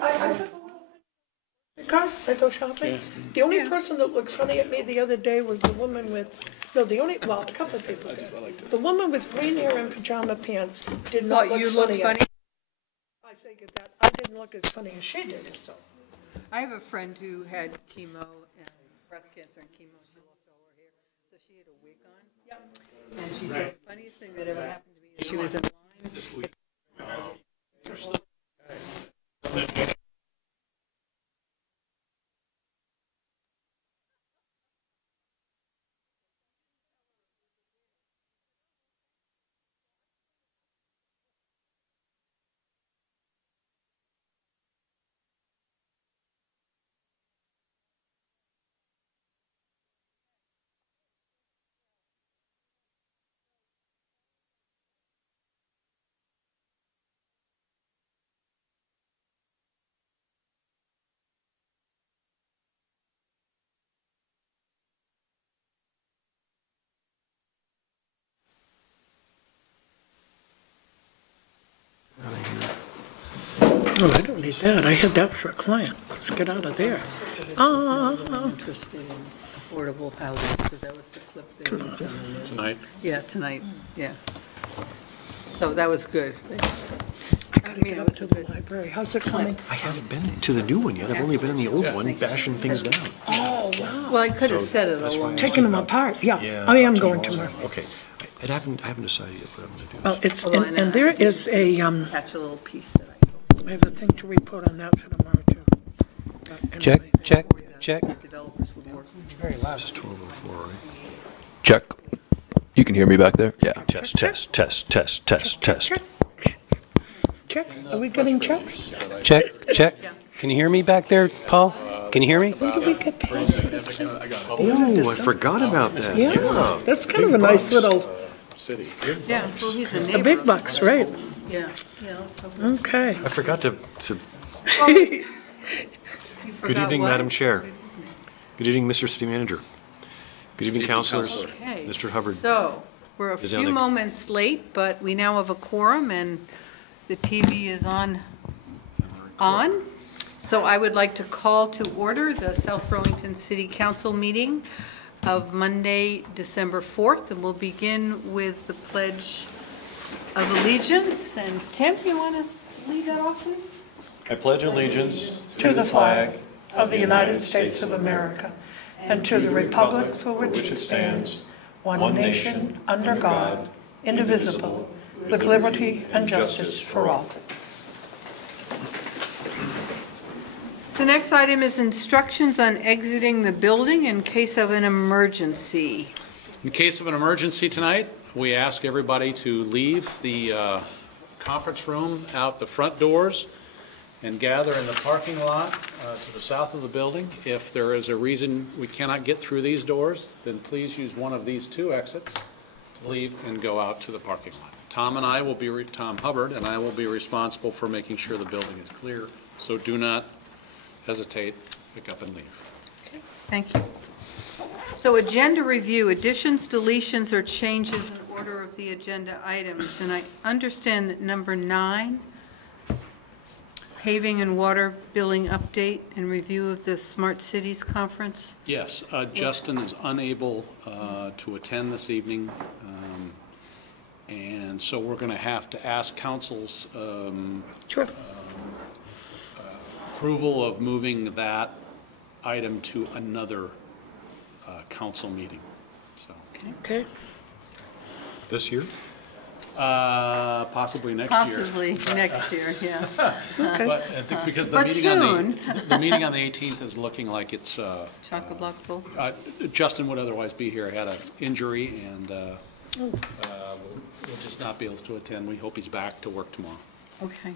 I go shopping. Yeah. The only person that looked funny at me the other day was the woman with, a couple of people did. The woman with green hair and pajama pants did not look funny. I figured that I didn't look as funny as she did, so. I have a friend who had chemo and breast cancer and chemo. She lost all her hair, so she had a wig on. Yep. And she said the funniest thing that ever happened to me is she was in line. Oh, I don't need that. I had that for a client. Let's get out of there. Interested in affordable housing, because that was the clip they used on the news. Tonight? Yeah, tonight, yeah. So that was good. I gotta get up to the library. How's it coming? I haven't been to the new one yet. I've only been in the old one, bashing things down. Oh, wow. Well, I could have said it all. Taking them apart, yeah. I am going tomorrow. Okay. I haven't decided yet what I'm going to do. Oh, it's, and there is a, Catch a little piece that I have a thing to report on that for tomorrow, too. Check. developers would work. Very loud. This is 12:04, right? Check. You can hear me back there? Yeah. Test. Checks? Are we getting checks? Check. Can you hear me back there, Paul? Can you hear me? When do we get paid for this thing? Oh, I forgot about that. Yeah, that's kind of a nice little, City. Yeah, well, he's a the neighbor. big bucks, right? Yeah. Okay. I forgot to. You Good forgot evening, what? Madam Chair. Good evening, Mr. City Manager. Good evening, councilors. Okay. Mr. Hubbard. So, we're a Ms. few Elnick. moments late, but we now have a quorum and the TV is on. So I would like to call to order the South Burlington City Council meeting of Monday, December 4th, and we'll begin with the Pledge of Allegiance. And Tim, you want to lead that off, please? I pledge allegiance To the flag of the United States of America and to the republic for which it stands, one nation, under God, indivisible, with liberty and justice for all. The next item is instructions on exiting the building in case of an emergency. In case of an emergency tonight, we ask everybody to leave the conference room out the front doors and gather in the parking lot to the south of the building. If there is a reason we cannot get through these doors, then please use one of these two exits to leave and go out to the parking lot. Tom Hubbard and I will be responsible for making sure the building is clear, so do not hesitate, pick up and leave. Okay, thank you. So agenda review, additions, deletions, or changes in order of the agenda items. And I understand that number 9, paving and water billing update and review of the Smart Cities Conference. Yes, Justin is unable to attend this evening, and so we're going to have to ask council's approval of moving that item to another council meeting. So. Okay. this year. Possibly next year. Possibly next year, yeah. Okay. But I think because the But meeting on soon. the meeting on the 18th is looking like it's Chock-a-block full. Justin would otherwise be here, had an injury, and will just not be able to attend. We hope he's back to work tomorrow. Okay.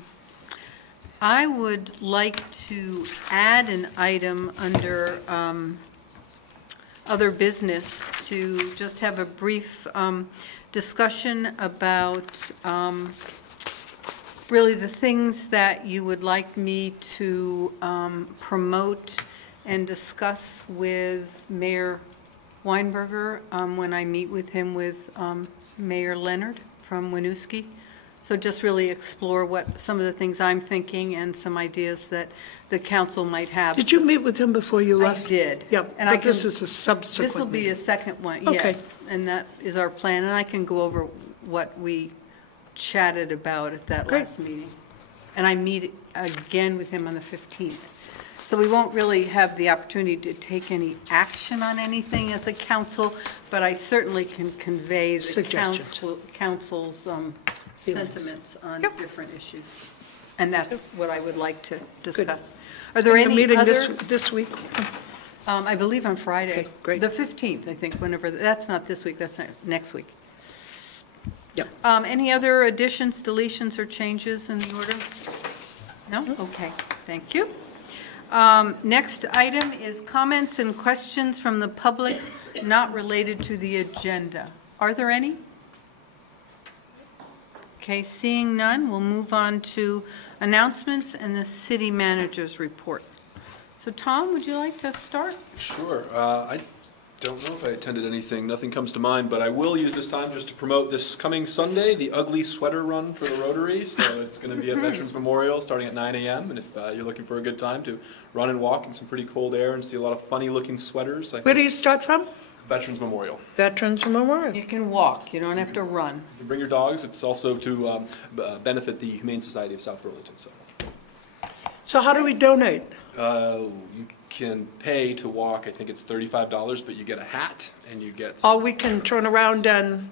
I would like to add an item under other business to just have a brief discussion about really the things that you would like me to promote and discuss with Mayor Weinberger when I meet with him with Mayor Leonard from Winooski. So just really explore what, some of the things I'm thinking and some ideas that the council might have. Did you meet with him before you left? I did. Yep, And I but this can- is a subsequent This will be a meeting. second one, Okay. yes. And that is our plan, and I can go over what we chatted about at that Great. last meeting. And I meet again with him on the 15th. So we won't really have the opportunity to take any action on anything as a council, but I certainly can convey the Suggestions. council's sentiments on Yep. different issues. And that's what I would like to discuss. Are there The any meeting other? this week? I believe on Friday. Okay, great. The 15th, I think, whenever, that's not this week, that's next week. Yep. Any other additions, deletions, or changes in the order? No? Okay, thank you. Next item is comments and questions from the public not related to the agenda. Are there any? Okay, seeing none, we'll move on to announcements and the city manager's report. So Tom, would you like to start? Sure. I don't know if I attended anything. Nothing comes to mind, but I will use this time just to promote this coming Sunday, the Ugly Sweater Run for the Rotary. So it's going to be at Veterans Memorial starting at 9 a.m. And if you're looking for a good time to run and walk in some pretty cold air and see a lot of funny-looking sweaters, Where do you start from? Veterans Memorial. Veterans Memorial. You can walk, you don't have to run. You can bring your dogs. It's also to benefit the Humane Society of South Burlington. So how do we donate? You can pay to walk. I think it's $35, but you get a hat and you get. Or we can turn around and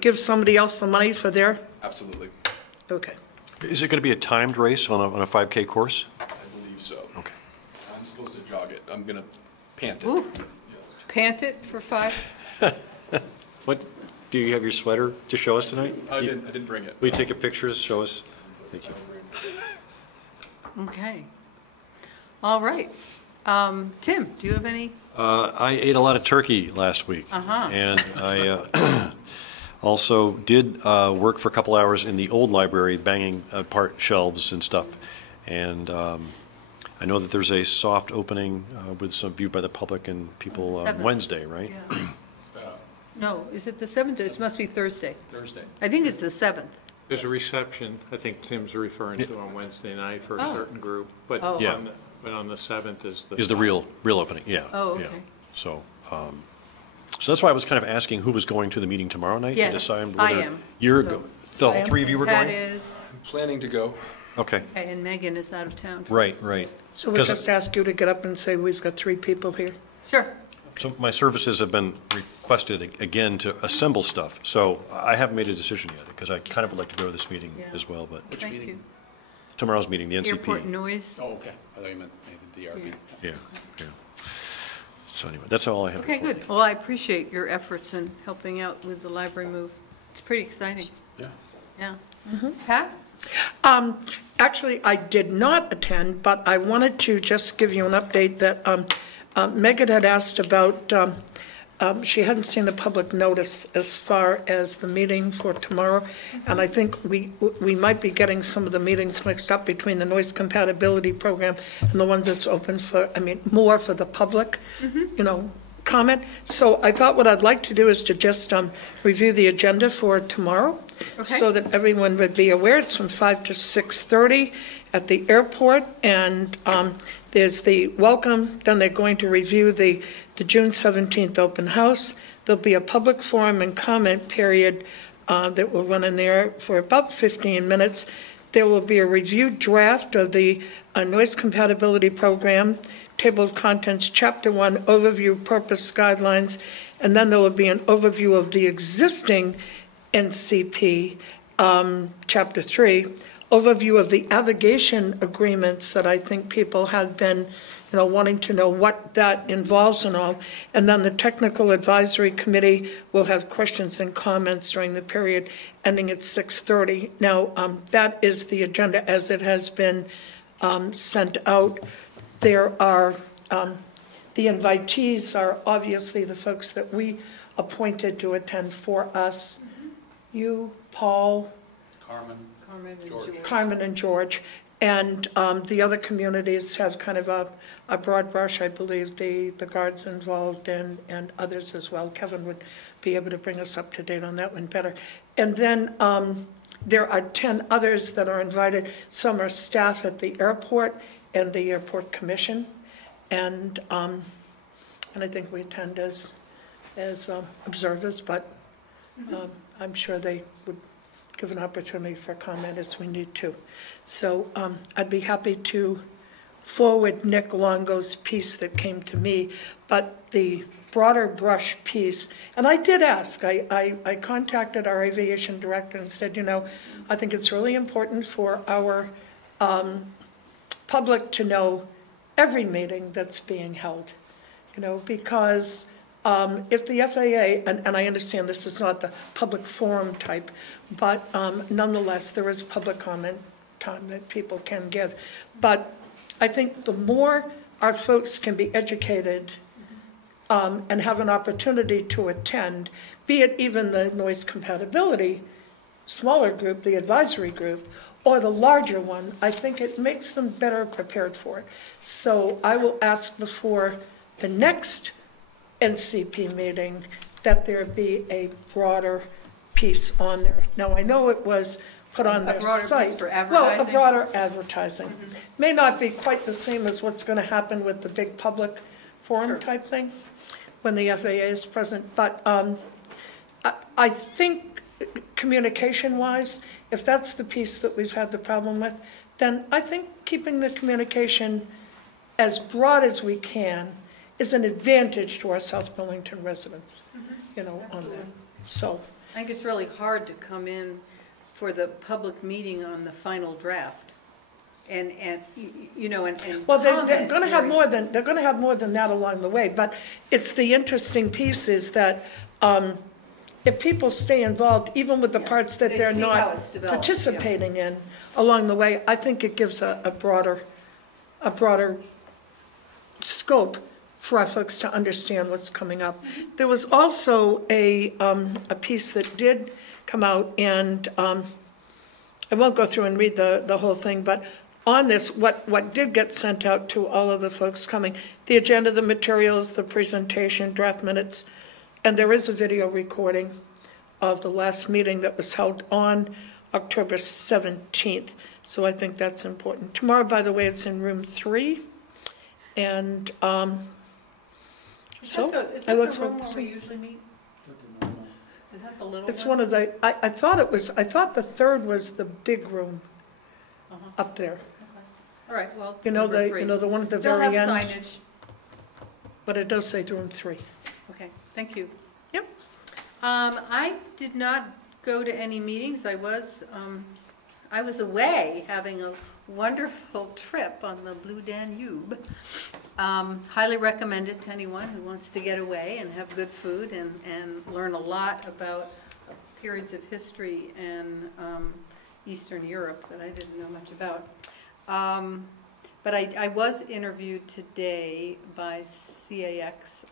give somebody else the money for their, Absolutely. okay. Is it going to be a timed race on a 5K course? I believe so. Okay. I'm supposed to jog it. I'm gonna pant it. Ooh, pant it for 5? What, do you have your sweater to show us tonight? I didn't bring it. Will you take a picture, show us? Thank you. Okay. All right. Tim, do you have any? I ate a lot of turkey last week. Uh-huh. And I also did work for a couple hours in the old library, banging apart shelves and stuff. And I know that there's a soft opening with some view by the public and people Seventh. Wednesday, right? Yeah. No, is it the 7th? It must be Thursday. Thursday. I think it's the 7th. There's a reception, I think Tim's referring to on Wednesday night for a Oh. certain group, but Oh. Yeah. on the 7th is the. Is the real opening, yeah. Oh, yeah. okay. So, so that's why I was kind of asking who was going to the meeting tomorrow night? to Yes, decide I whether am. You're, So- the I am. three of you were Pat going? is, I'm planning to go. Okay, and Megan is out of town. right, right. So we 'Cause- just ask you to get up and say, we've got 3 people here. Sure. So my services have been requested again to assemble stuff, so I haven't made a decision yet, because I kind of would like to go to this meeting Yeah. as well, but Thank meeting? you. tomorrow's meeting, the Airport NCP. noise. Oh, okay. I thought you meant the DRB. Yeah, yeah. So anyway, that's all I have. Okay, for you. good. Well, I appreciate your efforts in helping out with the library move. It's pretty exciting. Yeah. Yeah. Mm-hmm. Pat? Actually, I did not attend, but I wanted to just give you an update that Megan had asked about, she hadn't seen the public notice as far as the meeting for tomorrow, and I think we might be getting some of the meetings mixed up between the noise compatibility program and the ones that's open for, more for the public, comment. So I thought what I'd like to do is to just review the agenda for tomorrow, so that everyone would be aware. It's from 5 to 6:30 at the airport, and there's the welcome, then they're going to review the June 17th open house. There'll be a public forum and comment period that will run in there for about 15 minutes. There will be a reviewed draft of the noise compatibility program, table of contents, chapter 1, overview, purpose, guidelines, and then there will be an overview of the existing NCP, chapter 3, overview of the aggregation agreements that I think people have been, wanting to know what that involves and all. And then the technical advisory committee will have questions and comments during the period ending at 6:30. Now, that is the agenda as it has been sent out. There are, the invitees are obviously the folks that we appointed to attend for us. You, Paul, Carmen. Carmen and George. George. Carmen and George. And the other communities have kind of a broad brush, I believe, the Guards involved and others as well. Kevin would be able to bring us up to date on that one better. And then there are 10 others that are invited. Some are staff at the airport and the airport commission. And I think we attend as observers, but I'm sure they would give an opportunity for comment as we need to. So I'd be happy to forward Nick Longo's piece that came to me, but the broader brush piece, and I did ask, I contacted our aviation director and said, you know, I think it's really important for our public to know every meeting that's being held, you know, because if the FAA, and I understand this is not the public forum type, but nonetheless, there is public comment time that people can give. But I think the more our folks can be educated and have an opportunity to attend, be it even the noise compatibility smaller group, the advisory group, or the larger one, I think it makes them better prepared for it. So I will ask before the next NCP meeting that there be a broader piece on there. Now, I know it was put on their site. For advertising? Well, a broader advertising. May not be quite the same as what's going to happen with the big public forum type thing when the FAA is present, but I think communication-wise, if that's the piece that we've had the problem with, then I think keeping the communication as broad as we can is an advantage to our South Burlington residents, you know, on that. So I think it's really hard to come in for the public meeting on the final draft, and you know, and well, they're going to have more than that along the way. But it's the interesting piece is that if people stay involved, even with the parts that they're not participating in along the way, I think it gives a broader scope for our folks to understand what's coming up. There was also a piece that did come out, and I won't go through and read the whole thing, but on this, what did get sent out to all of the folks coming, the agenda, the materials, the presentation, draft minutes, and there is a video recording of the last meeting that was held on October 17th. So I think that's important. Tomorrow, by the way, it's in room 3. And is that the room where we usually meet? Is that the little it's one? one of the, I thought the third was the big room up there. Okay. All right, well, You know, the one at the they'll very have end. signage. But it does say room 3. Okay, thank you. Yep. I did not go to any meetings. I was away having a wonderful trip on the Blue Danube. Highly recommend it to anyone who wants to get away and have good food and learn a lot about periods of history in Eastern Europe that I didn't know much about. But I was interviewed today by CAX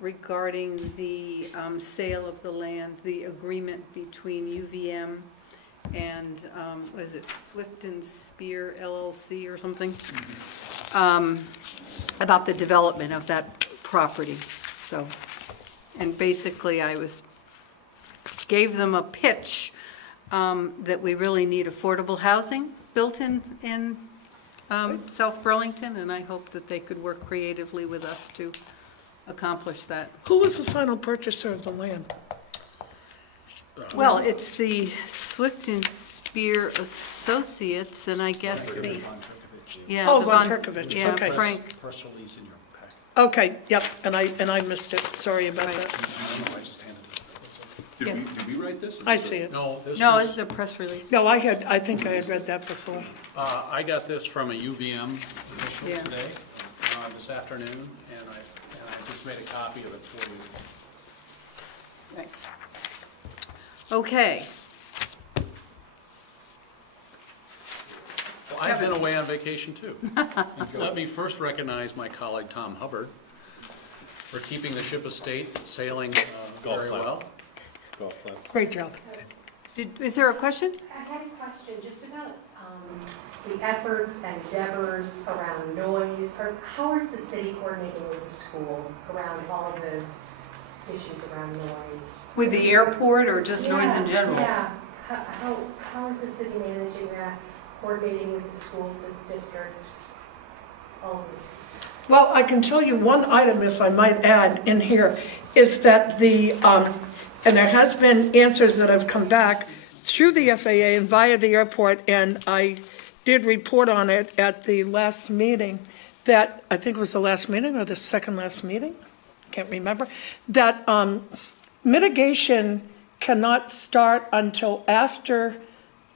regarding the sale of the land, the agreement between UVM and, what is it, Swift and Spear LLC or something, about the development of that property. So, and basically gave them a pitch that we really need affordable housing built in South Burlington, and I hope that they could work creatively with us to accomplish that. Who was the final purchaser of the land? Well, it's the Swift and Spear Associates, and I guess the, yeah. Oh, the Von Perkovich, yeah, okay. Frank. Press release in your pack. Okay, yep, and I missed it. Sorry about Right. that. I don't know if I just handed it. Yes. Did we write this? I see it. No, this No, was, it's a press release. No, I think I had read that before. I got this from a UVM official Yeah. today, this afternoon, and I just made a copy of it for you. Right. Okay. Well, I've been away on vacation too. Let me first recognize my colleague Tom Hubbard for keeping the ship of state sailing very well. Golf clap. Great job. Is there a question? I had a question just about the efforts and endeavors around noise, or how is the city coordinating with the school around all of those issues around noise? With the airport or just noise in general? Yeah. How is the city managing that, coordinating with the school district, all of these pieces? Well, I can tell you one item, if I might add in here, is that and there has been answers that have come back through the FAA and via the airport, and I did report on it at the last meeting, that, I think it was the last meeting or the second last meeting, I can't remember, that mitigation cannot start until after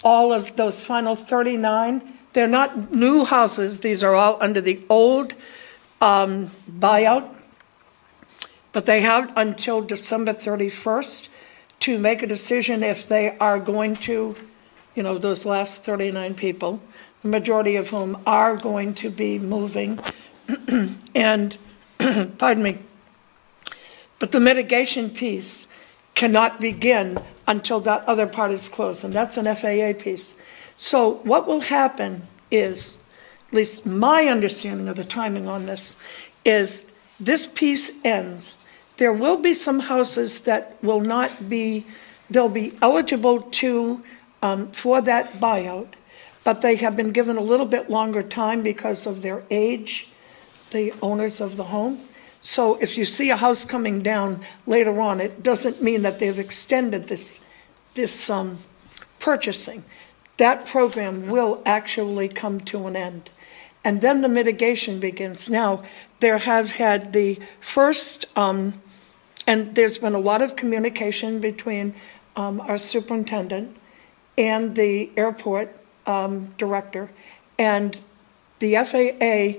all of those final 39. They're not new houses, these are all under the old buyout, but they have until December 31st to make a decision if they are going to, those last 39 people, the majority of whom are going to be moving, and, pardon me, but the mitigation piece cannot begin until that other part is closed, and that's an FAA piece. So what will happen is, at least my understanding of the timing on this, is this piece ends. There will be some houses that will not be, they'll be eligible to, for that buyout, but they have been given a little bit longer time because of their age, the owners of the home. So if you see a house coming down later on, it doesn't mean that they've extended this purchasing. That program will actually come to an end. And then the mitigation begins. Now, there have had the first, and there's been a lot of communication between our superintendent and the airport director, and the FAA,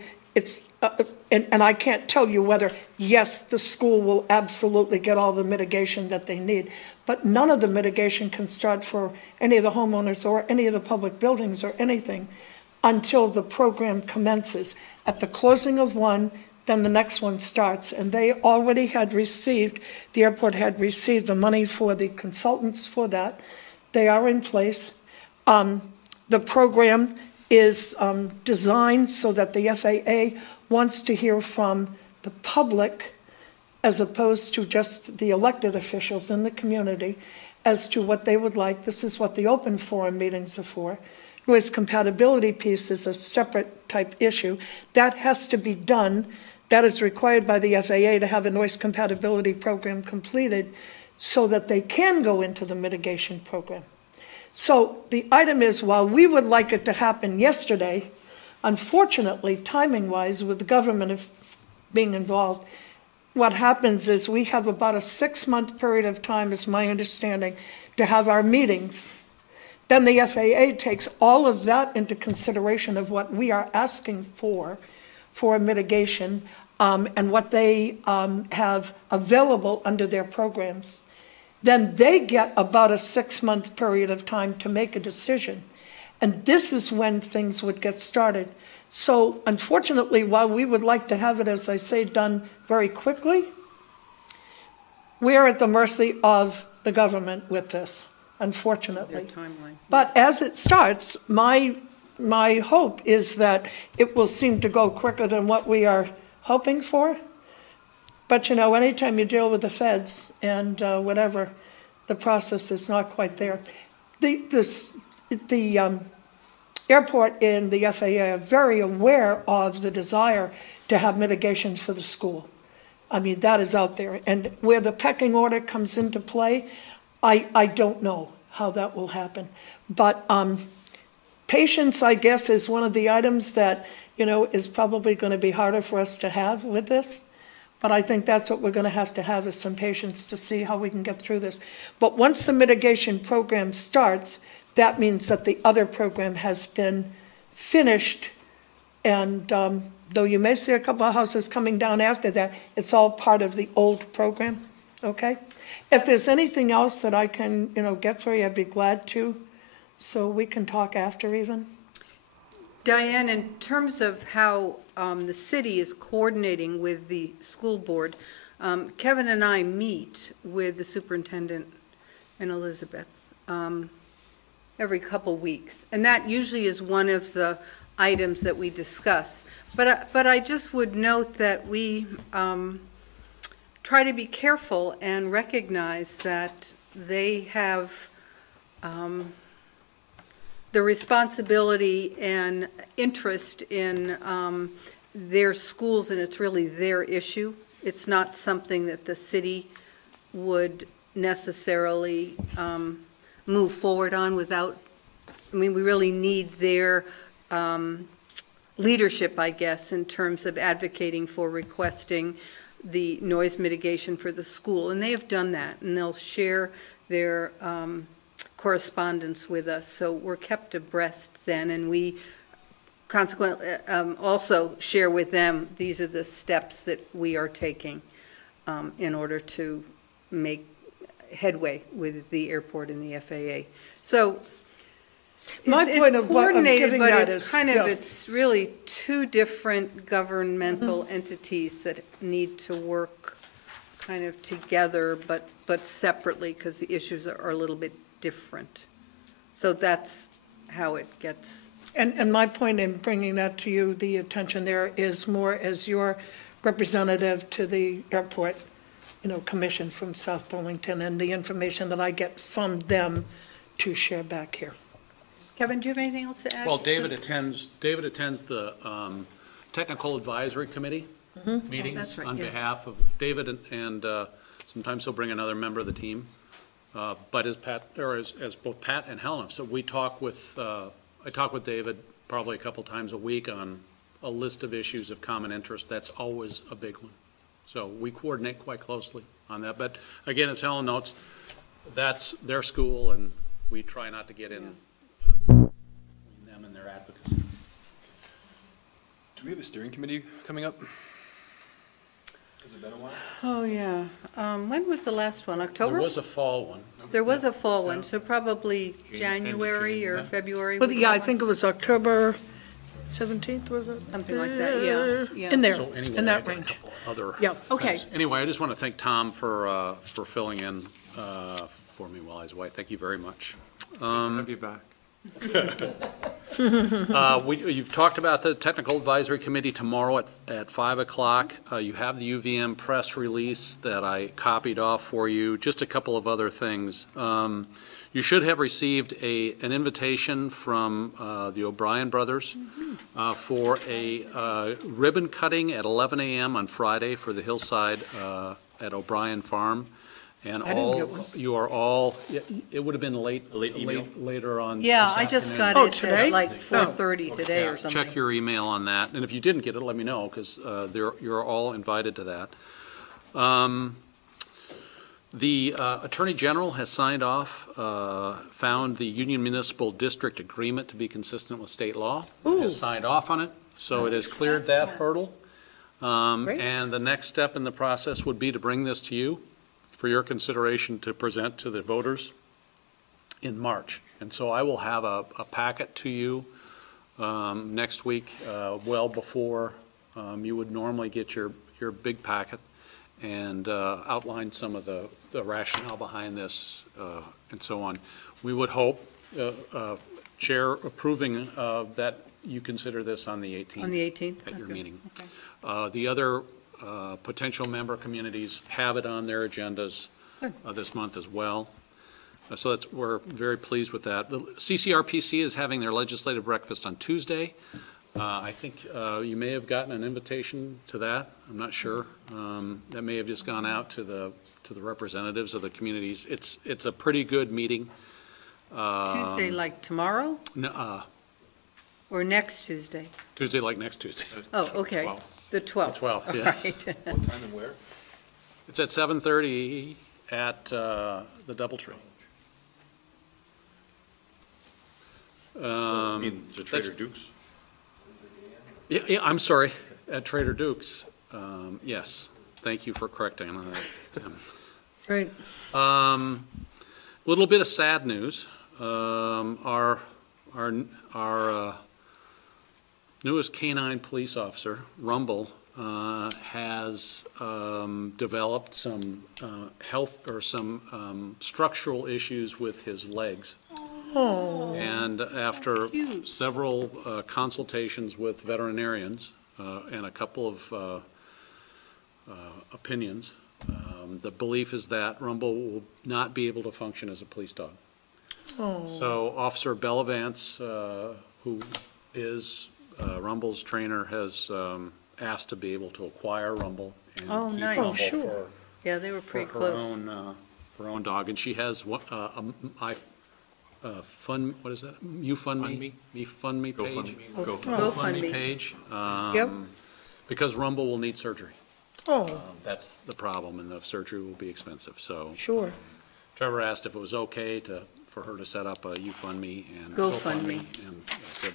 and I can't tell you whether, yes, the school will absolutely get all the mitigation that they need, but none of the mitigation can start for any of the homeowners or any of the public buildings or anything until the program commences. At the closing of one, then the next one starts, and they already had received, the airport had received the money for the consultants for that. They are in place. The program is designed so that the FAA wants to hear from the public as opposed to just the elected officials in the community as to what they would like. This is what the open forum meetings are for. Noise compatibility piece is a separate type issue. That has to be done. That is required by the FAA to have a noise compatibility program completed so that they can go into the mitigation program. So the item is, while we would like it to happen yesterday, unfortunately, timing-wise, with the government being involved, what happens is we have about a 6-month period of time, is my understanding, to have our meetings. Then the FAA takes all of that into consideration of what we are asking for mitigation, and what they have available under their programs. Then they get about a 6-month period of time to make a decision. And this is when things would get started. So unfortunately, while we would like to have it, as I say, done very quickly, we're at the mercy of the government with this, unfortunately. But as it starts, my hope is that it will seem to go quicker than what we are hoping for. But anytime you deal with the feds and whatever, the process is not quite there. The airport and the FAA are very aware of the desire to have mitigations for the school. I mean, that is out there. And where the pecking order comes into play, I don't know how that will happen. But patience, I guess, is one of the items that, is probably going to be harder for us to have with this. But I think that's what we're going to have is some patience to see how we can get through this. But once the mitigation program starts, that means that the other program has been finished. And though you may see a couple of houses coming down after that, it's all part of the old program, okay? If there's anything else that I can, get for you, I'd be glad to. So we can talk after even. Diane, in terms of how the city is coordinating with the school board, Kevin and I meet with the superintendent and Elizabeth. every couple weeks. And that usually is one of the items that we discuss. But I just would note that we try to be careful and recognize that they have the responsibility and interest in their schools, and it's really their issue. It's not something that the city would necessarily move forward on without, I mean, we really need their leadership, I guess, in terms of advocating for requesting the noise mitigation for the school. And they have done that, and they'll share their correspondence with us. So we're kept abreast then, and we consequently also share with them, these are the steps that we are taking in order to make headway with the airport and the FAA. So My point of what I'm giving but that it's is, kind of, yeah. it's really two different governmental entities that need to work kind of together, but separately, because the issues are a little bit different. So that's how it gets. And my point in bringing that to you, the attention there, is more as your representative to the airport, commission from South Burlington, and the information that I get from them to share back here. Kevin, do you have anything else to add? Well, David attends the Technical Advisory Committee meetings That's right, on yes. behalf of David, and sometimes he'll bring another member of the team. But as both Pat and Helen, so we talk with, I talk with David probably a couple times a week on a list of issues of common interest. That's always a big one. So we coordinate quite closely on that. But again, as Helen notes, that's their school, and we try not to get in between them and their advocacy. Do we have a steering committee coming up? Has it been a while? Oh, yeah. When was the last one? October? There was a fall one. There was a fall one, so probably January or June. February. But would yeah, be I one. think it was October 17th, was it? Something like that, yeah. In there, So anyway, in I that got a range. couple other Yeah. Okay. things. Anyway, I just want to thank Tom for filling in for me while I was away. Thank you very much. I'll be back. You've talked about the Technical Advisory Committee tomorrow at 5 o'clock. You have the UVM press release that I copied off for you. Just a couple of other things. You should have received an invitation from the O'Brien brothers for a ribbon cutting at 11 a.m. on Friday for the hillside at O'Brien Farm. And I didn't get one. you are all, it would have been later on. Yeah, this I just afternoon. got Oh, it today? at like 4:30 today or something. Check your email on that, and if you didn't get it, let me know, because you're all invited to that. The Attorney General has signed off, found the Union Municipal District Agreement to be consistent with state law. Has signed off on it, so it has cleared that hurdle. Great. And the next step in the process would be to bring this to you for your consideration to present to the voters in March. And so I will have a packet to you next week, well before you would normally get your big packet, and outline some of the rationale behind this and so on. We would hope, Chair, approving that you consider this on the 18th. On the 18th? At your Okay. meeting. Okay. The other potential member communities have it on their agendas this month as well. So we're very pleased with that. The CCRPC is having their legislative breakfast on Tuesday. I think you may have gotten an invitation to that. I'm not sure. That may have just gone out to the representatives of the communities. It's a pretty good meeting. Tuesday, like tomorrow, or next Tuesday? Tuesday, like next Tuesday. Oh, okay. 12th. The 12th. The 12th, yeah. All right. What time and where? It's at 7:30 at the Doubletree. The Trader Duke's? Yeah, I'm sorry, at Trader Duke's. Yes, thank you for correcting that, Tim. Right. Little bit of sad news. Our newest canine police officer, Rumble, has developed some health or some structural issues with his legs. Oh, And after several consultations with veterinarians and a couple of opinions, the belief is that Rumble will not be able to function as a police dog. oh, So Officer Bellavance, who is Rumble's trainer, has asked to be able to acquire Rumble and Oh, keep nice. Rumble Oh, sure. Yeah, they were for pretty her close. own, her own dog. And she has what is that? MeFundMe page. GoFundMe. Page. Yep. Because Rumble will need surgery. oh, That's the problem, and the surgery will be expensive. So sure. Trevor asked if it was okay for her to set up a YouFundMe and GoFundMe. And I said,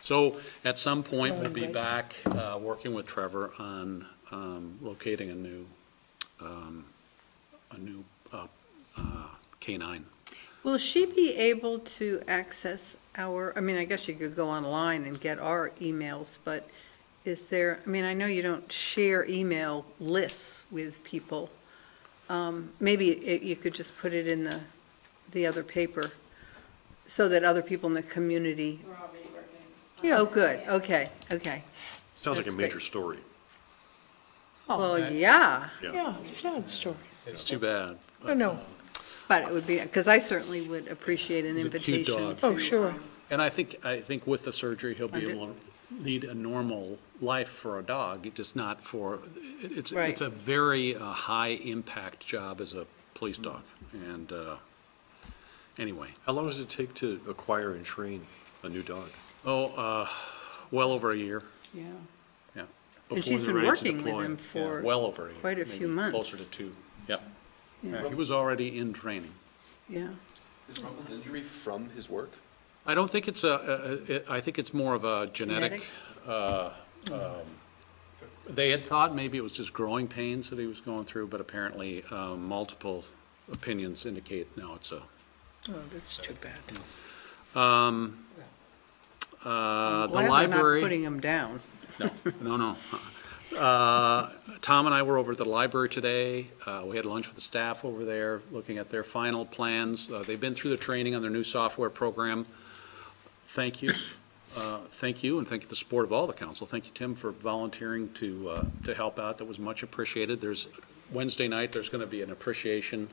so at some point, we'll be back working with Trevor on locating a new canine. Will she be able to access I mean, I guess you could go online and get our emails, but is there, I mean, I know you don't share email lists with people. Maybe you could just put it in the other paper so that other people in the community. We're already working. Yeah. Oh, good, okay. Sounds like a That's major great. story. Well, yeah, Yeah, sad story. It's too bad. I know. but it would be, because I certainly would appreciate an He's a cute invitation dog. to. Oh, sure. And I think with the surgery, he'll be Fund it. able to lead a normal life for a dog, just not for, it's Right. a very high-impact job as a police dog. And anyway, How long does it take to acquire and train a new dog? well over a year, Yeah. yeah. And before she's they're been ready to working with deploy. him Yeah, for well over a year. quite a maybe few months. Closer to 2, yeah. Yeah. Yeah, he was already in training. Yeah. Is Rumble's injury from his work? I don't think it's I think it's more of a genetic, they had thought maybe it was just growing pains that he was going through, but apparently multiple opinions indicate, no, it's Oh, that's too bad. the Glad they're not library. putting him down. No. Tom and I were over at the library today. We had lunch with the staff over there, looking at their final plans. They've been through the training on their new software program. Thank you. Thank you, and thank you the support of all the council. Thank you, Tim, for volunteering to help out. That was much appreciated. Wednesday night, there's going to be an appreciation,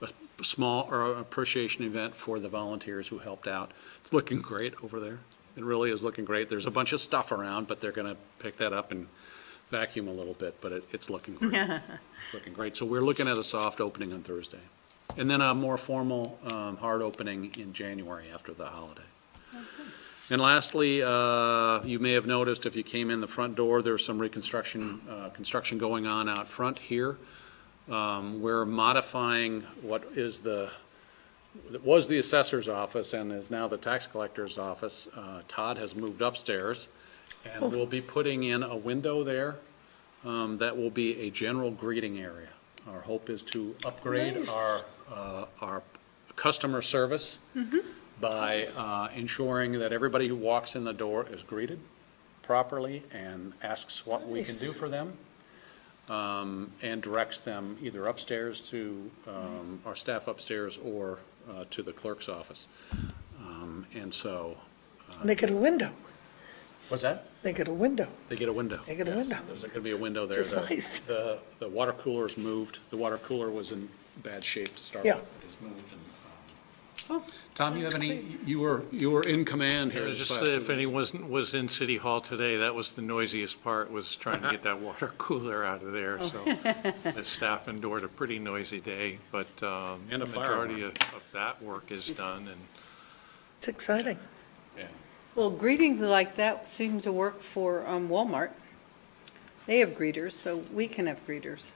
a small appreciation event for the volunteers who helped out. It's looking great over there. It really is looking great. There's a bunch of stuff around, but they're going to pick that up and vacuum a little bit, but it's looking great. It's looking great. So we're looking at a soft opening on Thursday. And then a more formal, hard opening in January after the holiday. And lastly, you may have noticed if you came in the front door, there's some construction going on out front here. We're modifying what was the assessor's office and is now the tax collector's office. Todd has moved upstairs, and we'll be putting in a window there that will be a general greeting area. Our hope is to upgrade Nice. our customer service by ensuring that everybody who walks in the door is greeted properly and asks what we can Nice. do for them, and directs them either upstairs to our staff upstairs or to the clerk's office. And so. They get a window. What's that? They get a window. They get a window. They get a Yes. window. There's going to be a window there. That's nice. The water cooler's moved. The water cooler was in bad shape to start Yeah. with. It is moved. Tom, you have any, you were in command It here. was this just last that if 2 weeks. anyone was in City Hall today, that was the noisiest part, was trying to get that water cooler out of there, so. The staff endured a pretty noisy day, but And a the fire majority alarm. of that work is done, and It's exciting. Yeah. Well, greetings like that seem to work for Walmart. They have greeters, so we can have greeters.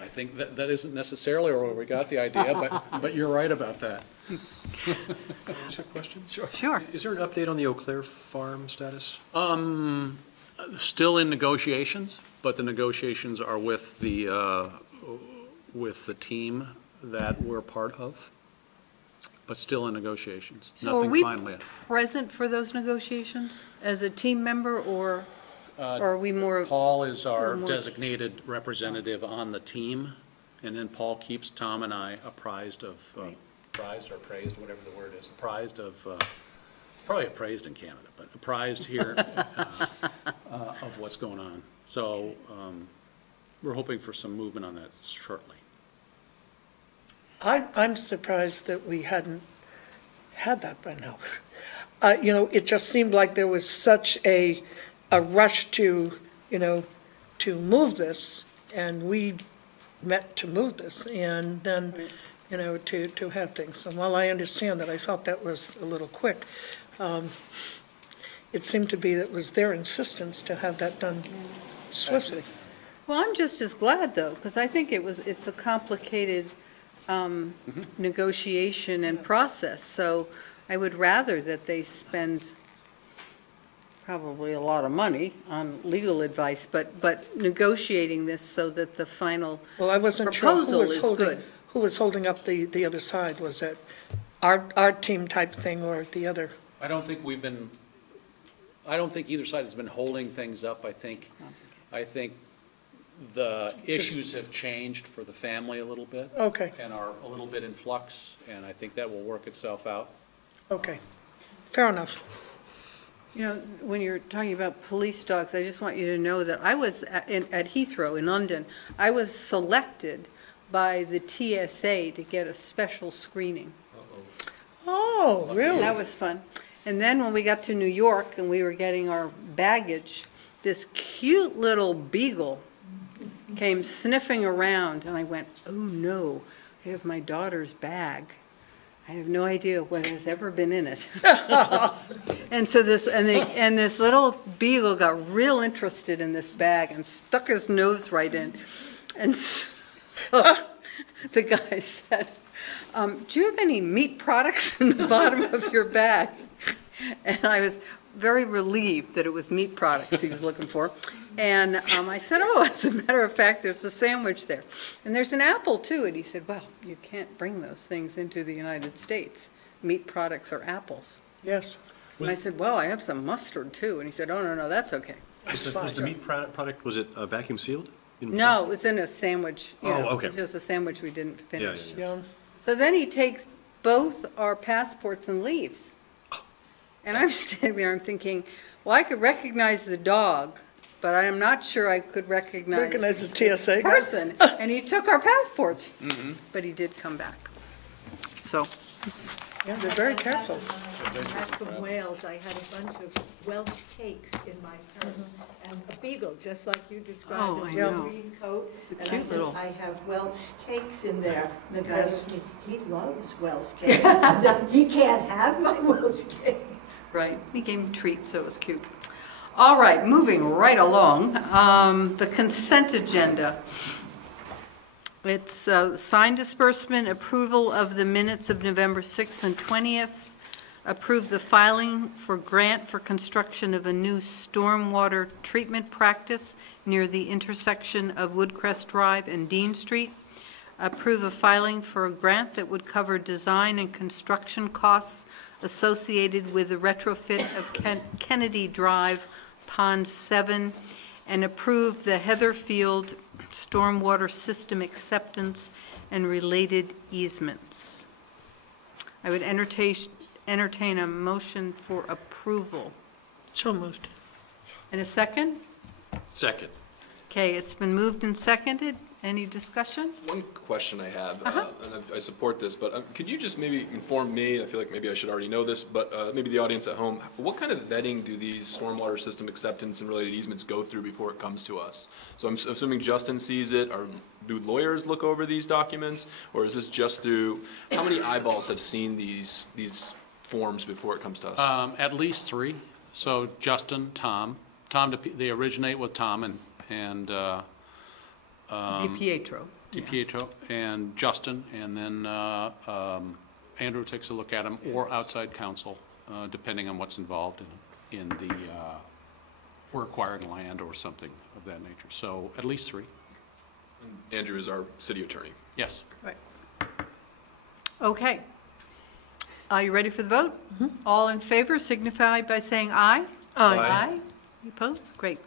I think that isn't necessarily where we got the idea, but you're right about that. Is there a question? Sure. Is there an update on the Eau Claire farm status? Still in negotiations, but the negotiations are with the team that we're part of, but still in negotiations. So are Nothing we final yet. present for those negotiations as a team member, or are we more? Paul is our more designated representative on the team, and then Paul keeps Tom and I apprised of apprised or appraised, whatever the word is, apprised of, probably appraised in Canada, but apprised here of what's going on. So we're hoping for some movement on that shortly. I'm surprised that we hadn't had that by now. You know, it just seemed like there was such a rush to, you know, to move this, and we met to move this, and then, you know, to have things. So while I understand that, I felt that was a little quick. It seemed to be that it was their insistence to have that done swiftly. Well, I'm just as glad, though, because I think it's a complicated negotiation and process. So I would rather that they spend probably a lot of money on legal advice, but negotiating this so that the final Well, I wasn't sure proposal is good. who was holding up the other side. Was it our team type thing or the other? I don't think either side has been holding things up. I think the issues have changed for the family a little bit. Okay. And are a little bit in flux, and I think that will work itself out. Okay, fair enough. You know, when you're talking about police dogs, I just want you to know that I was at Heathrow in London. I was selected by the TSA to get a special screening. Oh, really? That was fun. And then when we got to New York and we were getting our baggage, this cute little beagle came sniffing around, and I went, oh no, I have my daughter's bag. I have no idea what has ever been in it. And so this little beagle got real interested in this bag and stuck his nose right in. And so the guy said, do you have any meat products in the bottom of your bag? And I was very relieved that it was meat products he was looking for. And I said, oh, as a matter of fact, there's a sandwich there. And there's an apple, too. And he said, well, you can't bring those things into the United States. Meat products are apples. Yes. And I said, well, I have some mustard, too. And he said, oh, no, that's okay. Was the meat product, was it vacuum sealed? No, it was in a sandwich. You know, okay. It was just a sandwich we didn't finish. Yeah. So then he takes both our passports and leaves. And I'm standing there, I'm thinking, well, I could recognize the dog, but I am not sure I could recognize the TSA guy? person. And he took our passports, but he did come back. So, Yeah, they're very careful. Back from Wales, I had a bunch of Welsh cakes in my purse, and a beagle, just like you described, Oh, I a know. green coat. It's a And cute I said, little- I have Welsh cakes in there. And the guy Yes. looked at me, he loves Welsh cakes. He can't have my Welsh cake. right, he gave me treats, so it was cute. All right, moving right along, the consent agenda. It's sign disbursement, approval of the minutes of November 6th and 20th, approve the filing for grant for construction of a new stormwater treatment practice near the intersection of Woodcrest Drive and Dean Street, approve a filing for a grant that would cover design and construction costs associated with the retrofit of Kennedy Drive, Pond 7, and approve the Heatherfield stormwater system acceptance and related easements. I would entertain a motion for approval. So moved. And a second? Second. Okay, it's been moved and seconded. Any discussion? One question I have, and I support this, but could you just maybe inform me, I feel like maybe I should already know this, but maybe the audience at home, what kind of vetting do these stormwater system acceptance and related easements go through before it comes to us? So I'm assuming Justin sees it, or do lawyers look over these documents, or is this just through, how many eyeballs have seen these forms before it comes to us? At least 3. So Justin, Tom, they originate with Tom and DiPietro. DiPietro and Justin, and then Andrew takes a look at them, or outside counsel, depending on what's involved in the or acquiring land or something of that nature. So at least 3. Andrew is our city attorney. Yes. Right. Okay. Are you ready for the vote? All in favor signify by saying aye. Aye. Aye. You opposed? Great.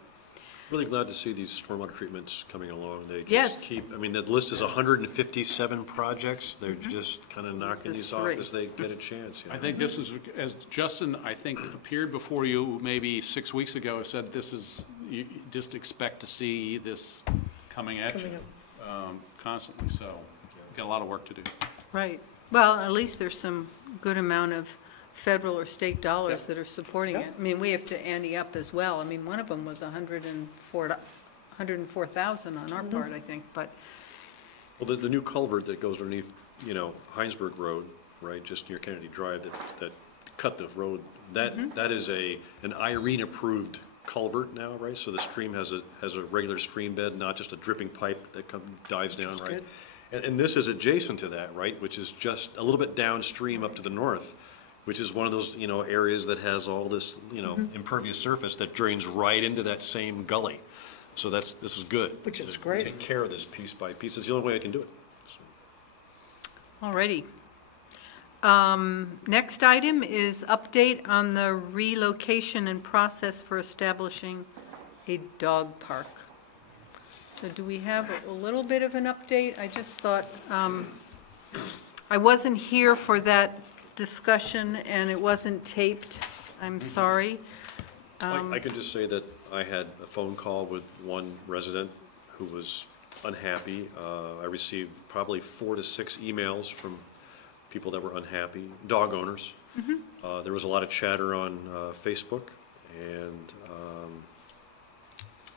Really glad to see these stormwater treatments coming along. They Yes. just keep, I mean, the list is 157 projects. They're just kind of knocking This is these off 3. as they get a chance. You I know? think this is, as Justin, I think, appeared before you maybe 6 weeks ago, said this is, you just expect to see this coming at you constantly, so got a lot of work to do. Right. Well, at least there's some good amount of federal or state dollars Yeah. that are supporting it. I mean, we have to ante up as well. I mean, one of them was 104,000 on our part, I think, but, Well, the new culvert that goes underneath, you know, Heinsberg Road, right, just near Kennedy Drive, that cut the road, that is an Irene-approved culvert now, right? So the stream has a regular stream bed, not just a dripping pipe that dives down, right? And this is adjacent to that, right, which is just a little bit downstream up to the north, which is one of those, you know, areas that has all this, you know, impervious surface that drains right into that same gully. So this is good. Which is to great. Take care of this piece by piece. It's the only way I can do it. all righty. Next item is update on the relocation and process for establishing a dog park. So do we have a little bit of an update? I just thought, I wasn't here for that discussion and it wasn't taped. I'm sorry. I can just say that I had a phone call with one resident who was unhappy. I received probably 4 to 6 emails from people that were unhappy, dog owners. There was a lot of chatter on Facebook, and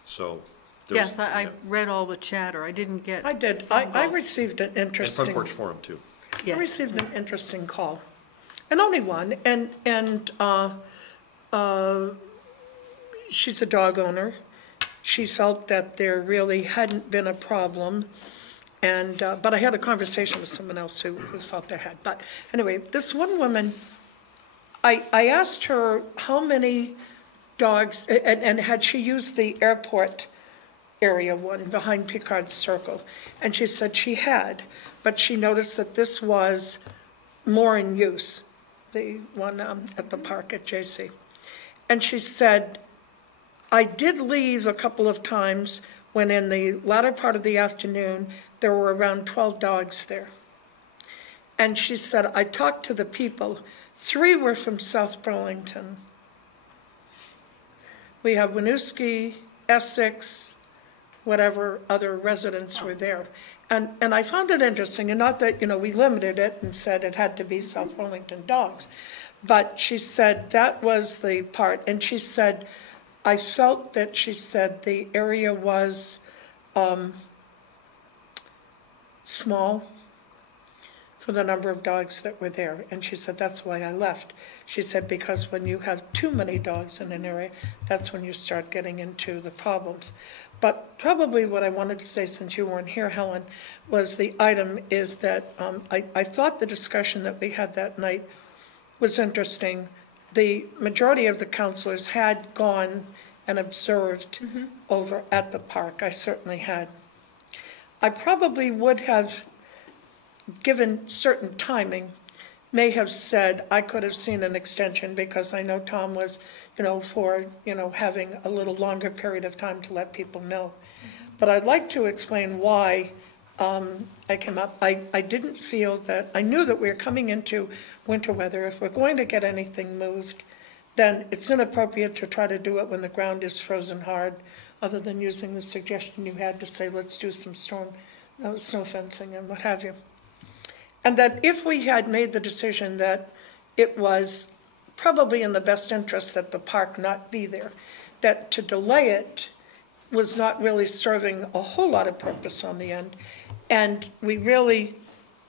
so there was. Yes, I read all the chatter. I didn't get. I did. phone I calls. received an And interesting. Front Porch Forum, too. I Yes. received an interesting call, and only one, and she's a dog owner. She felt that there really hadn't been a problem, and, but I had a conversation with someone else who felt there had. But anyway, this one woman, I asked her how many dogs, and had she used the airport area one behind Picard Circle, and she said she had, but she noticed that this was more in use, the one at the park at JC. And she said, I did leave a couple of times when in the latter part of the afternoon, there were around 12 dogs there. And she said, I talked to the people. 3 were from South Burlington. We have Winooski, Essex, whatever other residents were there. And I found it interesting, and not that, you know, we limited it and said it had to be South Burlington dogs, but she said that was the part, and she said, I felt that, she said, the area was small for the number of dogs that were there, and she said, that's why I left. She said, because when you have too many dogs in an area, that's when you start getting into the problems. But probably what I wanted to say, since you weren't here, Helen, was the item is that I thought the discussion that we had that night was interesting. The majority of the counselors had gone and observed over at the park. I certainly had. I probably would have, given certain timing, may have said I could have seen an extension, because I know Tom was, you know, for, you know, having a little longer period of time to let people know. But I'd like to explain why I came up. I didn't feel that, I knew that we were coming into winter weather. If we're going to get anything moved, then it's inappropriate to try to do it when the ground is frozen hard, other than using the suggestion you had to say, let's do some snow fencing and what have you. And that if we had made the decision that it was probably in the best interest that the park not be there, that to delay it was not really serving a whole lot of purpose on the end. And we really,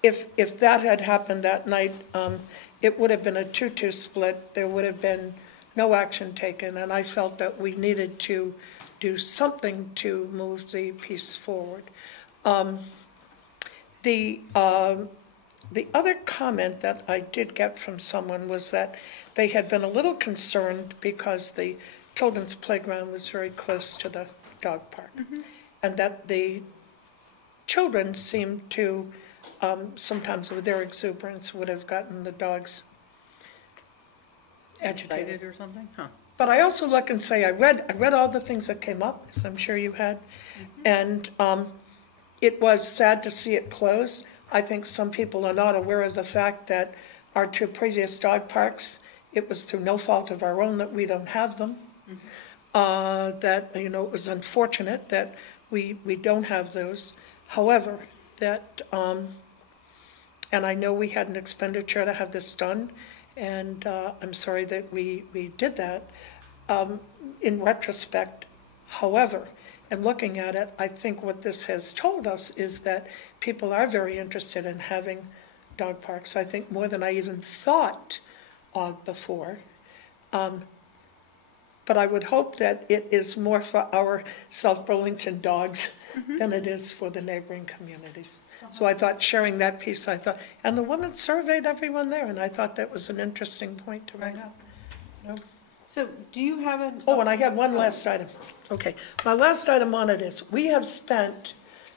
if that had happened that night, it would have been a 2-2 split. There would have been no action taken, and I felt that we needed to do something to move the piece forward. The other comment that I did get from someone was that they had been a little concerned because the children's playground was very close to the dog park, and that the children seemed to, sometimes with their exuberance, would have gotten the dogs agitated. Or something? Huh. But I also look and say, I read all the things that came up, as I'm sure you had, and it was sad to see it close. I think some people are not aware of the fact that our 2 previous dog parks, it was through no fault of our own that we don't have them. That, you know, it was unfortunate that we don't have those. However, that, and I know we had an expenditure to have this done, and I'm sorry that we did that. In retrospect, however, and looking at it, I think what this has told us is that people are very interested in having dog parks. I think more than I even thought of before. But I would hope that it is more for our South Burlington dogs than it is for the neighboring communities. So I thought sharing that piece, and the women surveyed everyone there, and I thought that was an interesting point to bring up. You know? So do you have an? Oh, and I have one last item. Okay, my last item on it is, we have spent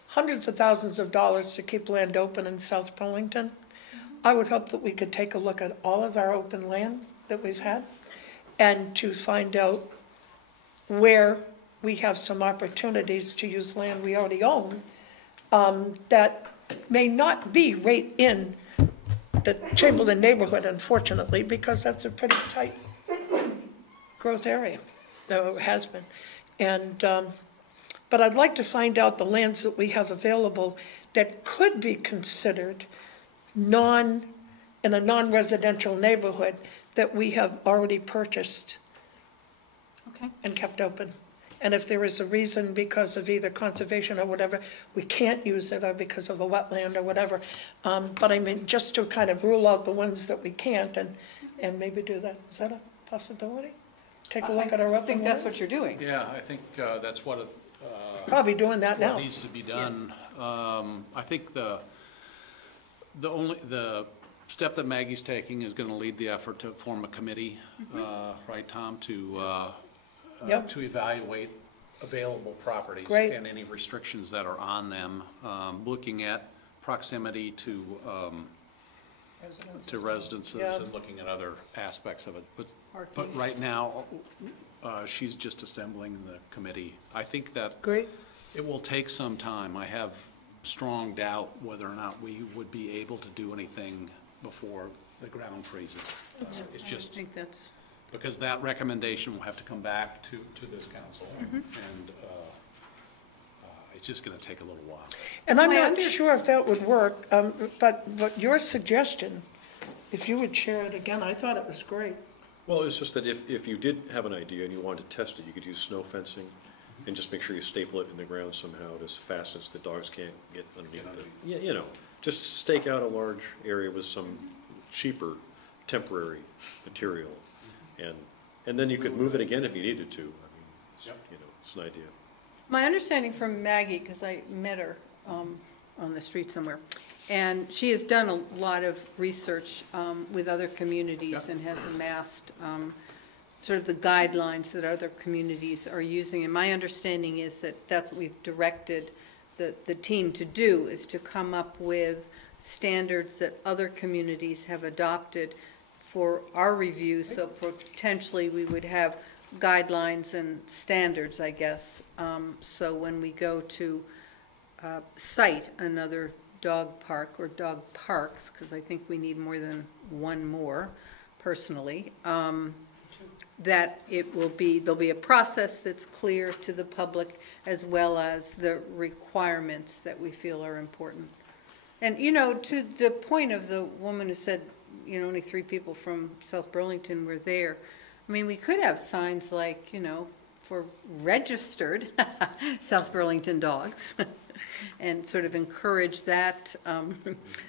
hundreds of thousands of dollars to keep land open in South Burlington. I would hope that we could take a look at all of our open land that we've had and to find out where we have some opportunities to use land we already own that may not be right in the Chamberlain neighborhood, unfortunately, because that's a pretty tight growth area, though it has been. And, but I'd like to find out the lands that we have available that could be considered in a non-residential neighborhood that we have already purchased and kept open. And if there is a reason because of either conservation or whatever, we can't use it, or because of a wetland or whatever. But I mean, just to kind of rule out the ones that we can't and maybe do that. Is that a possibility? Take a look at our open I think that's what lands? you're doing. Yeah, I think that's what Probably doing that now. what needs to be done. I think the step that Maggie's taking is going to lead the effort to form a committee, right, Tom, to evaluate available properties and any restrictions that are on them, looking at proximity to residences and looking at other aspects of it. But right now, she's just assembling the committee. I think that it will take some time. I have strong doubt whether or not we would be able to do anything before the ground freezes. It's just, I think that's, because that recommendation will have to come back to this council, and it's just going to take a little while. And I'm not sure if that would work, but your suggestion, if you would share it again, I thought it was great. Well, it's just that if you did have an idea and you wanted to test it, you could use snow fencing and just make sure you staple it in the ground somehow as fast as the dogs can't get underneath it. Yeah, you know, just stake out a large area with some cheaper temporary material, and then you could move it again if you needed to. I mean, it's, you know, it's an idea. my understanding from Maggie, because I met her on the street somewhere, and she has done a lot of research with other communities and has amassed sort of the guidelines that other communities are using. And my understanding is that that's what we've directed the team to do, is to come up with standards that other communities have adopted for our review. So potentially we would have guidelines and standards, I guess. So when we go to cite another dog park or dog parks, because I think we need more than one more personally, that it will be, there'll be a process that's clear to the public, as well as the requirements that we feel are important. And, you know, to the point of the woman who said, you know, only 3 people from South Burlington were there. I mean, we could have signs like, you know, for registered South Burlington dogs and sort of encourage that,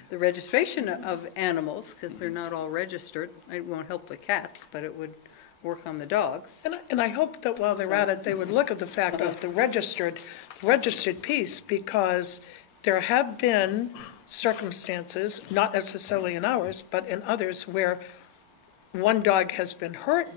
the registration of animals, because they're not all registered. It won't help the cats, but it would work on the dogs. And I hope that while they're at it, they would look at the fact of the registered piece, because there have been circumstances, not necessarily in ours, but in others, where one dog has been hurt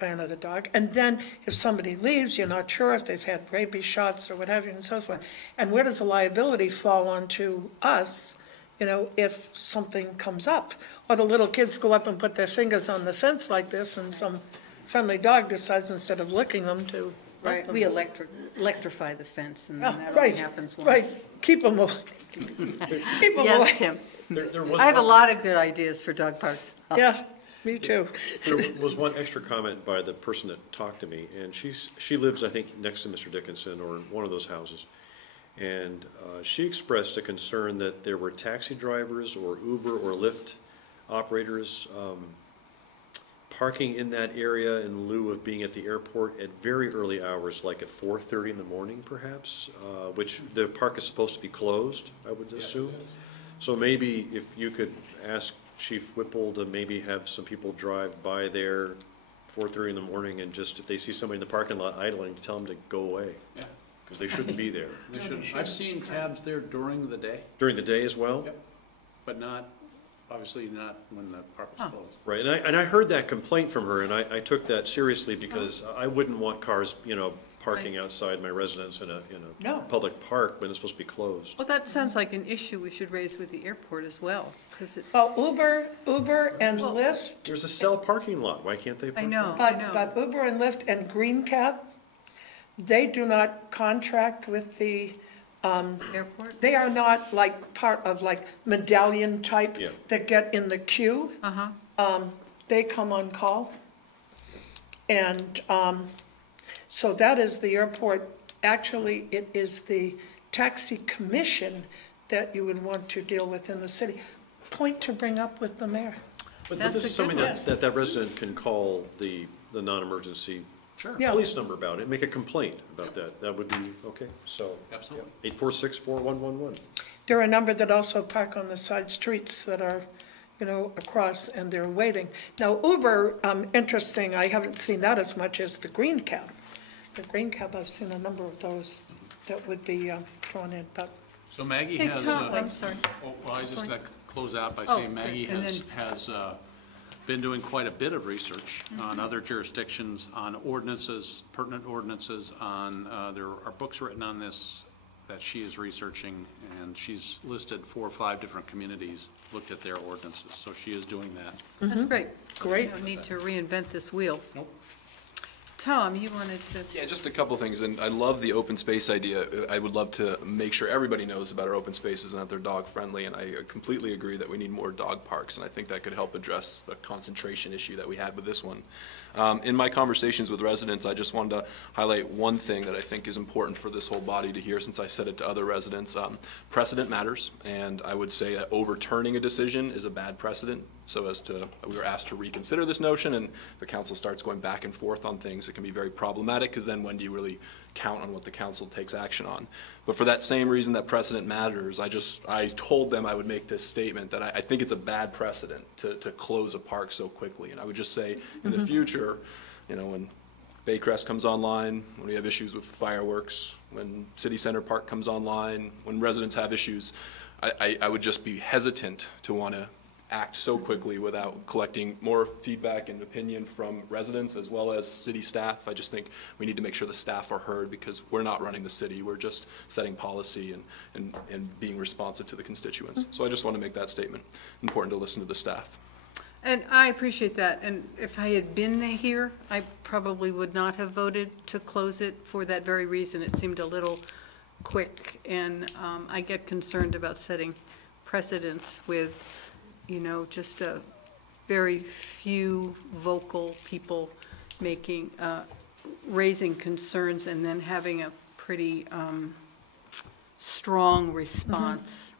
by another dog, and then if somebody leaves, you're not sure if they've had rabies shots or what have you, and so forth. And where does the liability fall onto us, you know, if something comes up? Or the little kids go up and put their fingers on the fence like this, and some friendly dog decides instead of licking them to let Right, them. we electrify the fence, and Oh, then that right, only happens once. Right, keep them away. Keep them away. Yes, Tim. There was I have a one- lot of good ideas for dog parks. Yeah, me too. There was one extra comment by the person that talked to me, and she lives, I think, next to Mr. Dickinson or in one of those houses. And she expressed a concern that there were taxi drivers or Uber or Lyft operators parking in that area in lieu of being at the airport at very early hours, like at 4:30 in the morning perhaps, which the park is supposed to be closed, I would assume. So maybe if you could ask Chief Whipple to maybe have some people drive by there 4:30 in the morning, and just if they see somebody in the parking lot idling, to tell them to go away. Yeah. Because they shouldn't be there. They should. I've seen cabs there during the day, During the day as well? Yep. but not, obviously not when the park is closed. Right, and I heard that complaint from her, and I took that seriously because I wouldn't want cars, parking outside my residence in a No. public park when it's supposed to be closed. Well, that sounds like an issue we should raise with the airport as well, because Well, Uber and Lyft, There's a cell parking lot, why can't they I park? know, but Uber and Lyft and Green Cab, they do not contract with the, airport? they are not like part of like medallion type Yeah. that get in the queue. Uh-huh. They come on call. And so that is the airport. Actually, it is the taxi commission that you would want to deal with in the city. Point to bring up with the mayor. But That's this a is something good that resident can call the non-emergency Yeah. police number about it, make a complaint about that. That would be, okay, so. Absolutely. 846-4111. There are a number that also park on the side streets that are, across, and they're waiting. Now, Uber, interesting, I haven't seen that as much as the Green Cab. The Green Cab, I've seen a number of those that would be drawn in, but So Maggie Hey, has, Tom, I'm sorry. well, I was just going to close out by Oh, saying Maggie and has been doing quite a bit of research on other jurisdictions, on ordinances, pertinent ordinances, on, there are books written on this that she is researching, and she's listed 4 or 5 different communities, looked at their ordinances, so she is doing that. That's great. Great. You don't need to reinvent this wheel. Nope. Tom, you wanted to, Yeah, just a couple things, and I love the open space idea. I would love to make sure everybody knows about our open spaces and that they're dog-friendly, and I completely agree that we need more dog parks, and I think that could help address the concentration issue that we had with this one. In my conversations with residents, I just wanted to highlight one thing that I think is important for this whole body to hear, since I said it to other residents. Precedent matters, and I would say that overturning a decision is a bad precedent. So we were asked to reconsider this notion, and the council starts going back and forth on things, it can be very problematic, because then when do you really count on what the council takes action on? But for that same reason that precedent matters, I told them I would make this statement, that I think it's a bad precedent to close a park so quickly. And I would just say, in the future, when Baycrest comes online, when we have issues with fireworks, when City Center Park comes online, when residents have issues, I would just be hesitant to want to act so quickly without collecting more feedback and opinion from residents as well as city staff. I just think we need to make sure the staff are heard, because we're not running the city, we're just setting policy and being responsive to the constituents. So I just want to make that statement. Important to listen to the staff. and I appreciate that, and if I had been here, I probably would not have voted to close it for that very reason. It seemed a little quick, and I get concerned about setting precedents with just a very few vocal people raising concerns and then having a pretty strong response,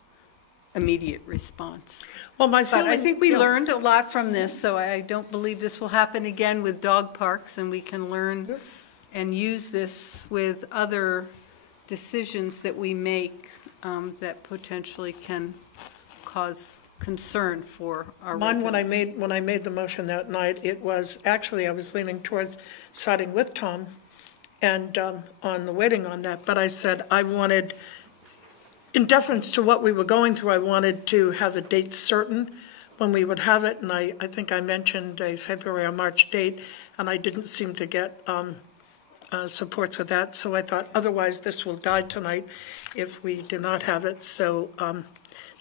immediate response. well, my But feeling. I think we yeah. learned a lot from this, so I don't believe this will happen again with dog parks, and we can learn and use this with other decisions that we make that potentially can cause concern for our Mine, residents. when I made the motion that night, it was, actually, I was leaning towards siding with Tom and on the waiting on that, but I said I wanted, in deference to what we were going through, I wanted to have a date certain when we would have it, and I think I mentioned a February or March date, and I didn't seem to get support for that, so I thought otherwise this will die tonight if we do not have it. So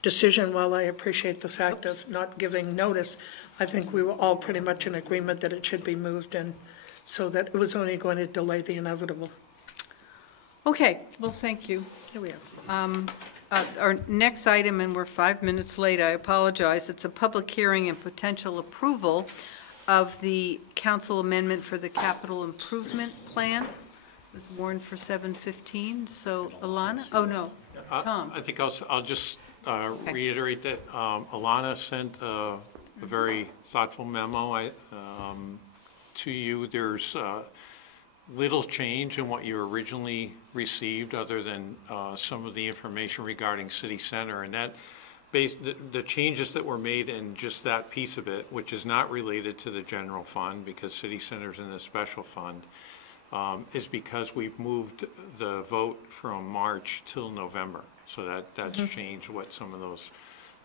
decision, while I appreciate the fact of not giving notice, I think we were all pretty much in agreement that it should be moved and So that it was only going to delay the inevitable. Okay, well, thank you. Here we are. Our next item, and we're 5 minutes late, I apologize. It's a public hearing and potential approval of the council amendment for the capital improvement plan. It was warned for 7:15, so Alana, oh, no, Tom. I think I'll just reiterate that Alana sent a very thoughtful memo to you. There's little change in what you originally received other than some of the information regarding City Center, and that the changes that were made in just that piece of it, which is not related to the general fund because City Center's in the special fund, is because we've moved the vote from March till November. So that's changed what some of those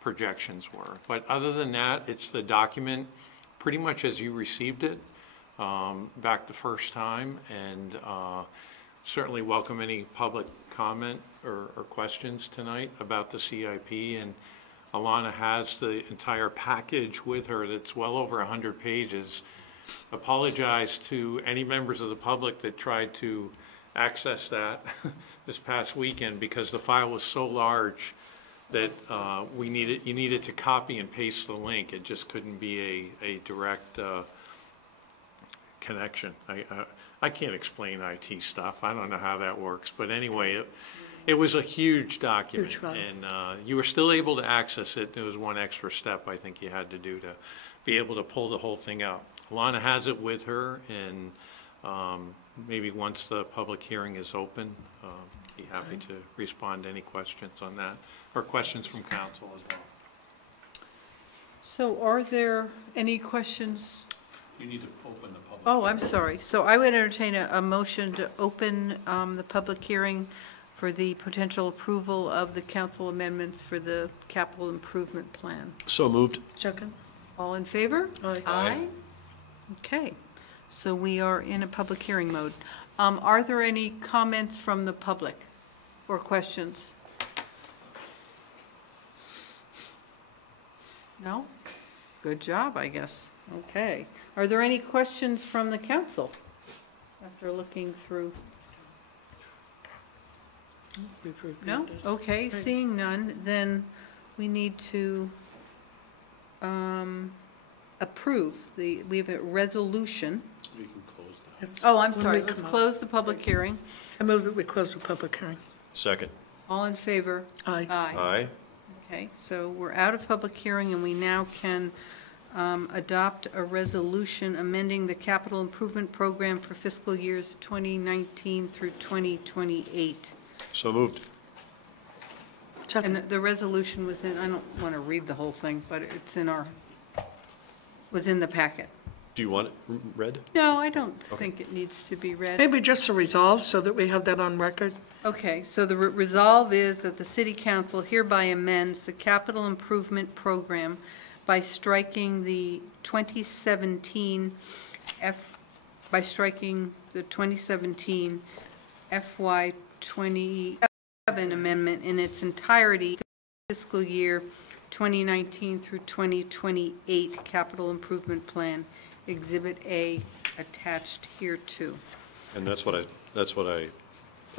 projections were. But other than that, it's the document pretty much as you received it back the first time, and certainly welcome any public comment or questions tonight about the CIP. And Alana has the entire package with her that's well over 100 pages. Apologize to any members of the public that tried to access that this past weekend because the file was so large that you needed to copy and paste the link. It just couldn't be a direct connection. I can't explain IT stuff. I don't know how that works, but anyway, it was a huge document, and you were still able to access it. There was one extra step I think you had to do to be able to pull the whole thing out. Alana has it with her, and maybe once the public hearing is open, be happy to respond to any questions on that, or questions from council as well. So are there any questions? You need to open the public. Oh, I'm sorry. So I would entertain a motion to open the public hearing for the potential approval of the council amendments for the capital improvement plan. So moved. Second. All in favor? Aye. Aye. Okay, so we are in a public hearing mode. Are there any comments from the public or questions? No? Good job, I guess. Okay. Are there any questions from the council after looking through? No? Okay, seeing none, then we need to approve we have a resolution. You can close that. Oh, I'm sorry, let's close the public hearing. I move that we close the public hearing. Second. All in favor? Aye. Aye. Okay, so we're out of public hearing, and we now can adopt a resolution amending the capital improvement program for fiscal years 2019 through 2028. So moved. And the resolution was in, I don't want to read the whole thing, but it's in was in the packet. Do you want it read? No, I don't think it needs to be read. Maybe just a resolve so that we have that on record. Okay, so the resolve is that the city council hereby amends the capital improvement program by striking the 2017 FY 27 amendment in its entirety, fiscal year 2019 through 2028 capital improvement plan, Exhibit A, attached hereto. And that's what I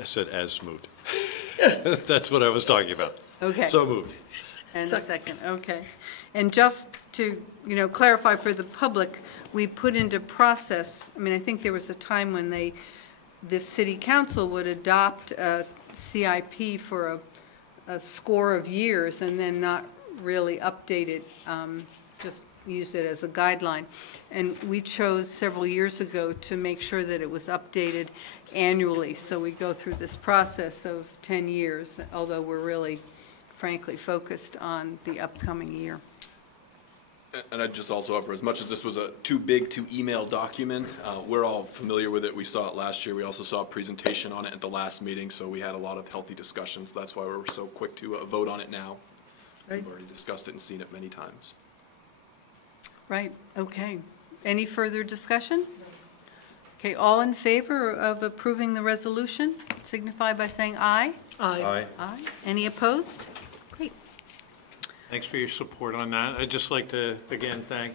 said as moved. That's what I was talking about. Okay. So moved. And a second, okay. And just to, clarify for the public, we put into process, I think there was a time when this city council would adopt a CIP for a score of years and then not really update it, just use it as a guideline. And we chose several years ago to make sure that it was updated annually. So we go through this process of 10 years, although we're really, frankly, focused on the upcoming year. And I'd just also offer, as much as this was a too big to email document, we're all familiar with it. We saw it last year. We also saw a presentation on it at the last meeting, so we had a lot of healthy discussions. That's why we're so quick to vote on it now. Right. We've already discussed it and seen it many times. Right, okay. Any further discussion? Okay, all in favor of approving the resolution, signify by saying aye. Aye. Aye. Any opposed? Great. Thanks for your support on that. I'd just like to, again, thank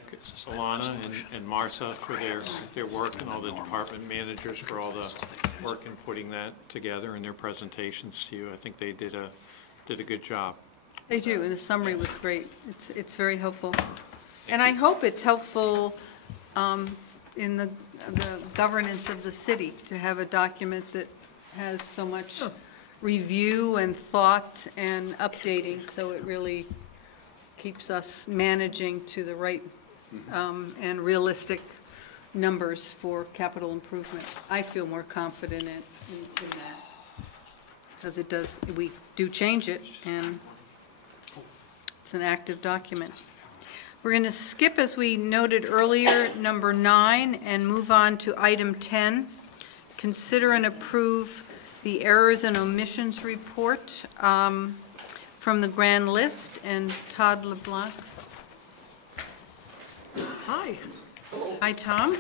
Alana and Martha for their work, and all the department managers for all the work in putting that together and their presentations to you. I think they did a good job. They do, and the summary was great. It's very helpful. And I hope it's helpful in the governance of the city to have a document that has so much review and thought and updating, so it really keeps us managing to the right and realistic numbers for capital improvement. I feel more confident in that, because we do change it, and it's an active document. We're going to skip, as we noted earlier, number 9 and move on to item 10. Consider and approve the errors and omissions report from the grand list, and Todd LeBlanc. Hi. Hi, Tom.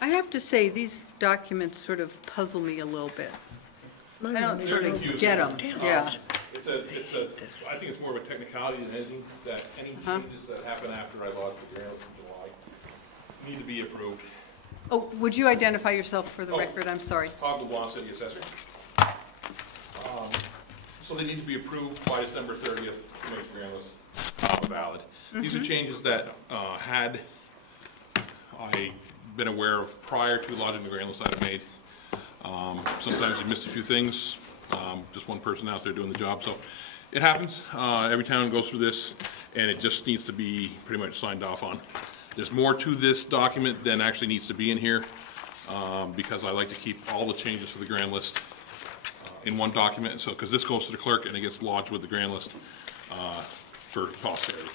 I have to say, these documents sort of puzzle me a little bit. I don't sort of get them. Yeah. I think it's more of a technicality than anything, that any changes that happen after I lodge the grant in July need to be approved. Oh, would you identify yourself for the record? I'm sorry. Todd LeBlanc, City Assessor. So they need to be approved by December 30th to make the grant list valid. These are changes that had I been aware of prior to lodging the grant list that I made. Sometimes you missed a few things. Just one person out there doing the job, so it happens. Every town goes through this, and it just needs to be pretty much signed off on. There's more to this document than actually needs to be in here, because I like to keep all the changes for the grand list in one document. So, because this goes to the clerk and it gets lodged with the grand list for posterity.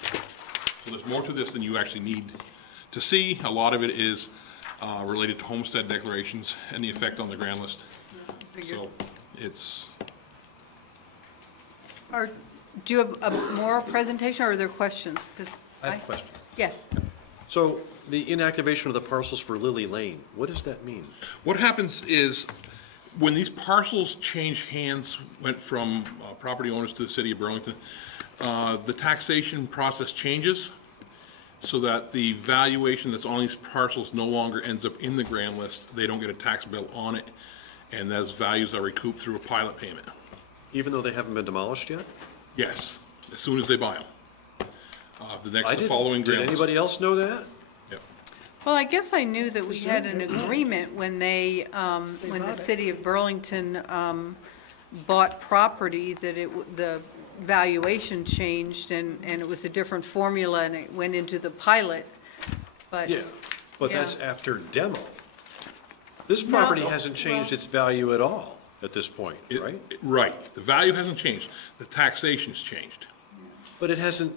So there's more to this than you actually need to see. A lot of it is related to homestead declarations and the effect on the grand list. So it's. Do you have a more presentation, or are there questions? I have a question. Yes. So the inactivation of the parcels for Lily Lane, what does that mean? What happens is, when these parcels change hands, went from property owners to the city of Burlington, the taxation process changes so that the valuation that's on these parcels no longer ends up in the grand list. They don't get a tax bill on it, and those values are recouped through a pilot payment. Even though they haven't been demolished yet? Yes, as soon as they buy them. The following grand list. Did anybody else know that? Yep. Well, I guess I knew that we had an agreement when the city of Burlington bought property, that the valuation changed, and it was a different formula, and it went into the pilot. But yeah, but that's after demo. This property hasn't changed its value at all at this point, right? Right. The value hasn't changed. The taxation's changed. But it hasn't.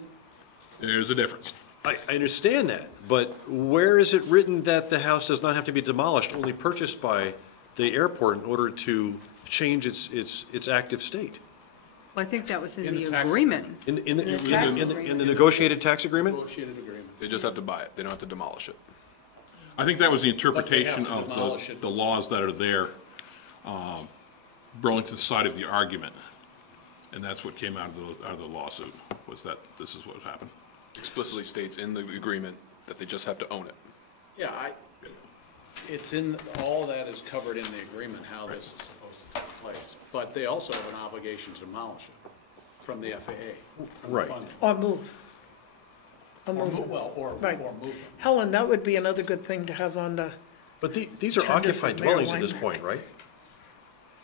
There's a difference. I understand that, but where is it written that the house does not have to be demolished, only purchased by the airport in order to change its active state? Well, I think that was in the agreement. In the negotiated tax agreement? Negotiated agreement. They just have to buy it. They don't have to demolish it. I think that was the interpretation of the laws that are there. Burlington's side of the argument, and that's what came out of the lawsuit, was that this is what happened. Explicitly states in the agreement that they just have to own it. Yeah, it's in, all that is covered in the agreement, how this is supposed to take place. But they also have an obligation to demolish it from the FAA. Right. Or move. Or move. Helen, that would be another good thing to have on the. But these are occupied dwellings at this point, right?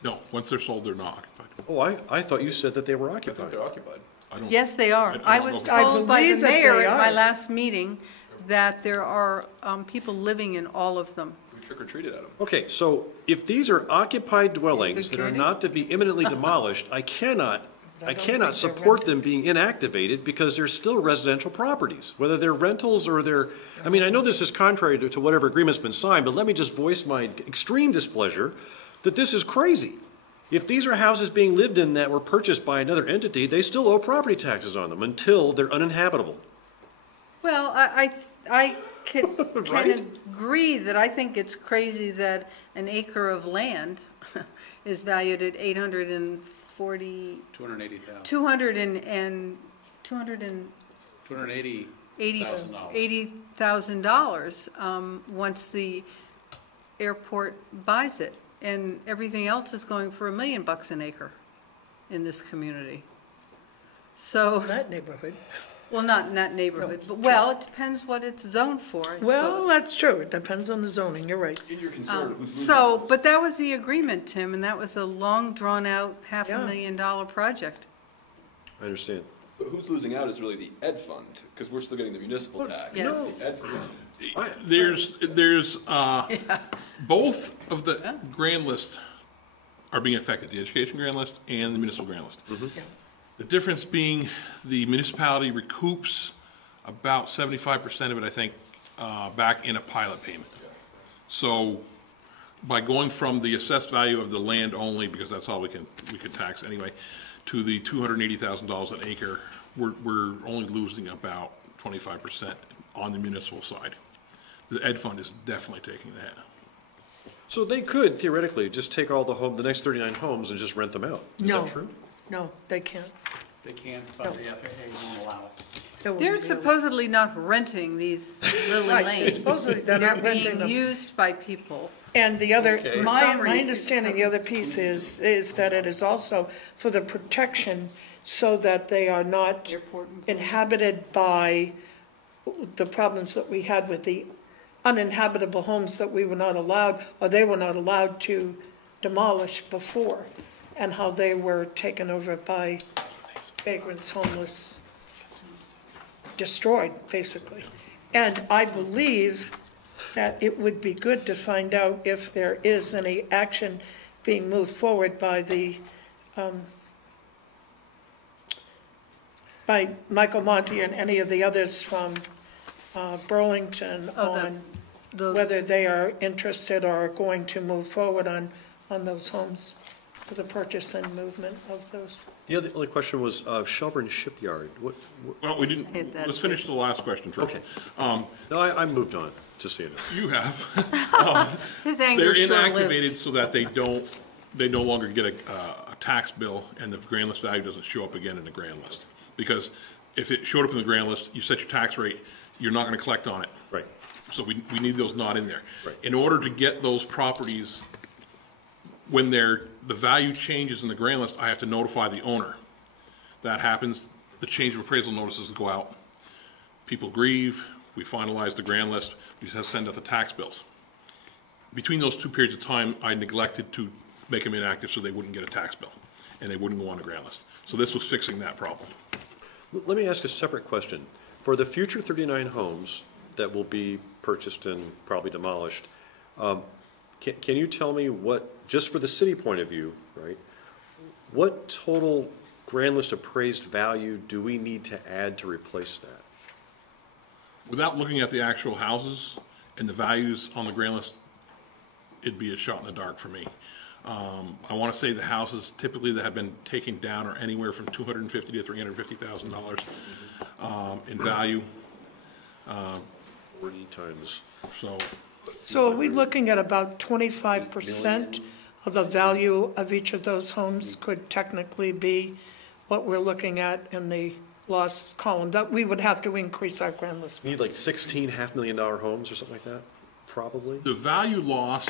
No, once they're sold, they're not occupied. Oh, I thought you said that they were occupied. I think they're occupied. Yes, they are. I was told by the mayor at my last meeting that there are people living in all of them. We trick-or-treated at them. Okay, so if these are occupied dwellings that are not to be imminently demolished, I cannot support them being inactivated, because they're still residential properties, whether they're rentals or they're, I mean, I know this is contrary to whatever agreement's been signed, but let me just voice my extreme displeasure that this is crazy. If these are houses being lived in that were purchased by another entity, they still owe property taxes on them until they're uninhabitable. Well, I can Right? agree that I think it's crazy that an acre of land is valued at $840,000 240, 280,000. 280 $280,000. $80,000 once the airport buys it. And everything else is going for $1 million an acre in this community. So, In that neighborhood. well, not in that neighborhood, but, well, it depends what it's zoned for, I Well, suppose. that's true. It depends on the zoning. You're right. In your concern, who's losing? So, but that was the agreement, Tim, and that was a long, drawn-out, Yeah. $500,000 project. I understand. But who's losing out is really the ed fund, because we're still getting the municipal tax. Yes. It's the ed fund. There's both of the grand lists are being affected, the education grand list and the municipal grand list. Yeah. The difference being the municipality recoups about 75% of it, I think, back in a pilot payment. So by going from the assessed value of the land only, because that's all we could tax anyway, to the $280,000 an acre, we're only losing about 25% on the municipal side. The ed fund is definitely taking that. So they could theoretically just take all the next 39 homes and just rent them out. Is No. that true? No, they can't. They can't, but the FAA won't allow it. They wouldn't They're be able- supposedly not renting these Lily Right, Lanes. supposedly they're not renting They're them. being used by people. And the other, Okay. my Summary. understanding, the other piece is that it is also for the protection so that they are not Airport employees. inhabited by the problems that we had with the uninhabitable homes that we were not allowed, or they were not allowed to demolish before, and how they were taken over by vagrants, homeless, destroyed, basically. And I believe that it would be good to find out if there is any action being moved forward by by Michael Monty and any of the others from Burlington Oh, on The- whether they are interested or are going to move forward on those homes for the purchase and movement of those. The other question was Shelburne Shipyard. What, Well, we didn't, Hit that let's finish the last question first. okay. No, I moved on, just so you know. You have. His anger They're short-lived. inactivated so that they no longer get a tax bill and the grand list value doesn't show up again in the grand list. Because if it showed up in the grand list, you set your tax rate, you're not gonna collect on it. Right. So we need those not in there. Right. In order to get those properties, when the value changes in the grand list, I have to notify the owner. That happens, the change of appraisal notices go out. People grieve, we finalize the grand list, we just send out the tax bills. Between those two periods of time, I neglected to make them inactive so they wouldn't get a tax bill, and they wouldn't go on the grand list. So this was fixing that problem. Let me ask a separate question. For the future 39 homes that will be purchased and probably demolished, can you tell me what, just for the city point of view, right, what total grand list appraised value do we need to add to replace that? Without looking at the actual houses and the values on the grand list, it'd be a shot in the dark for me. I want to say the houses typically that have been taken down are anywhere from $250,000 to $350,000 in value. 40 times. So are we looking at about 25% of the value of each of those homes could technically be what we're looking at in the loss column? That we would have to increase our grand list. We need like 16 $500,000 homes or something like that, probably? The value loss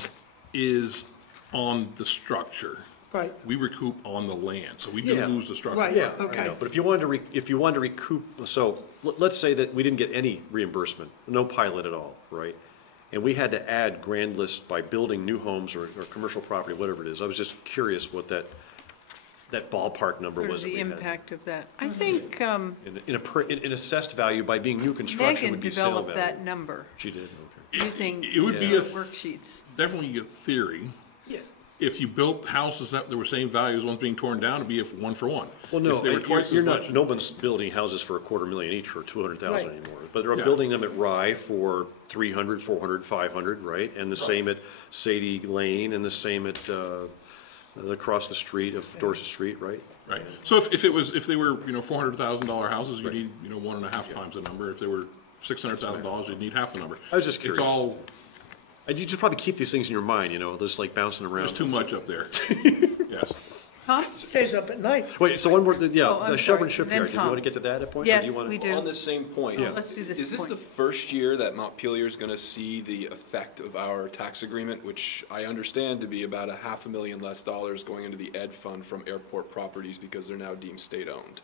is on the structure. Right. We recoup on the land, so we do Yeah. lose the structure. Right. Yeah, Okay. I know, but if you wanted to recoup, so let's say that we didn't get any reimbursement, no pilot at all, right? And we had to add grand list by building new homes or commercial property, whatever it is. I was just curious what that ballpark number Sort of was that the we had. impact of that. I think In assessed value by being new construction Megan would be sale developed value. that number She did, okay. using It would be a worksheets. definitely a theory. Yeah. If you built houses that were same value as ones being torn down, it'd be a 1 for 1. Well, no, If they were twice you're as not, much. no one's building houses for $250,000 each or 200,000 Right. anymore. But they're Yeah. building them at Rye for 300, 400, 500, right? And the same at Sadie Lane and the same at, across the street of Dorset Street, right? Right. So if they were, $400,000 houses, you'd need, 1.5 times the number. If they were $600,000, you'd need half the number. I was just curious. It's all, And you just probably keep these things in your mind, just like bouncing around. there's too much up there. Yes. Tom? Stays up at night. Wait, so one more, yeah, Oh, I'm the Shelburne sorry. Shipyard, Then do you want to Tom. get to that at point? or Yes, do you wanna- we do. On this same point, Oh, let's do this is this point. the first year that Montpelier is going to see the effect of our tax agreement, which I understand to be about $500,000 less going into the ed fund from airport properties because they're now deemed state-owned?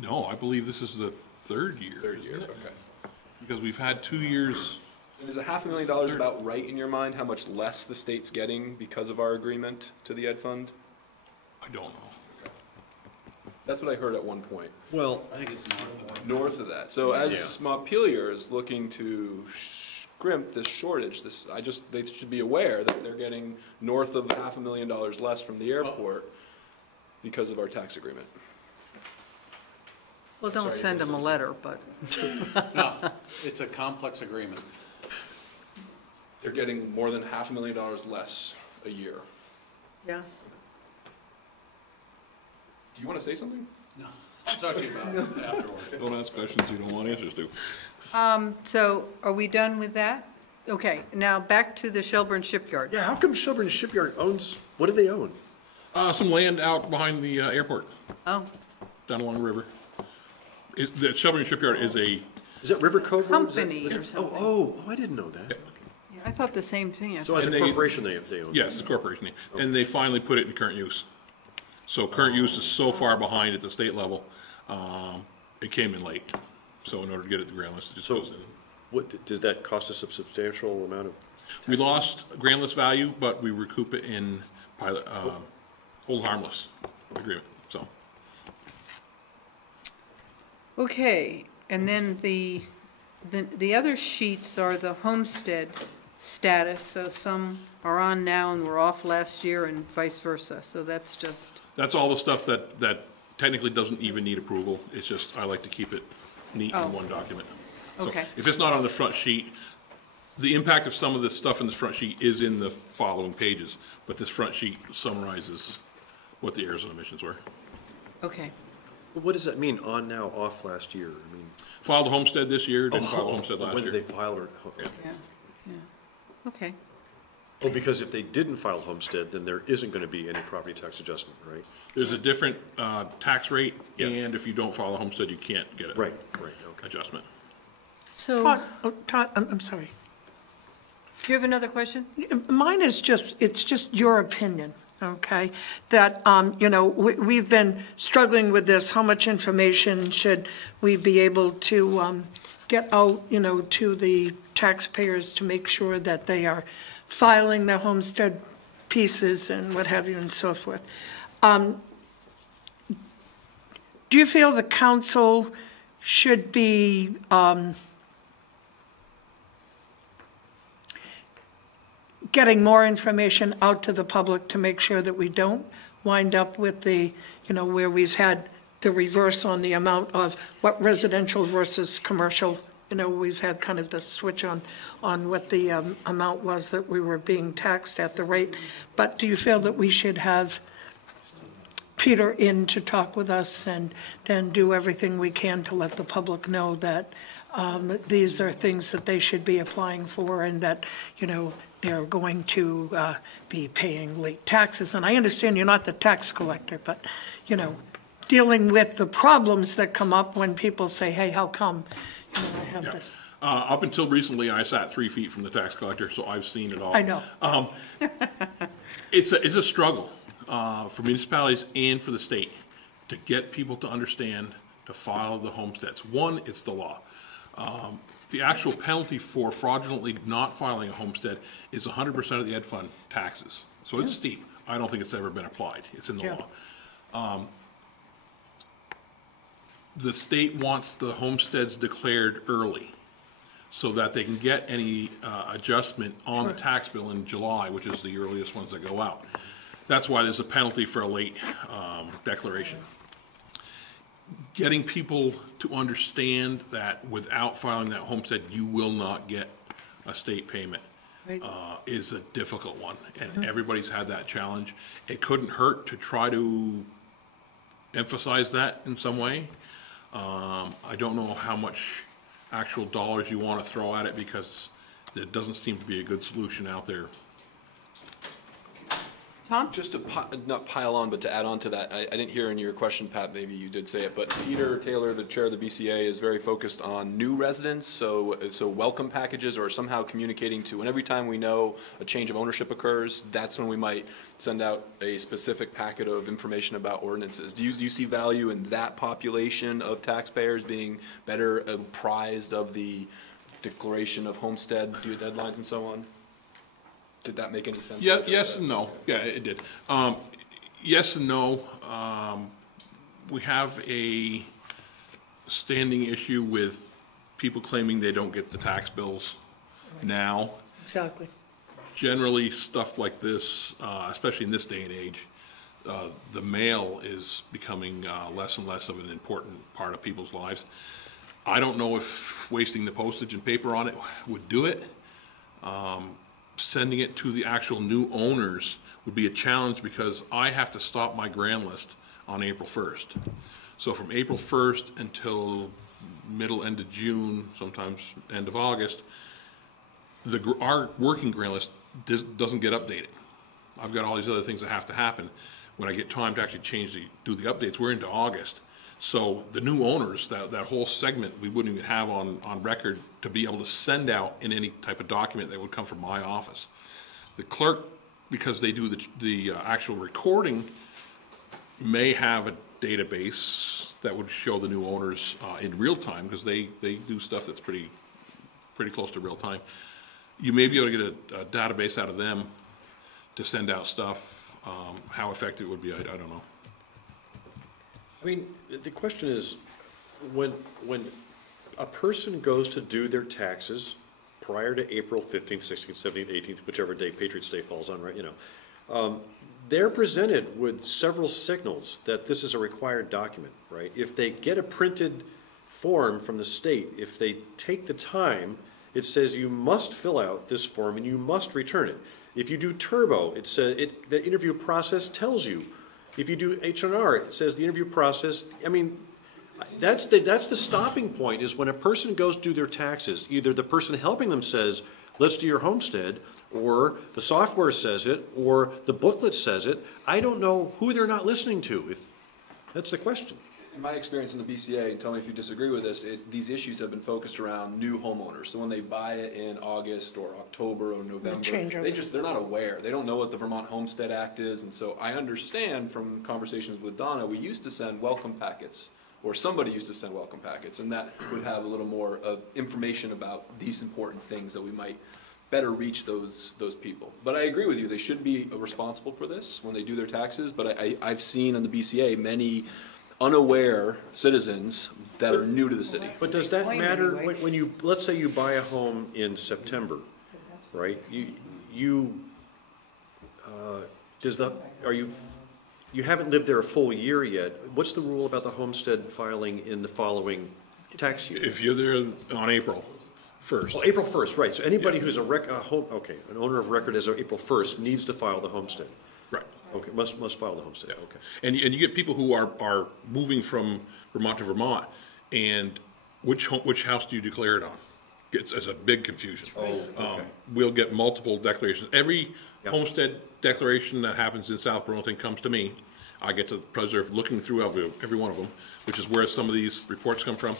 No, I believe this is the third year. Third isn't year, it? okay. Because we've had 2 years. And is $500,000 about right in your mind, how much less the state's getting because of our agreement to the ed fund? I don't know. That's what I heard at one point. Well, I think it's north of that. North of that. So as Montpelier is looking to scrimp this shortage, they should be aware that they're getting north of $500,000 less from the airport because of our tax agreement. Well, don't Sorry, send this them a is- letter, but, No, it's a complex agreement. They're getting more than $500,000 less a year. yeah. Do you want to say something? No, I'll talk to you about it afterward. Don't ask questions you don't want answers to. So are we done with that? Okay, now back to the Shelburne Shipyard. yeah, how come Shelburne Shipyard owns, what do they own? Some land out behind the airport, Oh, down along the river. The Shelburne Shipyard is a, Is that River Cove Road? Is that- Company or oh, something. oh, I didn't know that. I thought the same thing. So as a And they- corporation, they own? yes, it's a corporation, and they finally put it in current use. So current use is so far behind at the state level, it came in late. So in order to get it to ground list, it just So- goes in. What, does that cost us a substantial amount of? We lost grand list value, but we recoup it in pilot, hold harmless agreement, so. Okay, and then the other sheets are the homestead status, so some are on now and were off last year and vice versa, so that's just, That's all the stuff that technically doesn't even need approval. It's just, I like to keep it neat Oh. in one document. So Okay. if it's not on the front sheet, the impact of some of this stuff in this front sheet is in the following pages, but this front sheet summarizes what the errors and omissions were. okay. What does that mean, on now, off last year? I mean. Filed a homestead this year, didn't file a homestead last When year. did they file or? Yeah. Yeah, okay. Well, because if they didn't file homestead, then there isn't going to be any property tax adjustment, right? There's a different tax rate, Yeah. and if you don't file a homestead, you can't get it. Right, okay. Adjustment. So, Todd, I'm sorry. do you have another question? Mine is just, it's just your opinion, okay? That, we've been struggling with this, how much information should we be able to get out, to the taxpayers to make sure that they are filing their homestead pieces and what have you and so forth. Do you feel the council should be getting more information out to the public to make sure that we don't wind up with the, where we've had the reverse on the amount of what residential versus commercial, we've had kind of the switch on what the amount was that we were being taxed at the rate. But do you feel that we should have Peter in to talk with us and then do everything we can to let the public know that these are things that they should be applying for and that, they're going to be paying late taxes? And I understand you're not the tax collector, but, dealing with the problems that come up when people say, hey, how come, I have this? Up until recently, I sat 3 feet from the tax collector, so I've seen it all. I know. It's a struggle for municipalities and for the state to get people to understand, to file the homesteads. One, it's the law. The actual penalty for fraudulently not filing a homestead is 100% of the ed fund taxes. So it's steep. I don't think it's ever been applied. It's in the law. The state wants the homesteads declared early so that they can get any adjustment on the tax bill in July, which is the earliest ones that go out. That's why there's a penalty for a late declaration. Getting people to understand that without filing that homestead, you will not get a state payment is a difficult one, and everybody's had that challenge. It couldn't hurt to try to emphasize that in some way. I don't know how much actual dollars you want to throw at it because there doesn't seem to be a good solution out there. Tom? Just to not pile on, but to add on to that, I didn't hear in your question, Pat, maybe you did say it, but Peter Taylor, the chair of the BCA, is very focused on new residents, so welcome packages or somehow communicating to, and every time we know a change of ownership occurs, that's when we might send out a specific packet of information about ordinances. Do you see value in that population of taxpayers being better apprised of the declaration of homestead due deadlines and so on? Did that make any sense? Yeah, yes and no. Yeah, it did. Yes and no. We have a standing issue with people claiming they don't get the tax bills now. Exactly. Generally, stuff like this, especially in this day and age, the mail is becoming less and less of an important part of people's lives. I don't know if wasting the postage and paper on it would do it. Sending it to the actual new owners would be a challenge because I have to stop my grand list on April 1st. So from April 1st until end of June, sometimes end of August, our working grand list doesn't get updated. I've got all these other things that have to happen. When I get time to actually do the updates, we're into August. So the new owners, that whole segment, we wouldn't even have on record to be able to send out in any type of document that would come from my office. The clerk, because they do the actual recording, may have a database that would show the new owners in real time, because they do stuff that's pretty close to real time. You may be able to get a database out of them to send out stuff. How effective it would be, I don't know. I mean, the question is, when a person goes to do their taxes prior to April 15th, 16th, 17th, 18th, whichever day Patriots Day falls on, right, they're presented with several signals that this is a required document, right? If they get a printed form from the state, if they take the time, it says you must fill out this form and you must return it. If you do turbo, it says the interview process tells you. If you do H&R, it says the interview process. I mean, that's the stopping point, is when a person goes to do their taxes, either the person helping them says, let's do your homestead, or the software says it, or the booklet says it. I don't know who they're not listening to. That's the question. In my experience in the BCA, and tell me if you disagree with this, these issues have been focused around new homeowners. So when they buy it in August or October or November, they're not aware. They don't know what the Vermont Homestead Act is. And so I understand from conversations with Donna, we used to send welcome packets, or somebody used to send welcome packets, and that would have a little more information about these important things that we might better reach those people. But I agree with you, they should be responsible for this when they do their taxes. But I've seen on the BCA many unaware citizens that are new to the city. But does that matter when you, let's say you buy a home in September, right? You haven't lived there a full year yet. What's the rule about the homestead filing in the following tax year? If you're there on April 1st. Oh, April 1st, right. So anybody who's an owner of record as of April 1st needs to file the homestead. Right. Okay, must file the homestead. Yeah. Okay. And you get people who are moving from Vermont to Vermont, and which house do you declare it on? It's a big confusion. Oh, okay. We'll get multiple declarations. Every homestead declaration that happens in South Burlington comes to me. I get to preserve looking through every one of them, which is where some of these reports come from,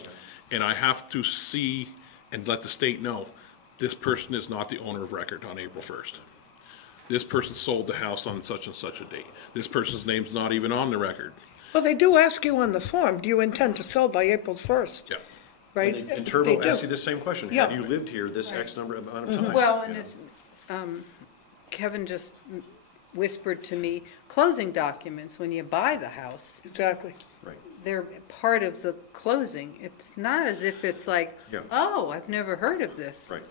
and I have to see and let the state know this person is not the owner of record on April 1st. This person sold the house on such and such a date. This person's name's not even on the record. Well, they do ask you on the form, do you intend to sell by April 1st? Yeah. Right? And Turbo asks you the same question. Yeah. Have you lived here this X number amount of time? Well, and as Kevin just whispered to me, closing documents, when you buy the house, Exactly. Right. they're part of the closing. It's not as if it's like, oh, I've never heard of this. Right.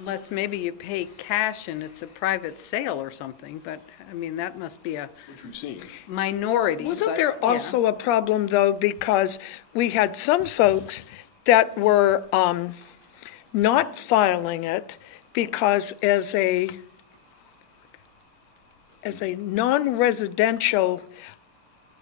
Unless maybe you pay cash and it's a private sale or something, but, I mean, that must be a Which we've seen. minority. Wasn't there also a problem, though, because we had some folks that were not filing it because as a non-residential,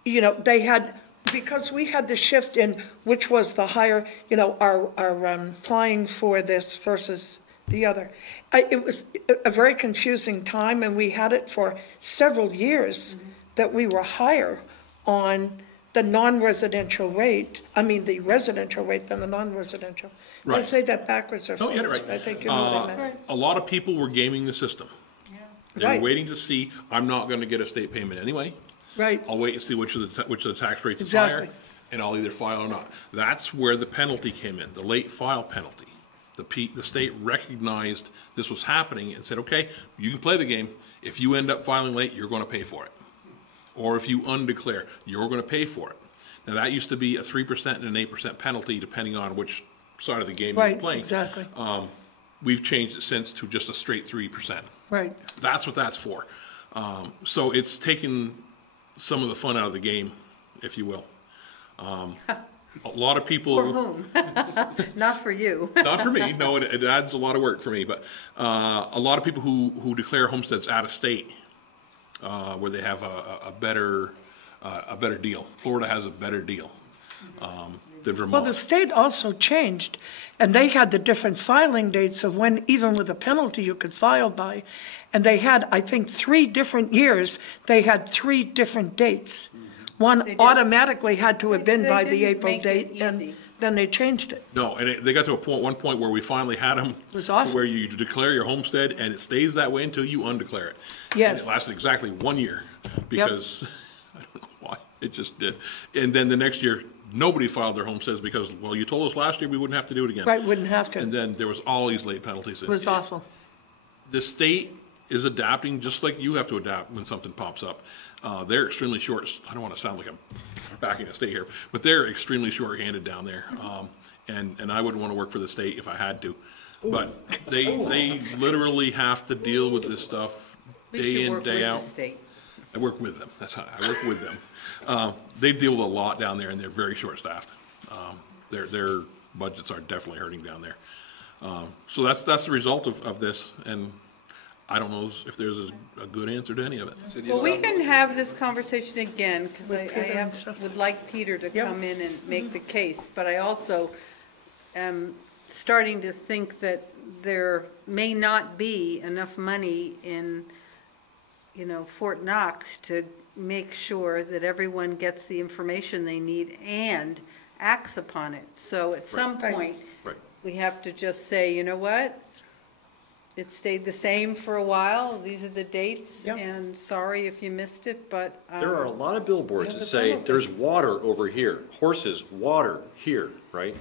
they had, because we had the shift in which was the higher, our applying for this versus the other. It was a very confusing time, and we had it for several years that we were higher on the non-residential rate, the residential rate than the non-residential. I Right. say that backwards or No, you forwards. had it right. I think you know that. A lot of people were gaming the system. They were Right. waiting to see, I'm not gonna get a state payment anyway. Right, I'll wait and see which of the tax rates is Exactly. higher, and I'll either file or not. That's where the penalty came in, the late file penalty. The state recognized this was happening and said, okay, you can play the game. If you end up filing late, you're gonna pay for it. Or if you undeclare, you're gonna pay for it. Now, that used to be a 3% and an 8% penalty, depending on which side of the game you're right, playing. exactly, We've changed it since to just a straight 3%. right. That's what that's for. So it's taken some of the fun out of the game, if you will. A lot of people. For whom? Not for you. Not for me. No, it adds a lot of work for me. But a lot of people who declare homesteads out of state, where they have a better deal. Florida has a better deal than Vermont. Well, the state also changed, and they had the different filing dates of when, even with a penalty, you could file by. And they had, I think, 3 different years, they had 3 different dates. One did. automatically had to have been They by the didn't April make it date, easy. and then they changed it. No, and they got to one point where we finally had them was awful. where you declare your homestead, and it stays that way until you undeclare it. Yes. And it lasted exactly 1 year because I don't know why it just did. And then the next year, nobody filed their homesteads because, well, you told us last year we wouldn't have to do it again. Right, wouldn't have to. And then there was all these late penalties. It was awful. The state is adapting just like you have to adapt when something pops up. They're extremely short. I don't want to sound like I'm backing the state here, but they're extremely short-handed down there. And I wouldn't want to work for the state if I had to. But they literally have to deal with this stuff day in, day out. We should work with the state. I work with them. That's how I work with them. They deal with a lot down there, and they're very short-staffed. Their budgets are definitely hurting down there. So that's the result of this, and I don't know if there's a good answer to any of it. Well, we can have this conversation again, because I Peter and have, stuff. would like Peter to Yep. come in and make the case, but I also am starting to think that there may not be enough money in, Fort Knox to make sure that everyone gets the information they need and acts upon it. So at some Right. point, Right. we have to just say, you know what? It stayed the same for a while. These are the dates, Yep. and sorry if you missed it, but. There are a lot of billboards that There's a say, penalty. there's water over here, horses, water here, right?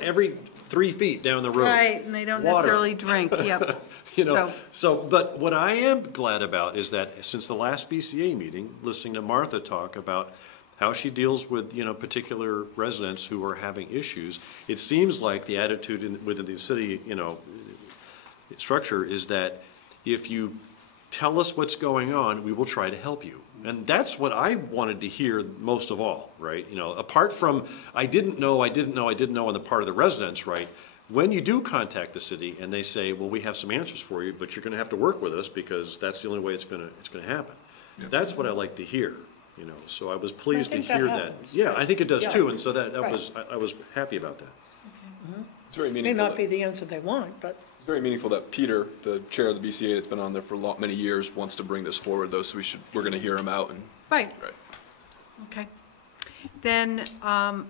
Every 3 feet down the road. Right, and they don't Water. necessarily drink, yep. But what I am glad about is that since the last BCA meeting, listening to Martha talk about how she deals with, particular residents who are having issues, it seems like the attitude within the city, structure is that if you tell us what's going on, we will try to help you. And that's what I wanted to hear most of all, right? Apart from, I didn't know on the part of the residents, right? When you do contact the city and they say, well, we have some answers for you, but you're gonna have to work with us because that's the only way it's gonna happen. That's what I like to hear, so I was pleased to think that hear that. happens, Yeah, right. I think it does Yeah. too, and so that Right. was, I was happy about that. It's very May meaningful. not be the answer they want, but It's very meaningful that Peter, the chair of the BCA that's been on there for many years, wants to bring this forward, though, so we're going to hear him out. Right, Right. okay. Then,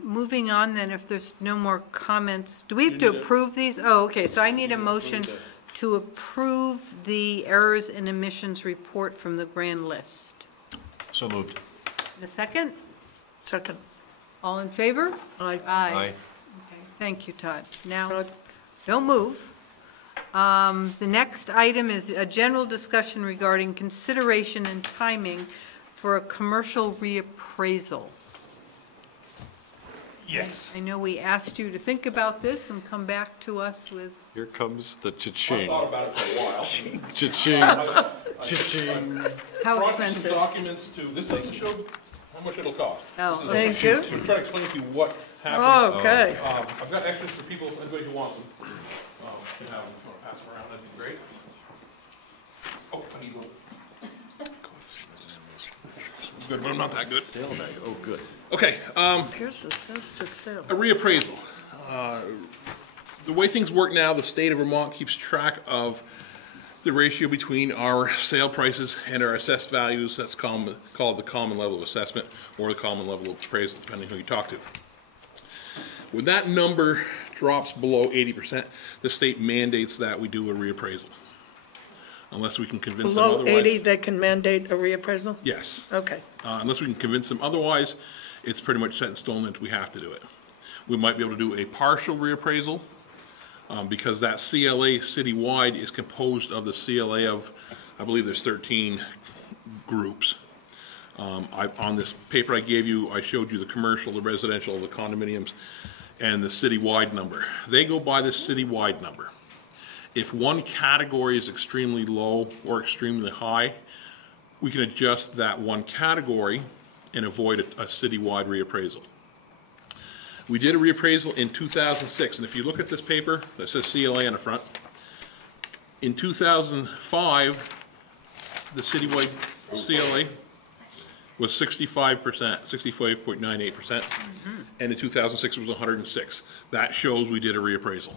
moving on then, if there's no more comments, do we have to approve these? Oh, okay, so I need a motion to approve the errors and omissions report from the grand list. So moved. In a second? second. All in favor? Aye. Aye. Aye. Okay, thank you, Todd. Now, Todd? don't move. The next item is a general discussion regarding consideration and timing for a commercial reappraisal. Yes. I know we asked you to think about this and come back to us with, Here comes the I cha-ching. thought about it for a while. Cha-ching, cha-ching. how Brought you some expensive? documents too. This doesn't show how much it'll cost. Oh, Thank you. I'm trying to explain to you what happens. Oh, okay. I've got extras for people, anybody who wants them. You have them, if you want to pass them around, that'd be great. Oh, I need one. Good, but I'm not that good. Sale bag, oh, good. Okay, Here's the says to sale. a reappraisal. the way things work now, the state of Vermont keeps track of the ratio between our sale prices and our assessed values. That's called the common level of assessment or the common level of appraisal, depending who you talk to. When that number drops below 80%, the state mandates that we do a reappraisal. Unless we can convince them otherwise. Below 80, they can mandate a reappraisal? Yes. Okay. Unless we can convince them otherwise, it's pretty much set in stone that we have to do it. We might be able to do a partial reappraisal because that CLA citywide is composed of the CLA of, I believe there's 13 groups. On this paper I gave you, I showed you the commercial, the residential, the condominiums, and the citywide number. They go by the citywide number. If one category is extremely low or extremely high, we can adjust that one category and avoid a citywide reappraisal. We did a reappraisal in 2006, and if you look at this paper that says CLA on the front, in 2005, the citywide CLA was 65%, 65.98%, and in 2006 it was 106. That shows we did a reappraisal.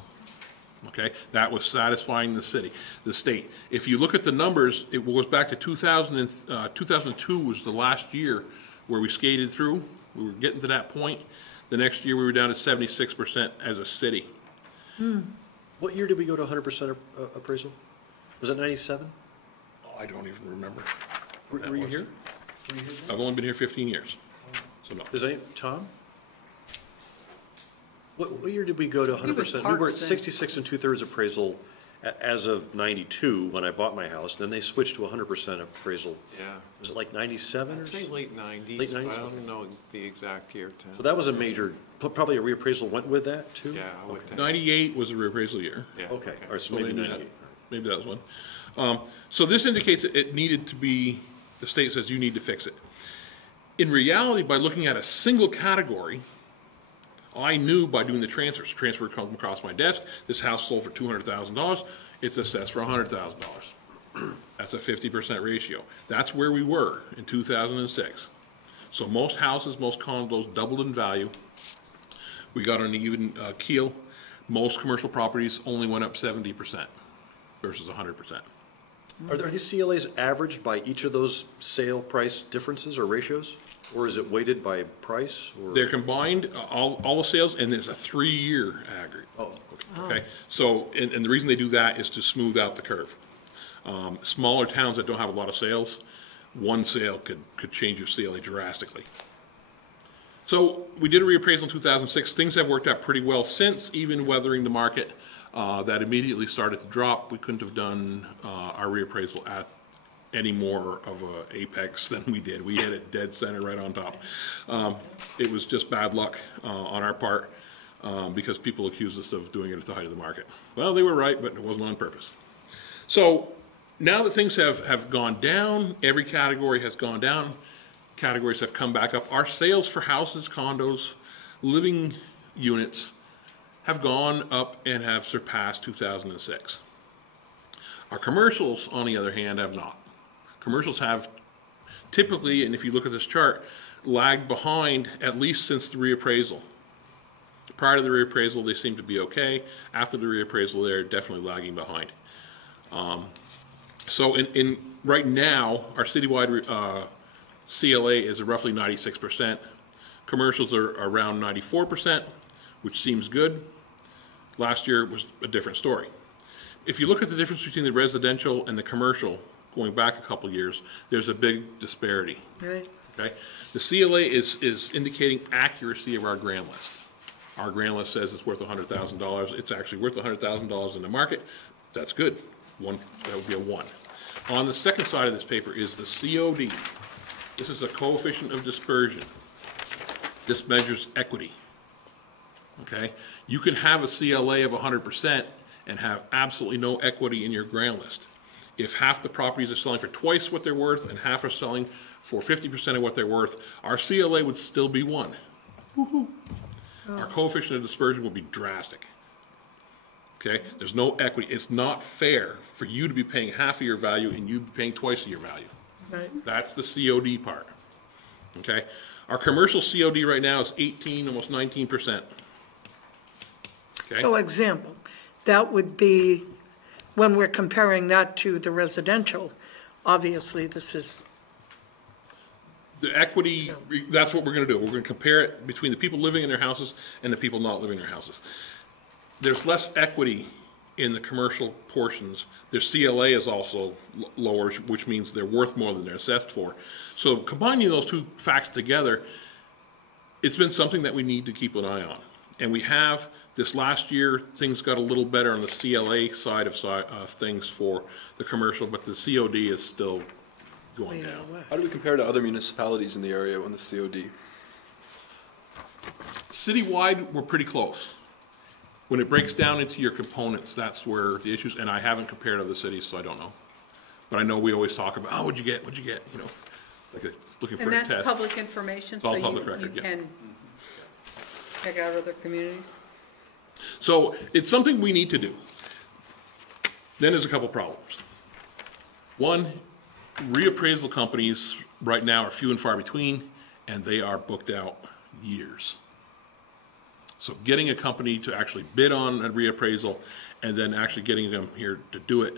Okay, that was satisfying the state. If you look at the numbers, it goes back to 2002 was the last year where we skated through. We were getting to that point. The next year we were down to 76% as a city. What year did we go to 100% appraisal? Was it 97? I don't even remember. Were you here? I've only been here 15 years. So no. Is that Tom? What year did we go to 100%? We were at 66 2/3 appraisal as of 92 when I bought my house. Then they switched to 100% appraisal. Yeah. Was it like 97 or I'd say late 90s. Late 90s? But I don't know the exact year. So that was a major, probably a reappraisal went with that too? Yeah, I would think. 98 was a reappraisal year. Yeah. Okay, all right, so maybe 98. Maybe that was one. So this indicates that it needed to be, the state says you need to fix it. In reality, by looking at a single category, I knew by doing the transfers, transfer come across my desk, this house sold for $200,000, it's assessed for $100,000. That's a 50% ratio. That's where we were in 2006. So most houses, most condos doubled in value. We got an even keel. Most commercial properties only went up 70% versus 100%. Are these CLAs averaged by each of those sale price differences or ratios? Or is it weighted by price? Or? They're combined, all the sales, and there's a 3-year aggregate. Oh, okay. So, and the reason they do that is to smooth out the curve. Smaller towns that don't have a lot of sales, one sale could change your CLA drastically. So we did a reappraisal in 2006. Things have worked out pretty well since, even weathering the market that immediately started to drop. We couldn't have done our reappraisal at any more of a apex than we did. We hit it dead center right on top. It was just bad luck on our part because people accused us of doing it at the height of the market. Well, they were right, but it wasn't on purpose. So now that things have gone down, every category has gone down, categories have come back up. Our sales for houses, condos, living units have gone up and have surpassed 2006. Our commercials, on the other hand, have not. Commercials have typically, and if you look at this chart, lagged behind at least since the reappraisal. Prior to the reappraisal, they seem to be okay. After the reappraisal, they're definitely lagging behind. So in right now, our citywide CLA is roughly 96%. Commercials are around 94%, which seems good. Last year was a different story. If you look at the difference between the residential and the commercial, going back a couple years, there's a big disparity. Right. Okay? The CLA is indicating accuracy of our grand list. Our grand list says it's worth $100,000. It's actually worth $100,000 in the market. That's good. That would be a 1. On the second side of this paper is the COD. This is a coefficient of dispersion. This measures equity. Okay? You can have a CLA of 100% and have absolutely no equity in your grand list. If half the properties are selling for twice what they're worth and half are selling for 50% of what they're worth, our CLA would still be 1. Woohoo. Our coefficient of dispersion will be drastic. Okay? There's no equity. It's not fair for you to be paying half of your value and you be paying twice of your value. Right. That's the COD part. Okay? Our commercial COD right now is 18, almost 19%. Okay? So example, that would be, when we're comparing that to the residential, obviously this is, The equity, that's what we're gonna do. We're gonna compare it between the people living in their houses and the people not living in their houses. There's less equity in the commercial portions. Their CLA is also lower, which means they're worth more than they're assessed for. So combining those two facts together, it's been something that we need to keep an eye on. And we have, this last year, things got a little better on the CLA side of things for the commercial, but the COD is still going down. How do we compare to other municipalities in the area on the COD? Citywide, we're pretty close. When it breaks down into your components, that's where the issues, and I haven't compared other cities, so I don't know. But I know we always talk about, oh, what'd you get, you know, like looking for And a test. that's public information, It's all so you public record, yeah. can check out other communities? So it's something we need to do. Then there's a couple problems. One, reappraisal companies right now are few and far between, and they are booked out years. So getting a company to actually bid on a reappraisal and then actually getting them here to do it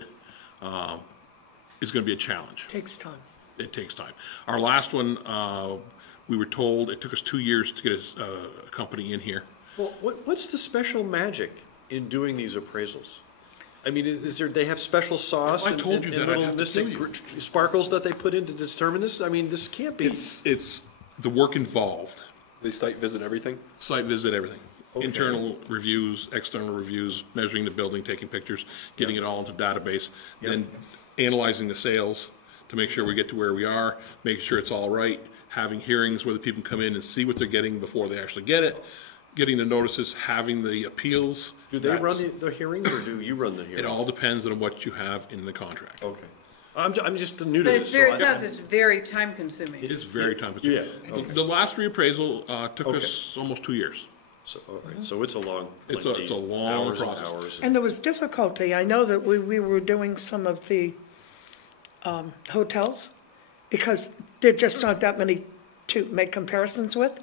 is going to be a challenge. takes time. It takes time. Our last one, we were told it took us 2 years to get a company in here. Well, what's the special magic in doing these appraisals? I mean, is there, they have special sauce If I told you and that, I'd little have to mystic kill you. sparkles that they put in to determine this? I mean, this can't be. It's the work involved. They site visit everything? Site visit, everything. Okay. Internal reviews, external reviews, measuring the building, taking pictures, getting it all into database, then analyzing the sales to make sure we get to where we are, making sure it's all right, having hearings where the people come in and see what they're getting before they actually get it, getting the notices, having the appeals. Do they run the hearings or do you run the hearings? It all depends on what you have in the contract. Okay. I'm just new to But this. it's very, so it sounds it's very time consuming. It is very time consuming. Yeah, okay. The last reappraisal took us almost 2 years. So, all right, so it's a long, It's lengthy a long hours and process. hours. And there was difficulty. I know that we were doing some of the hotels because there just aren't that many to make comparisons with.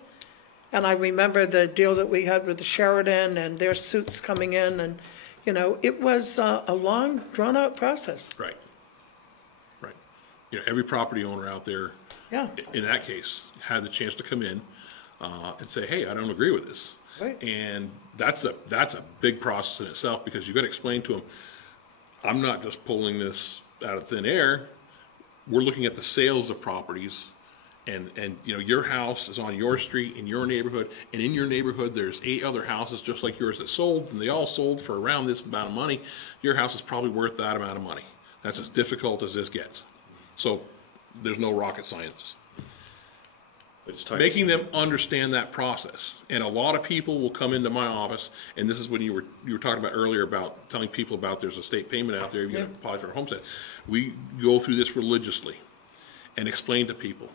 And I remember the deal that we had with the Sheridan and their suits coming in and, you know, it was a long, drawn-out process. Right. Right. You know, every property owner out there, Yeah, in that case, had the chance to come in and say, hey, I don't agree with this. right. And that's a big process in itself because you've got to explain to them, I'm not just pulling this out of thin air. We're looking at the sales of properties and you know, your house is on your street in your neighborhood, and in your neighborhood there's 8 other houses just like yours that sold, and they all sold for around this amount of money. Your house is probably worth that amount of money. That's as difficult as this gets. So there's no rocket science. It's time. Making them understand that process. And a lot of people will come into my office, and this is when you were talking about earlier about telling people about there's a state payment out there, you're going to apply for a homestead. We go through this religiously and explain to people,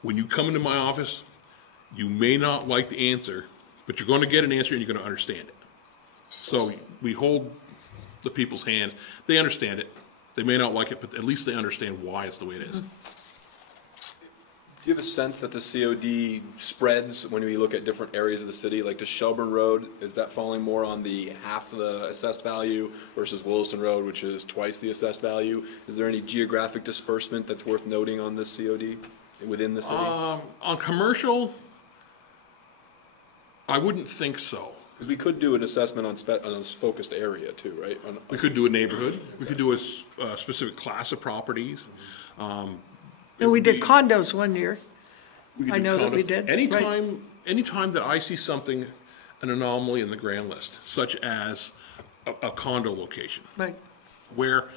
when you come into my office, you may not like the answer, but you're going to get an answer and you're going to understand it. So we hold the people's hand. They understand it. They may not like it, but at least they understand why it's the way it is. Do you have a sense that the COD spreads when we look at different areas of the city? Like to Shelburne Road, is that falling more on the half the assessed value versus Williston Road, which is twice the assessed value? Is there any geographic disbursement that's worth noting on this COD within the city? On commercial, I wouldn't think so. Because we could do an assessment on a focused area too, right? We could do a neighborhood. We could do a specific class of properties. And we did condos one year. We could I do know that we condos. did, Anytime that I see something, an anomaly in the grand list, such as a condo location, Right. where,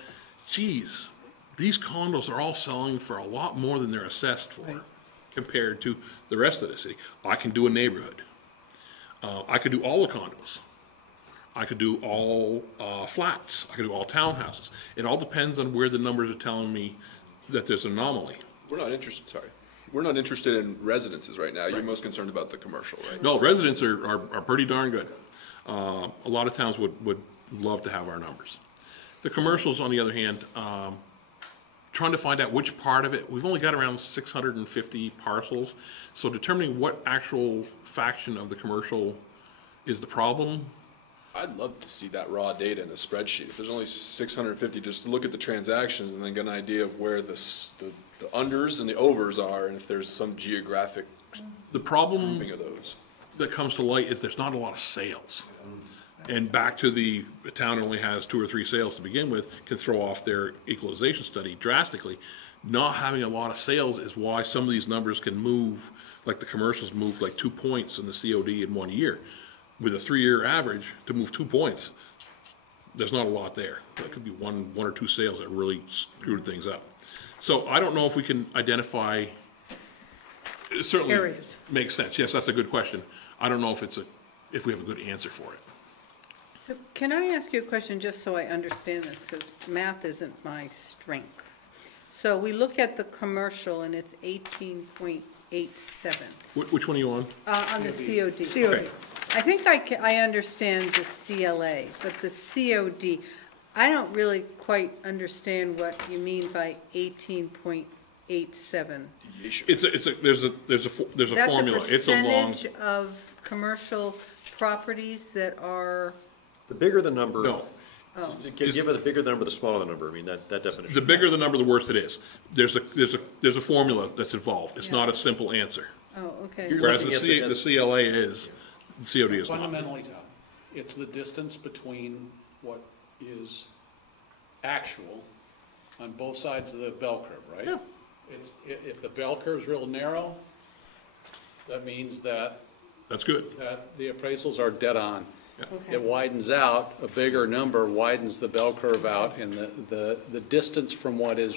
geez, these condos are all selling for a lot more than they're assessed for Right. compared to the rest of the city. I can do a neighborhood. I could do all the condos. I could do all flats. I could do all townhouses. It all depends on where the numbers are telling me that there's an anomaly. We're not interested in residences right now. You're most concerned about the commercial, right? No, residents are pretty darn good. A lot of towns would love to have our numbers. The commercials, on the other hand, trying to find out which part of it, we've only got around 650 parcels, so determining what actual faction of the commercial is the problem I'd love to see that raw data in a spreadsheet. If there's only 650, just to look at the transactions and then get an idea of where the unders and the overs are, and if there's some geographic The problem grouping of those. that comes to light is there's not a lot of sales. And back to the town only has 2 or 3 sales to begin with, can throw off their equalization study drastically. Not having a lot of sales is why some of these numbers can move, like the commercials moved like 2 points in the COD in 1 year. With a 3-year average, to move 2 points, there's not a lot there. That could be one or two sales that really screwed things up. So I don't know if we can identify, it certainly Areas. makes sense. Yes, that's a good question. I don't know if we have a good answer for it. So can I ask you a question, just so I understand this, because math isn't my strength. So we look at the commercial, and it's 18.87 Which one are you on? on the COD. COD. I think I understand the CLA, but the COD, I don't really quite understand what you mean by 18.87. There's a formula. It's a long. Is that the percentage of commercial properties that are, The bigger the number. No. Give it the bigger the number, the smaller the number. I mean, that definition. The bigger the number, the worse it is. There's a formula that's involved. It's not a simple answer. oh, okay. Whereas looking at the CLA is, the COD is not. Fundamentally, Tom, it's the distance between what is actual on both sides of the bell curve, right? Yeah. If the bell curve's real narrow, that means that That's good. the appraisals are dead on. Okay. It widens out, a bigger number widens the bell curve out, and the distance from what is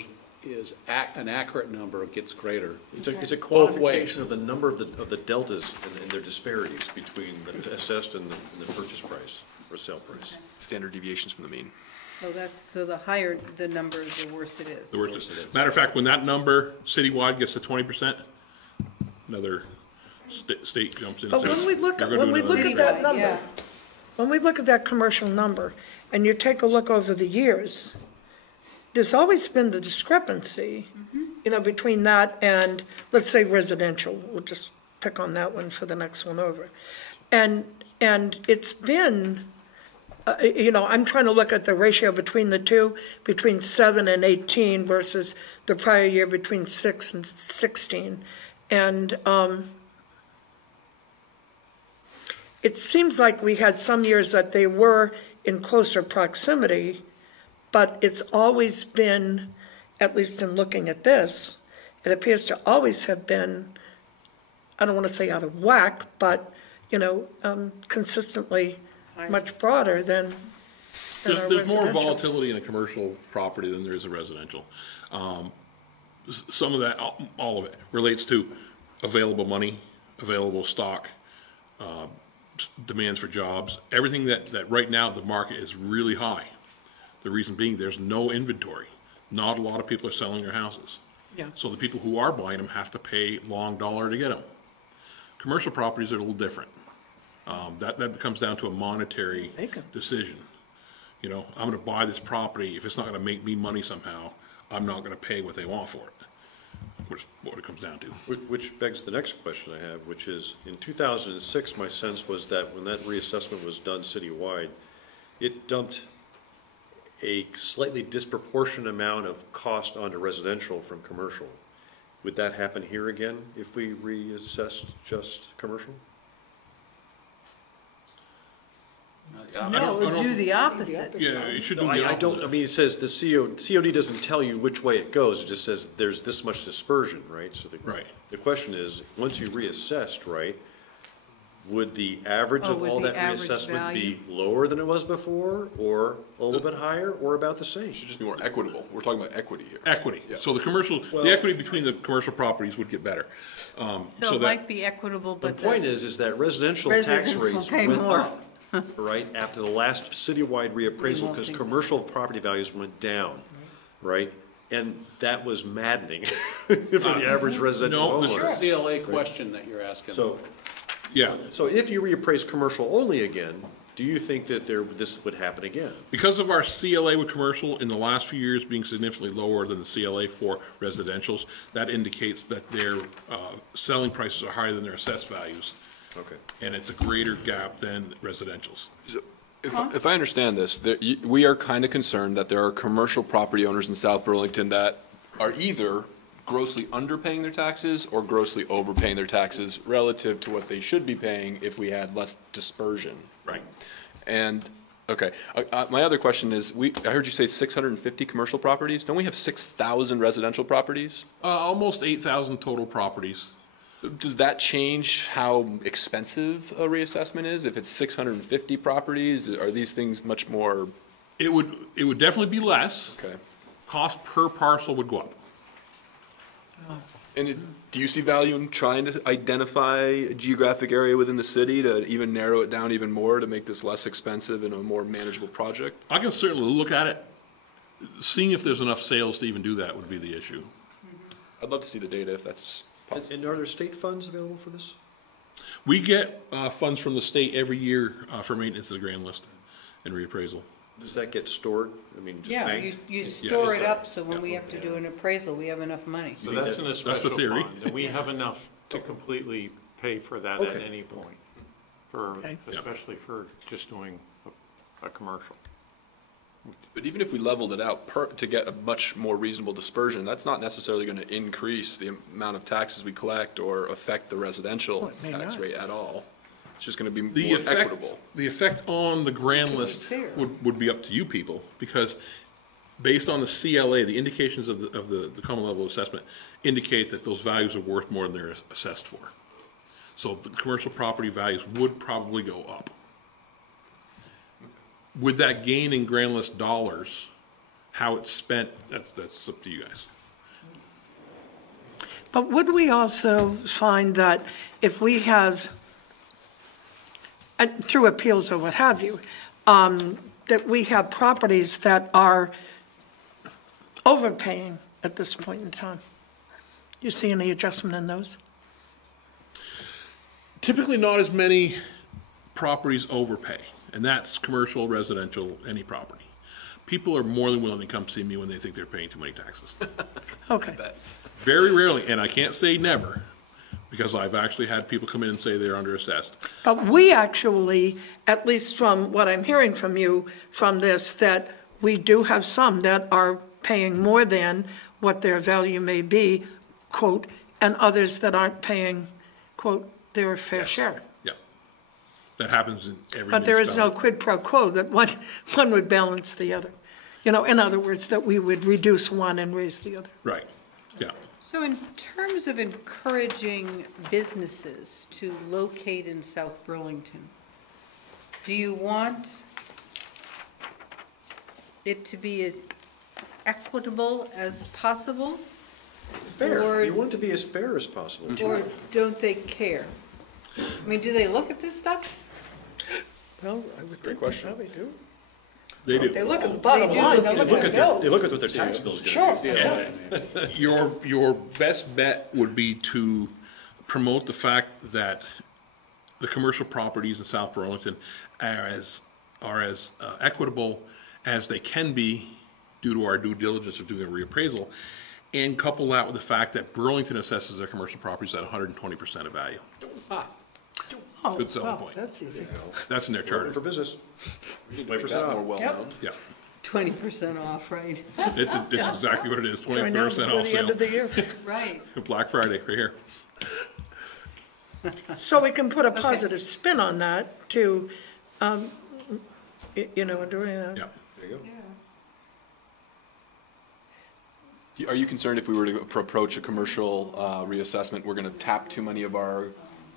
an accurate number gets greater. It's a Both ways. quantification of the number of the deltas and their disparities between the assessed and the purchase price or sale price. Standard deviations from the mean. So the higher the number, the worse it is. The worst is. Matter of fact, when that number citywide gets to 20%, another state jumps in and But says, when we look "You're at, gonna when we do look another at thing." that number, when we look at that commercial number, and you take a look over the years, there's always been the discrepancy, between that and, let's say, residential. We'll just pick on that one for the next one over. And it's been, I'm trying to look at the ratio between the two, between 7 and 18 versus the prior year between 6 and 16. And it seems like we had some years that they were in closer proximity, but it's always been, at least in looking at this, it appears to always have been, I don't want to say out of whack, but, consistently much broader than our There's more residential. volatility in a commercial property than there is a residential. Some of that, all of it, relates to available money, available stock, demands for jobs, everything that right now the market is really high. The reason being there's no inventory. Not a lot of people are selling their houses. Yeah. So the people who are buying them have to pay long dollar to get them. Commercial properties are a little different. That comes down to a monetary decision. I'm going to buy this property. If it's not going to make me money somehow, I'm not going to pay what they want for it. Which is what it comes down to. Which begs the next question I have, which is, in 2006, my sense was that when that reassessment was done citywide, it dumped a slightly disproportionate amount of cost onto residential from commercial. Would that happen here again if we reassessed just commercial? No, it would do the opposite. Yeah, it should do No, the I don't, opposite. I mean, it says the COD doesn't tell you which way it goes, it just says there's this much dispersion, right? So Right. the question is, once you reassessed, right, would the average of would all the that average reassessment be value- lower than it was before, or a little bit higher, or about the same? It should just be more equitable. We're talking about equity here. Equity. Yeah. So the equity between the commercial properties would get better. So So it that, might be equitable, The but point is that residential tax Residents will rates pay went more. up, right, after the last citywide reappraisal, won't because think commercial property values went down, right? And that was maddening for the average residential no, It's homeowner. a CLA question that you're asking. yeah. So if you reappraise commercial only again, do you think that this would happen again? Because of our CLA with commercial in the last few years being significantly lower than the CLA for residentials, that indicates that their selling prices are higher than their assessed values. Okay. And it's a greater gap than residentials. If I understand this, we are kind of concerned that there are commercial property owners in South Burlington that are either grossly underpaying their taxes or grossly overpaying their taxes relative to what they should be paying if we had less dispersion. Right. And, okay, my other question is, I heard you say 650 commercial properties. Don't we have 6,000 residential properties? Almost 8,000 total properties. Does that change how expensive a reassessment is? If it's 650 properties, are these things much more? It would definitely be less. Okay. Cost per parcel would go up. And do you see value in trying to identify a geographic area within the city to even narrow it down even more to make this less expensive and a more manageable project? I can certainly look at it. Seeing if there's enough sales to even do that would be the issue. I'd love to see the data if that's possible. And are there state funds available for this? We get funds from the state every year for maintenance of the grand list and reappraisal. Does that get stored? I mean, just Yeah, banked? you store it up, so when we have to do an appraisal, we have enough money. So that's in a the special theory. fund, and we have enough to completely pay for that at any point, especially for just doing a commercial. But even if we leveled it out to get a much more reasonable dispersion, that's not necessarily going to increase the amount of taxes we collect or affect the residential tax rate at all. It's just going to be more equitable. The effect on the grand list would be up to you people, because based on the CLA, the indications of the common level assessment indicate that those values are worth more than they're assessed for. So the commercial property values would probably go up. With that gain in grand list dollars, how it's spent, that's up to you guys. But would we also find that if we have, through appeals or what have you, that we have properties that are overpaying at this point in time? You see any adjustment in those? Typically not as many properties overpay, and that's commercial, residential, any property. People are more than willing to come see me when they think they're paying too many taxes. Okay. Very rarely, and I can't say never, because I've actually had people come in and say they're underassessed. But we actually, at least from what I'm hearing from you from this, that we do have some that are paying more than what their value may be, quote, and others that aren't paying, quote, their fair share. Yeah. That happens in every But there is no municipality. quid pro quo that one would balance the other. You know, in other words, that we would reduce one and raise the other. Right, yeah. So in terms of encouraging businesses to locate in South Burlington, do you want it to be as equitable as possible? Fair. Or- You want it to be as fair as possible. Or don't they care? I mean, do they look at this stuff? Well, I would think they probably do. They do. They look at the bottom do line, look they at look the at the bill. They look at what their tax bill's going to be. Sure. Your best bet would be to promote the fact that the commercial properties in South Burlington are as equitable as they can be due to our due diligence of doing a reappraisal, and couple that with the fact that Burlington assesses their commercial properties at 120% of value. Oh, Good selling wow, point. that's easy. That's in their charter. For business. Make that more well-known. Yeah, 20% off, right? it's exactly what it is, Right now, 20% before off the end of the sale. year. Right. Black Friday, right here. So we can put a positive spin on that to, you know, during that. Yeah. There you go. Are you concerned if we were to approach a commercial reassessment, we're going to tap too many of our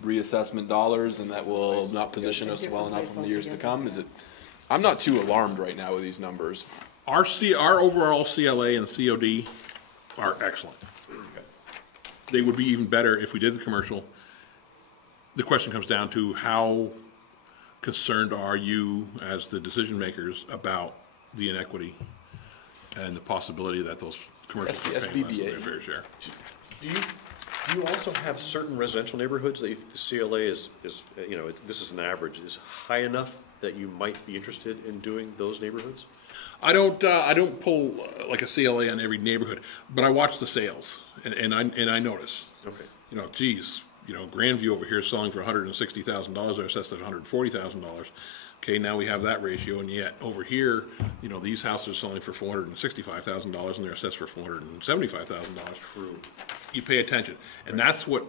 reassessment dollars and that will not position us well enough in the years to come? Is it? I'm not too alarmed right now with these numbers. Our overall CLA and COD are excellent. They would be even better if we did the commercial. The question comes down to how concerned are you as the decision makers about the inequity and the possibility that those commercials are paying less than their fair share. Do you also have certain residential neighborhoods that the CLA is, you know, this is an average, is high enough that you might be interested in doing those neighborhoods? I don't pull like a CLA on every neighborhood, but I watch the sales and I notice. Okay. You know, geez, you know, Grandview over here is selling for $160,000. They're assessed at $140,000. Okay, now we have that ratio, and yet over here, you know, these houses are selling for $465,000 and they're assessed for $475,000. True. You pay attention, and that's what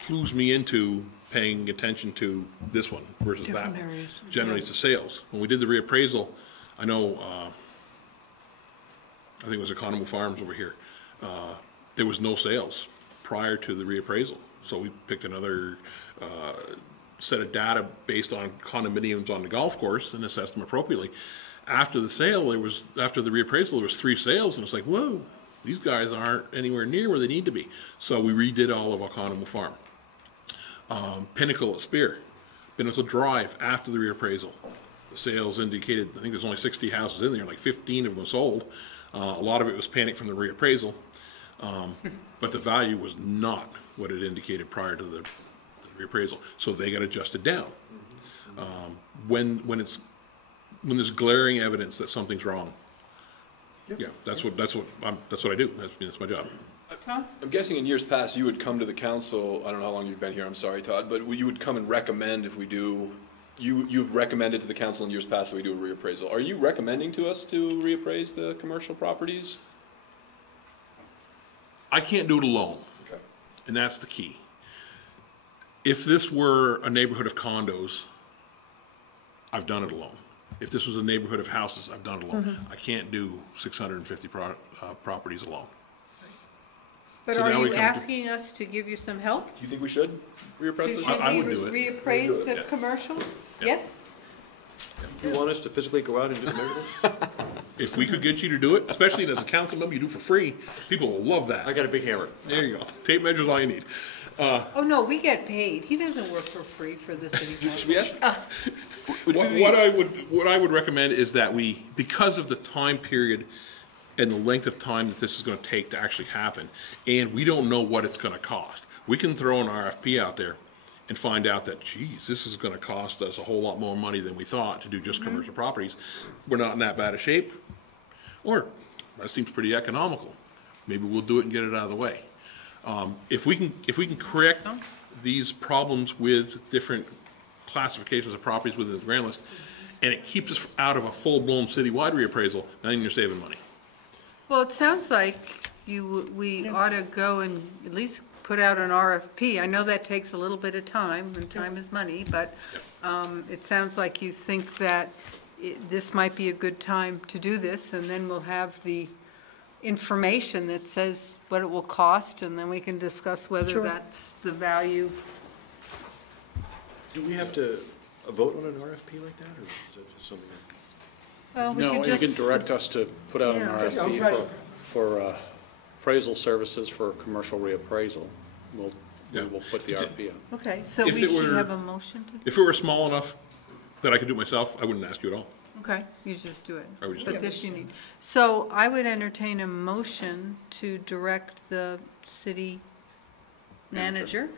clues me into paying attention to this one versus that one. Generally, it's the sales. When we did the reappraisal, I know, I think it was Economo Farms over here, there was no sales prior to the reappraisal. So we picked another set of data based on condominiums on the golf course and assessed them appropriately. After the sale, after the reappraisal, there was 3 sales, and it's like, whoa, these guys aren't anywhere near where they need to be. So we redid all of Economo Farm. Pinnacle at Spear, Pinnacle Drive, after the reappraisal, the sales indicated, I think there's only 60 houses in there, like 15 of them sold. A lot of it was panic from the reappraisal, but the value was not what it indicated prior to the reappraisal, so they got adjusted down. When there's glaring evidence that something's wrong, yeah, that's what I do. That's my job. I'm guessing in years past you would come to the council. I don't know how long you've been here. I'm sorry, Todd, but you would come and recommend if we do. You've recommended to the council in years past that we do a reappraisal. Are you recommending to us to reappraise the commercial properties? I can't do it alone, okay. And that's the key. If this were a neighborhood of condos, I've done it alone. If this was a neighborhood of houses, I've done it alone. I can't do 650 properties alone. But are you asking us to give you some help? Do you think we should reappraise this? I would do it. Reappraise the commercial? Yeah. Yes? You want us to physically go out and do the measurements? If we could get you to do it, especially as a council member, you do it for free, people will love that. I got a big hammer. There you go. Tape measure's all you need. Oh, no, we get paid. He doesn't work for free for the city council. What I would recommend is that we, because of the time period and the length of time that this is going to take to actually happen, and we don't know what it's going to cost. We can throw an RFP out there and find out that, geez, this is going to cost us a whole lot more money than we thought to do just commercial properties. We're not in that bad a shape, or that seems pretty economical. Maybe we'll do it and get it out of the way. If we can correct these problems with different classifications of properties within the grand list, and it keeps us out of a full-blown citywide reappraisal, then you're saving money. Well, it sounds like we ought to go and at least put out an RFP. I know that takes a little bit of time, and time is money, but it sounds like you think that this might be a good time to do this, and then we'll have the information that says what it will cost, and then we can discuss whether that's the value. Do we have to vote on an RFP like that, or is that just something? Well, we No, could you just can direct us to put out an Yeah. RFP for appraisal services for commercial reappraisal. We will put the RFP out. Okay, so If we it should were- have a motion to, If it were small enough that I could do it myself, I wouldn't ask you at all. okay, you just do it. I would just do But it. this you need. So I would entertain a motion to direct the city manager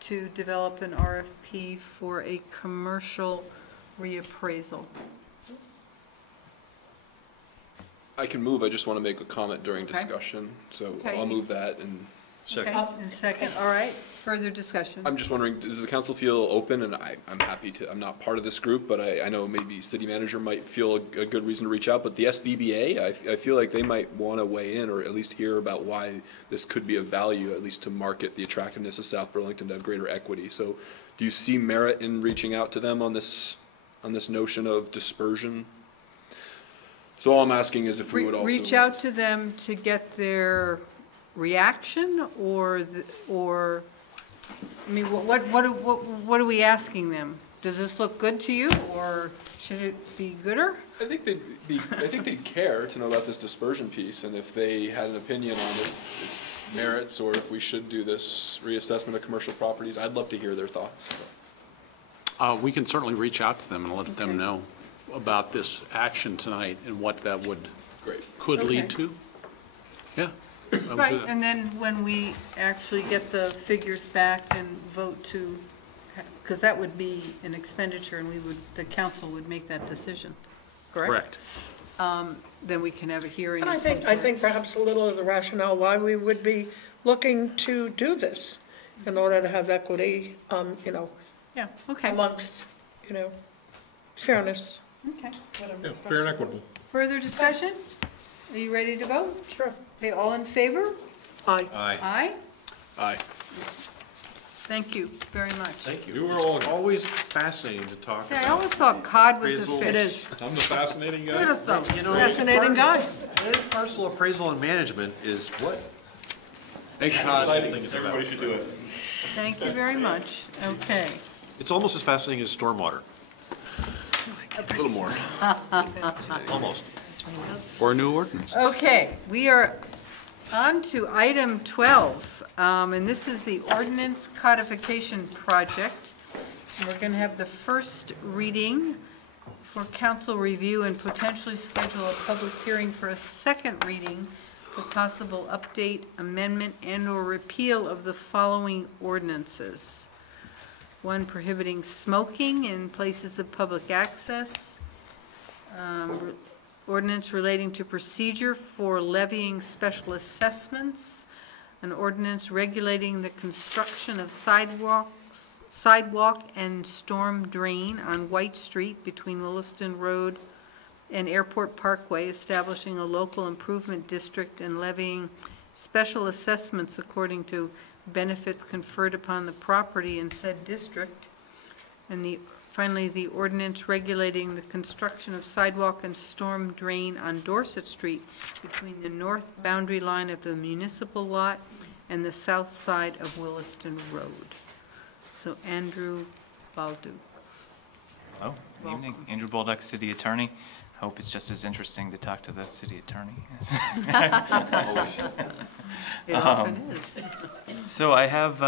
to develop an RFP for a commercial reappraisal. I can move. I just want to make a comment during discussion, so Okay. I'll move that. And Second. Okay, and second, all right, further discussion. I'm just wondering, does the council feel open? And I'm happy to. I'm not part of this group, but I know maybe city manager might feel a good reason to reach out. But the SBBA, I feel like they might want to weigh in, or at least hear about why this could be of value, at least to market the attractiveness of South Burlington to have greater equity. So, do you see merit in reaching out to them on this notion of dispersion? So all I'm asking is if we would also Reach out to them to get their reaction, or, I mean, what are we asking them? Does this look good to you, or should it be gooder? I think they'd care to know about this dispersion piece, and if they had an opinion on it merits, or if we should do this reassessment of commercial properties, I'd love to hear their thoughts. We can certainly reach out to them and let them know about this action tonight and what that could lead to. Yeah. I would do Right, that. and then when we actually get the figures back and vote to, because that would be an expenditure, and the council would make that decision, correct? Correct. Then we can have a hearing And of some I sort. think perhaps a little of the rationale why we would be looking to do this in order to have equity, Yeah, okay. amongst, Fairness, Okay. whatever. Yeah, fair and equitable. Further discussion? Are you ready to vote? Sure. Okay, all in favor? Aye. Aye? Aye. Thank you very much. Thank you. You were all, It's always fascinating to talk See, I about. always thought cod was a Appraisals. fish. It is. I'm the fascinating Who'd guy. have thought? You know, Fascinating guy. Parcel appraisal and management is what? Thanks, Todd. Everybody should do it. Thank you very much. Okay. It's almost as fascinating as stormwater. A little more. Almost. For a new ordinance. Okay, we are on to item 12, and this is the ordinance codification project. And we're going to have the first reading for council review and potentially schedule a public hearing for a second reading for possible update, amendment, and/or repeal of the following ordinances. One, prohibiting smoking in places of public access. Ordinance relating to procedure for levying special assessments. An ordinance regulating the construction of sidewalk and storm drain on White Street between Williston Road and Airport Parkway, establishing a local improvement district and levying special assessments according to benefits conferred upon the property in said district. And finally, the ordinance regulating the construction of sidewalk and storm drain on Dorset Street between the north boundary line of the municipal lot and the south side of Williston Road. So Andrew Baldu. Hello, good evening. Andrew Balduck, City Attorney. Hope it's just as interesting to talk to the City Attorney. It often is. So I have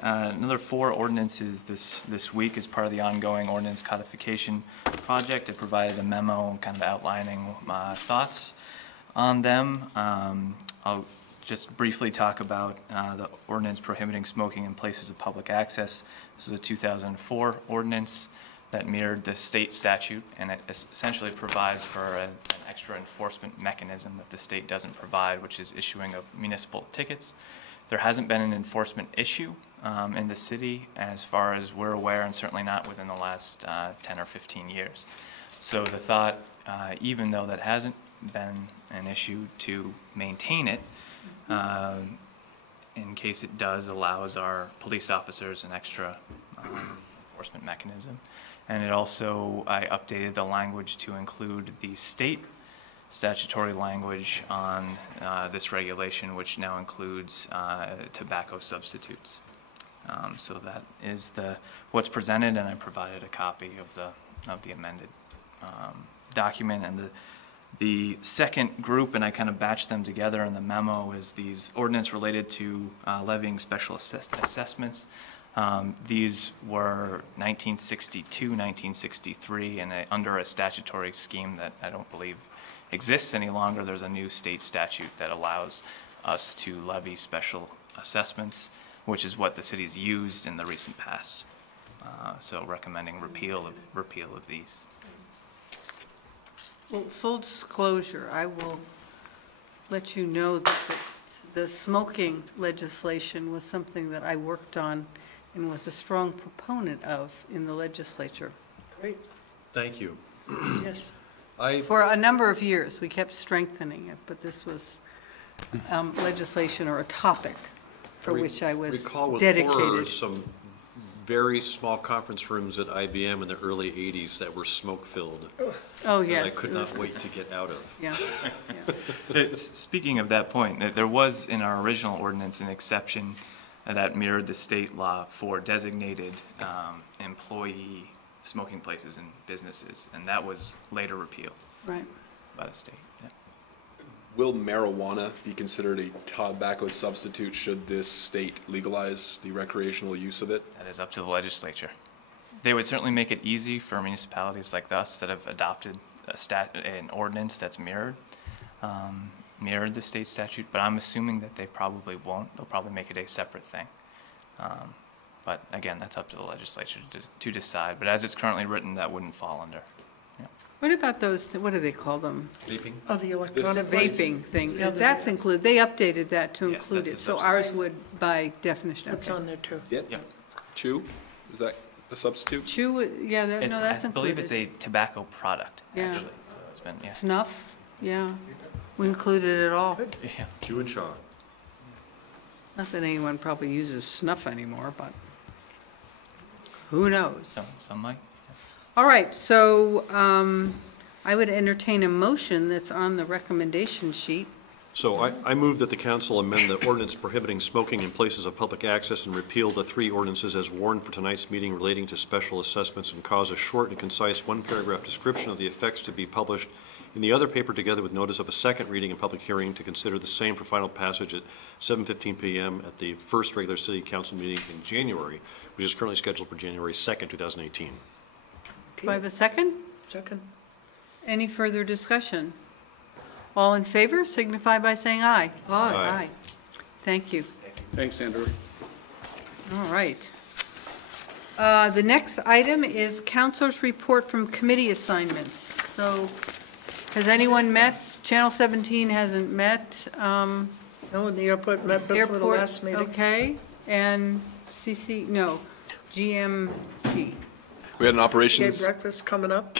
another 4 ordinances this week as part of the ongoing ordinance codification project. I provided a memo kind of outlining my thoughts on them. I'll just briefly talk about the ordinance prohibiting smoking in places of public access. This is a 2004 ordinance that mirrored the state statute, and it essentially provides for an extra enforcement mechanism that the state doesn't provide, which is issuing of municipal tickets. There hasn't been an enforcement issue in the city as far as we're aware, and certainly not within the last 10 or 15 years. So the thought, even though that hasn't been an issue, to maintain it, in case it does, allows our police officers an extra enforcement mechanism. And it also, I updated the language to include the state statutory language on this regulation, which now includes tobacco substitutes. So that is what's presented, and I provided a copy of the amended document. And the second group, and I kind of batched them together in the memo, is these ordinance related to levying special assessments. These were 1962, 1963, and under a statutory scheme that I don't believe exists any longer. There's a new state statute that allows us to levy special assessments, which is what the city's used in the recent past. So recommending repeal of these. Well, full disclosure, I will let you know that the smoking legislation was something that I worked on and was a strong proponent of in the legislature. Great, Thank you. yes. For a number of years, we kept strengthening it, but this was legislation or a topic for which I was recall with dedicated. horror some very small conference rooms at IBM in the early 80s that were smoke-filled. Oh, That yes. I could not wait to get out of. Yeah, Speaking of that point, there was in our original ordinance an exception that mirrored the state law for designated employee smoking places and businesses, and that was later repealed right. by the state. Yeah. Will marijuana be considered a tobacco substitute should this state legalize the recreational use of it? That is up to the legislature. They would certainly make it easy for municipalities like us that have adopted an ordinance that's mirrored the state statute, but I'm assuming that they probably won't. They'll probably make it a separate thing. But again, that's up to the legislature to decide. But as it's currently written, that wouldn't fall under. Yeah. What about those, what do they call them? Vaping? Oh, the The electronic. vaping thing. Yeah, That's included. They updated that to Yes, include that's it. a So ours substitute. would, by definition, That's okay. on there too. Yep. Yeah. Chew? Is that a substitute? Yeah, no, It's, that's I believe included. it's a tobacco product, Yeah. actually. So it's been, yeah. Snuff, yeah. We included it all. Yeah. Jew and Shaw. Not that anyone probably uses snuff anymore, but who knows? Some might. All right, so I would entertain a motion that's on the recommendation sheet. So I move that the council amend the ordinance prohibiting smoking in places of public access and repeal the 3 ordinances as warned for tonight's meeting relating to special assessments and cause a short and concise 1-paragraph description of the effects to be published in the other paper together with notice of a second reading and public hearing to consider the same for final passage at 7:15 p.m. at the first regular city council meeting in January, which is currently scheduled for January 2nd, 2018. Do I have a second? Second. Any further discussion? All in favor signify by saying aye. Aye. Thank you. Thanks, Andrew. All right. The next item is council's report from committee assignments. So has anyone met? Channel 17 hasn't met. No, and the airport met before the last meeting. Okay, and GMT. We had an operations. Okay, breakfast coming up.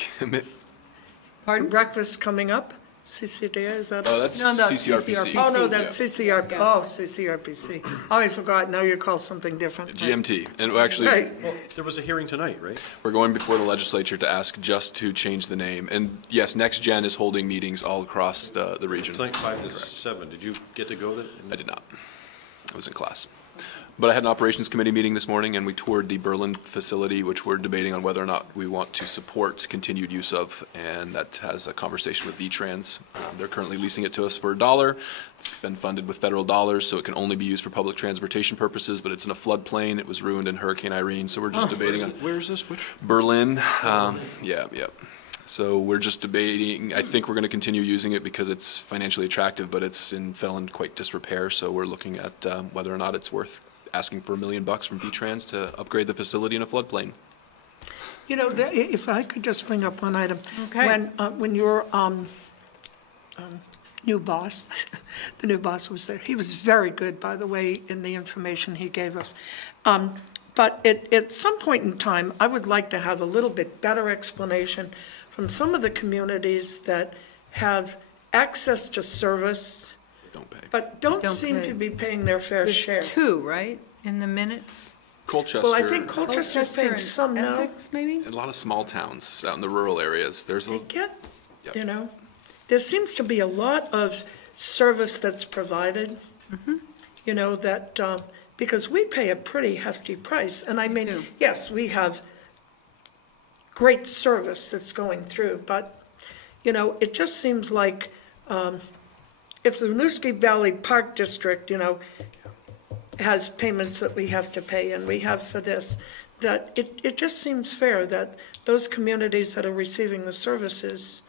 Pardon? Breakfast coming up. CCDA, is that? Oh, that's No, CCRPC. Oh, no, that's Yeah. CCRP. Yeah. Oh, CCRPC. Oh, I forgot. Now you call something different. GMT. And actually, Right. Well, there was a hearing tonight, right? we're going before the legislature to ask just to change the name. And yes, Next Gen is holding meetings all across the region. Tonight 5 to 7. Did you get to go to I did not. I was in class. But I had an operations committee meeting this morning, and we toured the Burlington facility, which we're debating on whether or not we want to support continued use of, and that has a conversation with V-Trans. They're currently leasing it to us for $1. It's been funded with federal dollars, so it can only be used for public transportation purposes, but it's in a floodplain. It was ruined in Hurricane Irene, so we're just debating on Where is this? Which? Berlin. Yeah. So we're just debating. I think we're going to continue using it because it's financially attractive, but fell in quite disrepair. So we're looking at whether or not it's worth asking for $1 million from V-Trans to upgrade the facility in a floodplain. You know, if I could just bring up one item. Okay. When your new boss, the new boss was there, he was very good, by the way, in the information he gave us. But at some point in time, I would like to have a little bit better explanation from some of the communities that have access to service, Don't pay. but don't Don't seem pay. to be paying their fair share. There's 2, right, in the minutes? Colchester. Well, I think Colchester's paying and some now. Essex, maybe? and a lot of small towns out in the rural areas. There's They a get, Yep. you know, there seems to be a lot of service that's provided, you know, that, because we pay a pretty hefty price. And I mean, do. yes, we have great service that's going through, but, you know, it just seems like if the Winooski Valley Park District, you know, has payments that we have to pay and we have for this, that it just seems fair that those communities that are receiving the services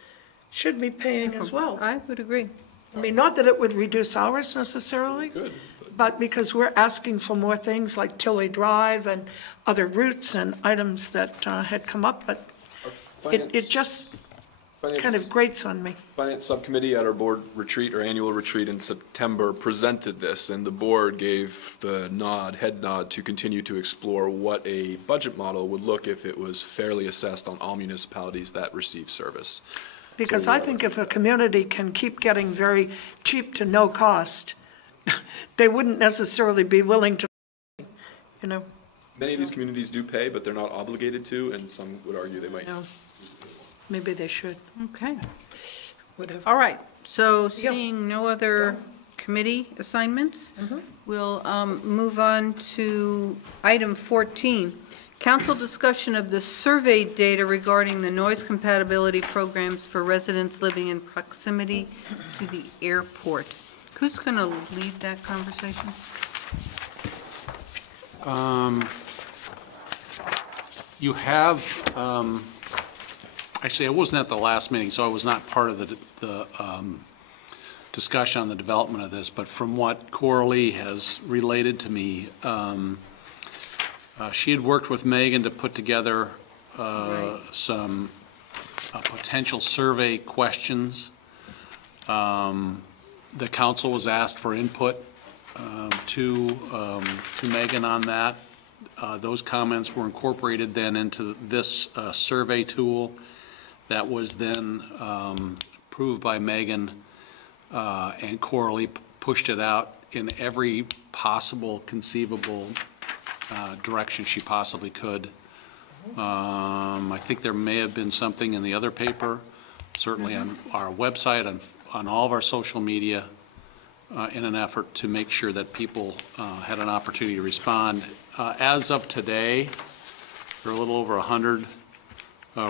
should be paying as well. I would agree. I mean, not that it would reduce ours necessarily, good. but because we're asking for more things like Tilly Drive and other routes and items that had come up, but it just kind of grates on me. Finance Subcommittee at our board retreat or annual retreat in September presented this, and the board gave the head nod to continue to explore what a budget model would look if it was fairly assessed on all municipalities that receive service. Because I think if a community can keep getting very cheap to no cost, they wouldn't necessarily be willing to, you know. Many of these communities do pay, but they're not obligated to, and some would argue they might. No. Maybe they should, Okay. whatever. All right, so seeing no other committee assignments, we'll move on to item 14. Council discussion of the survey data regarding the noise compatibility programs for residents living in proximity to the airport. Who's going to lead that conversation? You have, actually, I wasn't at the last meeting, so I was not part of the discussion on the development of this, but from what Coralie has related to me, she had worked with Megan to put together some potential survey questions. The council was asked for input to Megan on that. Those comments were incorporated then into this survey tool that was then approved by Megan, and Coralie pushed it out in every possible conceivable direction she possibly could. I think there may have been something in the other paper, certainly on our website, on all of our social media, in an effort to make sure that people had an opportunity to respond. As of today, there are a little over 100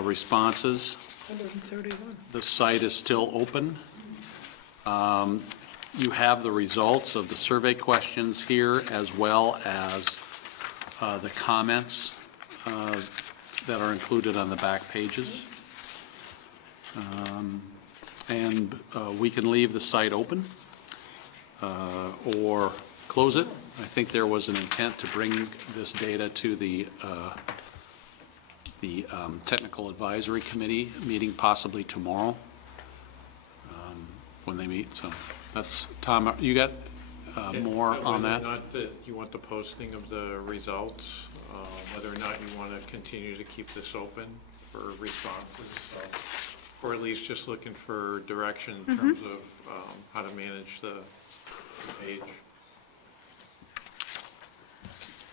responses. 131. The site is still open. You have the results of the survey questions here, as well as the comments that are included on the back pages. And we can leave the site open or close it. I think there was an intent to bring this data to the Technical Advisory Committee meeting possibly tomorrow when they meet. So that's, Tom, you got more on that? Not that you want the posting of the results, whether or not you want to continue to keep this open for responses, or at least just looking for direction in terms of how to manage the page.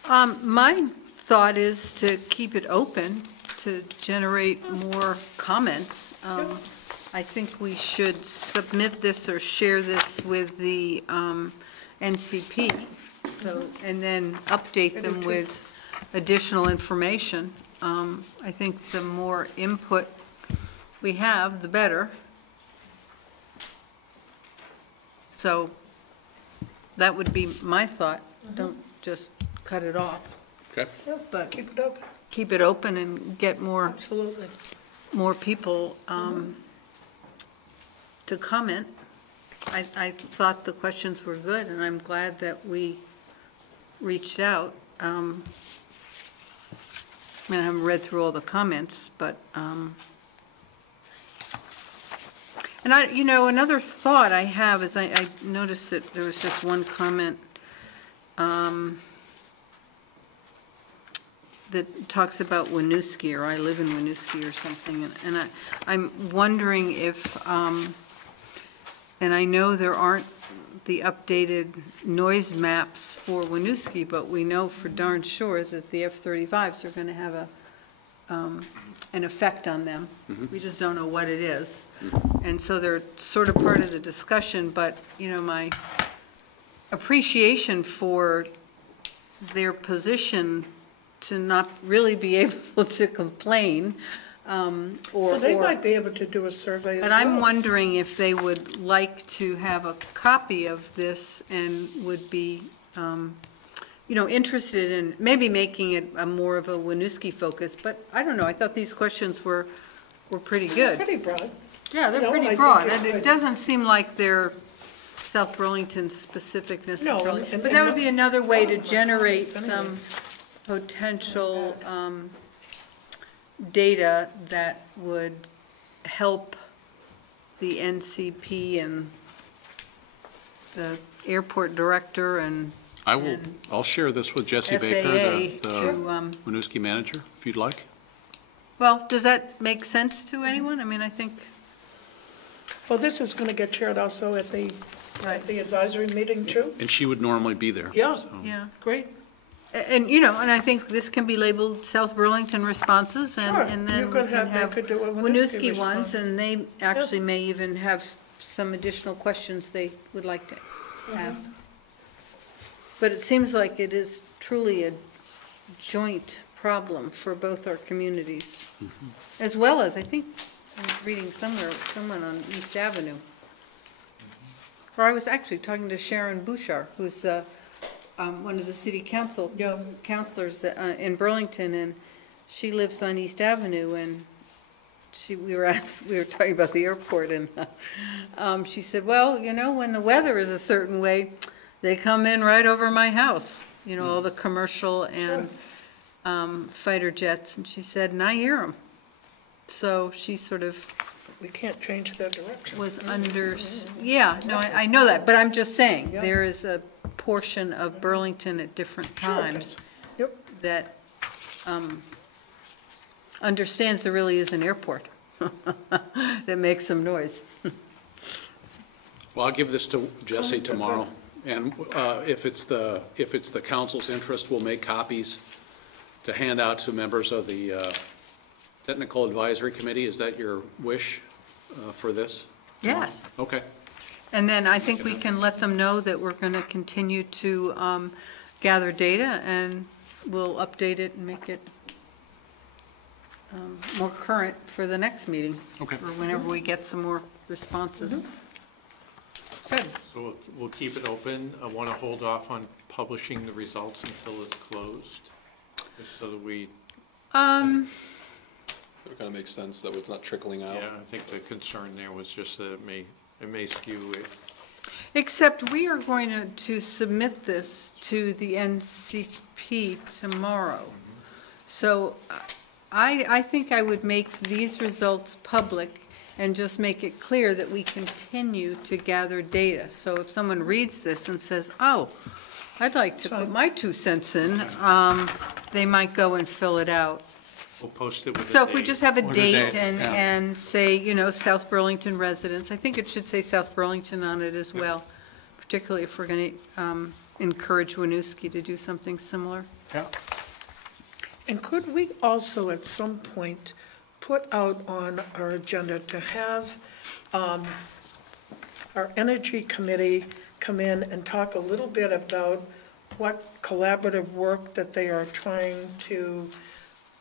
My thought is to keep it open to generate more comments. I think we should submit this or share this with the NCP, so, and then update them with additional information. I think the more input we have, the better. So that would be my thought. Don't just cut it off. Okay. But Keep it open. keep it open and get more, Absolutely. more people to comment. I thought the questions were good, and I'm glad that we reached out. I mean, I haven't read through all the comments, but, and you know, another thought I have is I noticed that there was just one comment that talks about Winooski, or I live in Winooski or something, and I'm wondering if, and I know there aren't the updated noise maps for Winooski, but we know for darn sure that the F-35s are going to have an effect on them. We just don't know what it is. And so they're sort of part of the discussion, but, you know, my appreciation for their position to not really be able to complain, Well, they might be able to do a survey as well. but I'm wondering if they would like to have a copy of this and would be, you know, interested in maybe making it a more of a Winooski focus, but I don't know, I thought these questions were pretty good. Pretty broad. Yeah, they're No, I pretty think broad, it and it would. doesn't seem like they're South Burlington specific necessarily. and- But that would and be another way to all of our generate comments anyway. some potential data that would help the NCP and the airport director and I'll share this with Jesse Baker, FAA the to, Winooski manager, if you'd like. well, does that make sense to anyone? I mean, I think, Well, this is going to get chaired also at the advisory meeting too. And she would normally be there. Yeah, so. yeah. great. And, you know, and I think this can be labeled South Burlington responses, and Sure. and then You we could can have- they have could do a Winooski Winooski ones, response. and they actually may even have some additional questions they would like to ask. But it seems like it is truly a joint problem for both our communities, as well as, I think, I was reading somewhere, someone on East Avenue. Or I was actually talking to Sharon Bouchard, who's one of the city council councilors in Burlington, and she lives on East Avenue, and we were talking about the airport, and she said, well, you know, when the weather is a certain way, they come in right over my house, you know, all the commercial and fighter jets, and she said, and I hear them. So she sort of We can't change their direction. was under, yeah, no, I know that, but I'm just saying, Yeah. there is a portion of Burlington at different times Yep. that understands there really is an airport that makes some noise. Well, I'll give this to Jesse tomorrow, and if it's the council's interest, we'll make copies to hand out to members of the Technical Advisory Committee. Is that your wish for this? Yes. Okay. And then I think we can let them know that we're going to continue to gather data, and we'll update it and make it more current for the next meeting. Okay. Or whenever we get some more responses. Good. So we'll keep it open. I want to hold off on publishing the results until it's closed, just so that we, It kind of makes sense that it's not trickling out. yeah, I think the concern there was just that it may skew it. Except we are going to submit this to the NCP tomorrow. So I think I would make these results public and just make it clear that we continue to gather data. So if someone reads this and says, oh, I'd like to put my 2 cents in, they might go and fill it out. We'll post it with a date. So if we just have a With date yeah. and say, you know, South Burlington residents, I think it should say South Burlington on it as well, particularly if we're going to encourage Winooski to do something similar. Yeah. And could we also at some point put out on our agenda to have our Energy Committee come in and talk a little bit about what collaborative work that they are trying to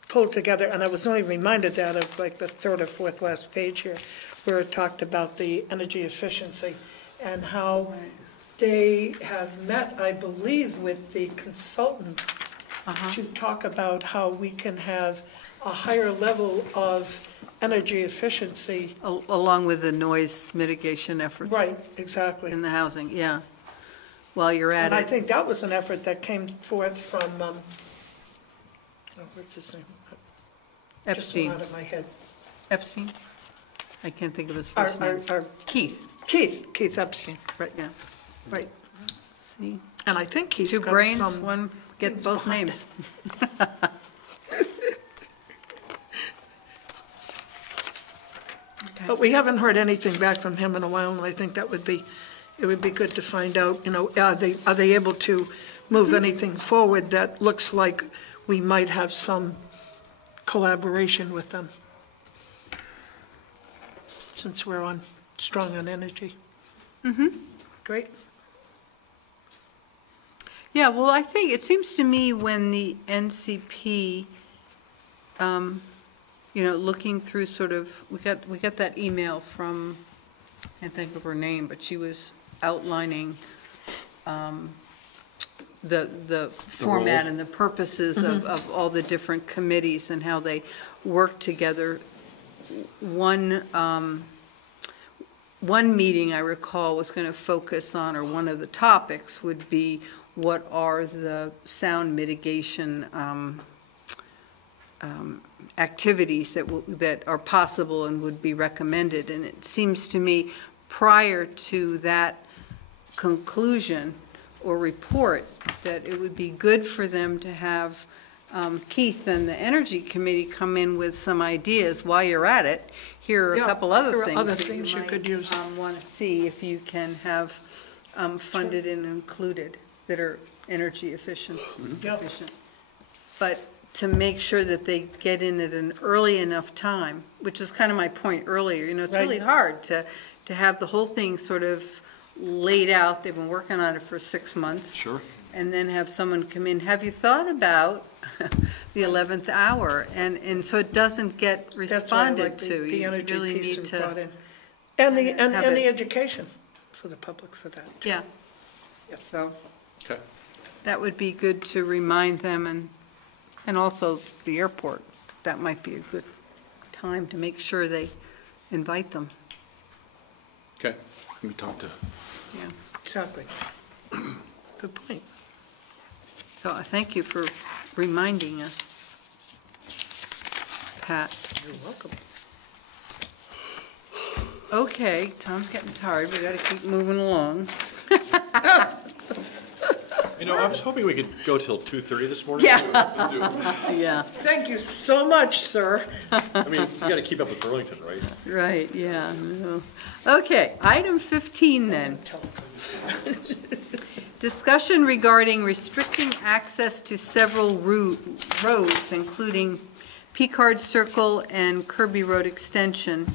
pull together? And I was only reminded that of like the 3rd or 4th last page here, where it talked about the energy efficiency and how they have met, I believe, with the consultants to talk about how we can have a higher level of energy efficiency. Along with the noise mitigation efforts. Right, exactly. In the housing, yeah. While you're at And I it. think that was an effort that came forth from, what's his name? Just went Epstein. out of my head. Epstein? I can't think of his Our- first name. our- Keith Epstein, right, Yeah. right. See, And I think he's two got brains, some. one, get things both behind names. But we haven't heard anything back from him in a while, and I think it would be good to find out, you know, are they able to move anything forward that looks like we might have some collaboration with them, since we're strong on energy. Great. Yeah, well, I think, it seems to me when the NCP, you know, looking through sort of, we got that email from, I can't think of her name, but she was outlining the format and the purposes of all the different committees and how they work together. One meeting I recall was going to focus on, or one of the topics would be, what are the sound mitigation activities that are possible and would be recommended. And it seems to me, prior to that conclusion or report, that it would be good for them to have Keith and the Energy Committee come in with some ideas. While you're at it, here are a couple other things you could use. Want to see if you can have funded and included that are energy efficient. But to make sure that they get in at an early enough time, which is kind of my point earlier, you know, it's really hard to have the whole thing sort of laid out. They've been working on it for 6 months. Sure. And then have someone come in, have you thought about the 11th hour? And so it doesn't get responded to. The You energy really piece need we to brought in. And the have it. education for the public for that. Yeah. So Okay. that would be good to remind them, and also the airport. That might be a good time to make sure they invite them. Okay. We talked to. Yeah. Exactly. Good point. So I thank you for reminding us, Pat. You're welcome. Okay, Tom's getting tired. We got to keep moving along. You know, I was hoping we could go till 2:30 this morning. Yeah. Yeah, Thank you so much, sir. I mean, you gotta keep up with Burlington, right? right, yeah. No. Okay, item 15 then. Discussion regarding restricting access to several roads, including Picard Circle and Kirby Road Extension,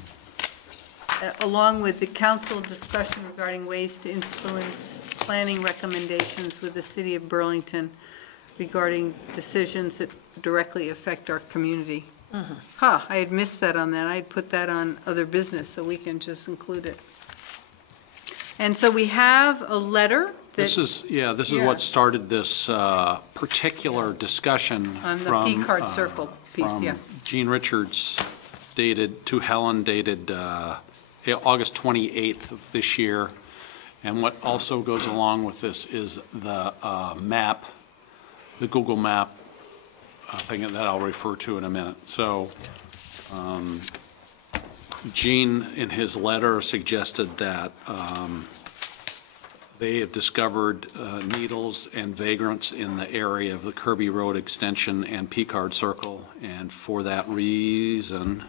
along with the council discussion regarding ways to influence planning recommendations with the city of Burlington regarding decisions that directly affect our community. I had missed that on that. I had put that on other business, so we can just include it. And so we have a letter that... This is what started this particular discussion on the from... Picard Circle piece, from yeah. Gene Richards to Helen dated August 28th of this year. And what also goes along with this is the map, the Google map thing that I'll refer to in a minute. So Gene, in his letter, suggested that they have discovered needles and vagrants in the area of the Kirby Road Extension and Picard Circle, and for that reason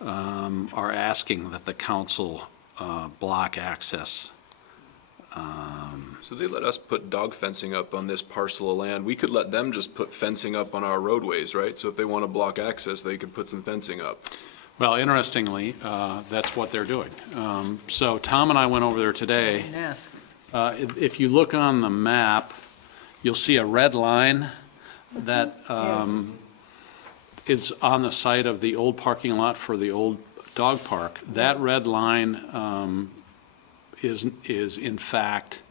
are asking that the council block access. So they let us put dog fencing up on this parcel of land. We could let them just put fencing up on our roadways, right? So if they want to block access, they could put some fencing up. Well, interestingly, that's what they're doing. So Tom and I went over there today. Yes. If you look on the map, you'll see a red line that is on the site of the old parking lot for the old dog park. That red line is in fact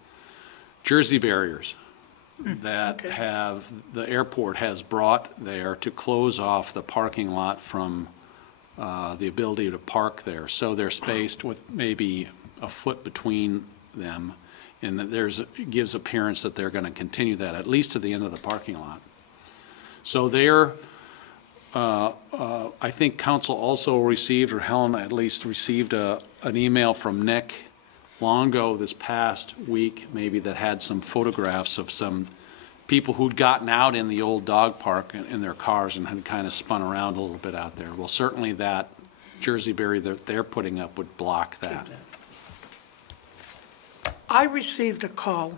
Jersey barriers that the airport has brought there to close off the parking lot from the ability to park there. So they're spaced with maybe a foot between them, and it gives appearance that they're going to continue that at least to the end of the parking lot. So they're, I think council also received, or Helen at least received an email from Nick long ago this past week, maybe, that had some photographs of some people who'd gotten out in the old dog park in their cars and had kind of spun around a little bit out there. Well, certainly that Jersey barrier that they're putting up would block that. I received a call,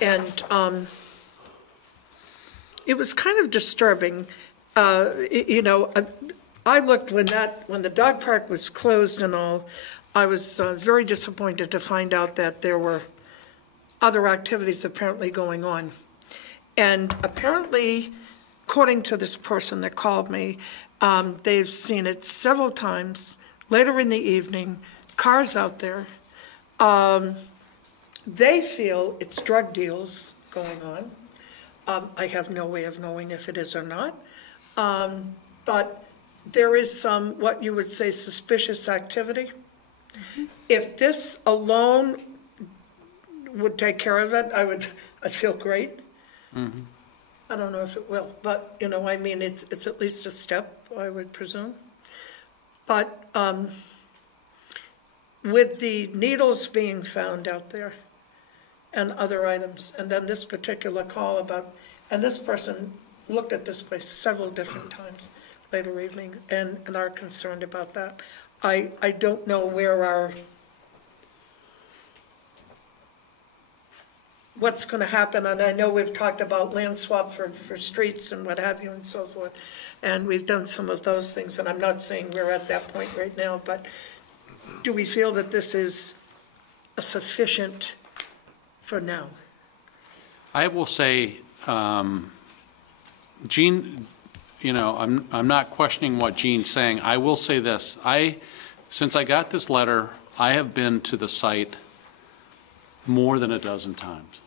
and it was kind of disturbing. You know, I looked when the dog park was closed and all. I was very disappointed to find out that there were other activities apparently going on. And apparently, according to this person that called me, they've seen it several times, later in the evening, cars out there. They feel it's drug deals going on. I have no way of knowing if it is or not. But there is some, what you would say, suspicious activity. If this alone would take care of it, I'd feel great. I don't know if it will, but, you know, I mean, it's at least a step, I would presume. But with the needles being found out there and other items, and then this particular call about, and this person looked at this place several different times later evening and are concerned about that. I don't know where what's going to happen, and I know we've talked about land swap for streets and what have you and so forth, and we've done some of those things, and I'm not saying we're at that point right now, but do we feel that this is sufficient for now? I will say, Gene, you know, I'm not questioning what Gene's saying. I will say this. Since I got this letter, I have been to the site more than a dozen times.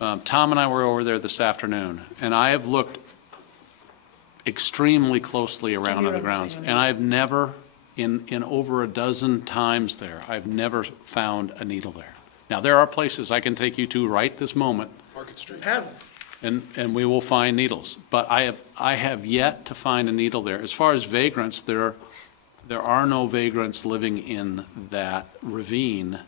Tom and I were over there this afternoon, and I have looked extremely closely around on the grounds, and I've never, in over a dozen times there, I've never found a needle there. Now, there are places I can take you to right this moment. Market Street. And we will find needles. But I have yet to find a needle there. As far as vagrants, there are no vagrants living in that ravine.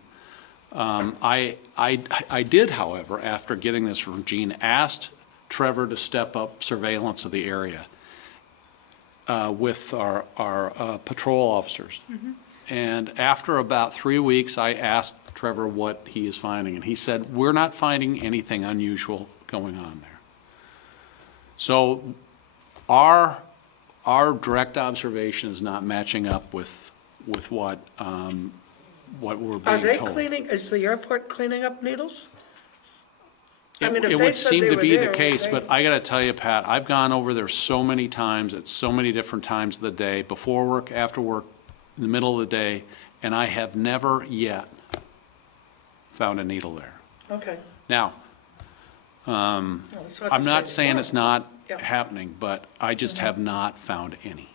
I did, however, after getting this from Gene, asked Trevor to step up surveillance of the area with our patrol officers. And after about 3 weeks, I asked Trevor what he is finding, and he said, we're not finding anything unusual going on there. So our direct observation is not matching up with what we're being told. Are they cleaning, is the airport cleaning up needles? I mean, if It they would said seem they to were be the there, case, would but I gotta tell you, Pat, I've gone over there so many times at so many different times of the day, before work, after work, in the middle of the day, and I have never yet found a needle there. Okay. Now, it's not I'm to not say saying they it's weren't. not Yeah. happening, but I just have not found any.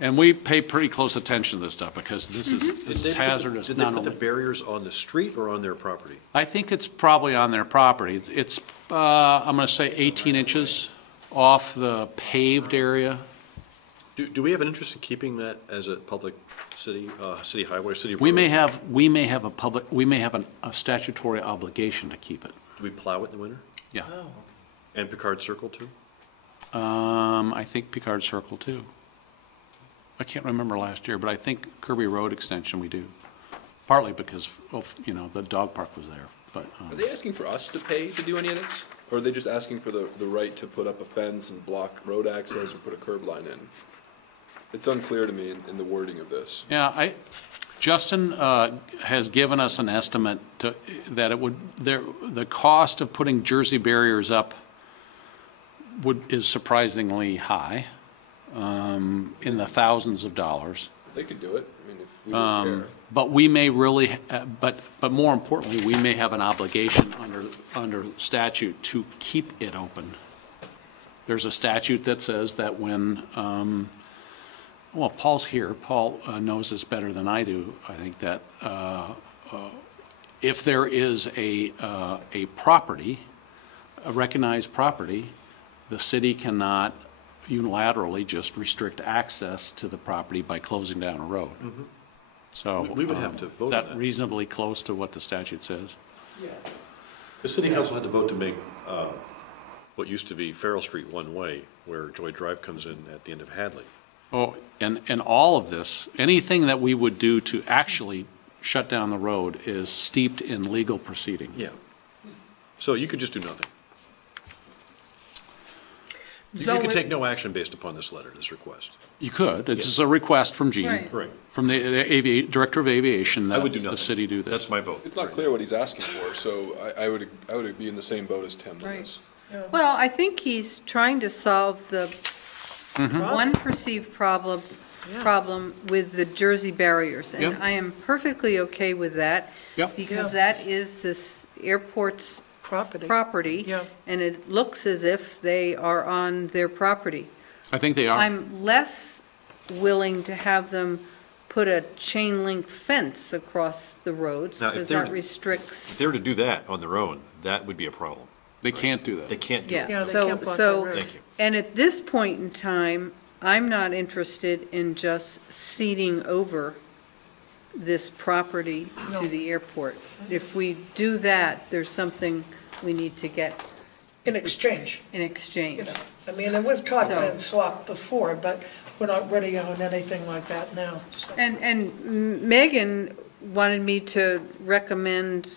And we pay pretty close attention to this stuff because this is hazardous. Did they not put the only- barriers on the street or on their property? I think it's probably on their property. It's I'm going to say 18 inches off the paved area. Do we have an interest in keeping that as a public city highway, city road? We may have a statutory obligation to keep it. Do we plow it in the winter? Yeah. Oh. And Picard Circle too? I think Picard Circle too. I can't remember last year, but I think Kirby Road Extension we do. Partly because of, the dog park was there, but. Are they asking for us to pay to do any of this? Or are they just asking for the right to put up a fence and block road access or put a curb line in? It's unclear to me in the wording of this. Yeah, Justin has given us an estimate that the cost of putting Jersey barriers up is surprisingly high, in the thousands of dollars. They could do it, I mean, if we don't care. But we may really, but more importantly, we may have an obligation under statute to keep it open. There's a statute that says that when, well, Paul's here. Paul knows this better than I do. I think that if there is a property, a recognized property, the city cannot unilaterally just restrict access to the property by closing down a road. So We would have to vote on is that reasonably close to what the statute says? The city council had to vote to make what used to be Farrell Street one way, where Joy Drive comes in at the end of Hadley. Oh, and all of this, anything that we would do to actually shut down the road is steeped in legal proceeding. Yeah. So you could just do nothing. You could take no action based upon this letter, this request. You could. It's a request from Gene. Right. From the Director of Aviation I would that do nothing. the city do this. That's my vote. It's not clear what he's asking for, so I would be in the same boat as Tim on Right. this. Well, I think he's trying to solve the one perceived problem with the Jersey barriers. And Yep. I am perfectly okay with that. Yep. Because that is this airport's property. Yeah. And it looks as if they are on their property. I think they are. I'm less willing to have them put a chain link fence across the roads Now, if because they're- that restricts. If they were to do that on their own, that would be a problem. They can't do that. They can't do it. Yeah, they so, can't block so, the road. Thank you. and at this point in time, I'm not interested in just ceding over this property to the airport. If we do that, there's something we need to get In exchange, in exchange. I mean, and we've talked So- and swapped before, but we're not ready on anything like that now. so. And Megan wanted me to recommend,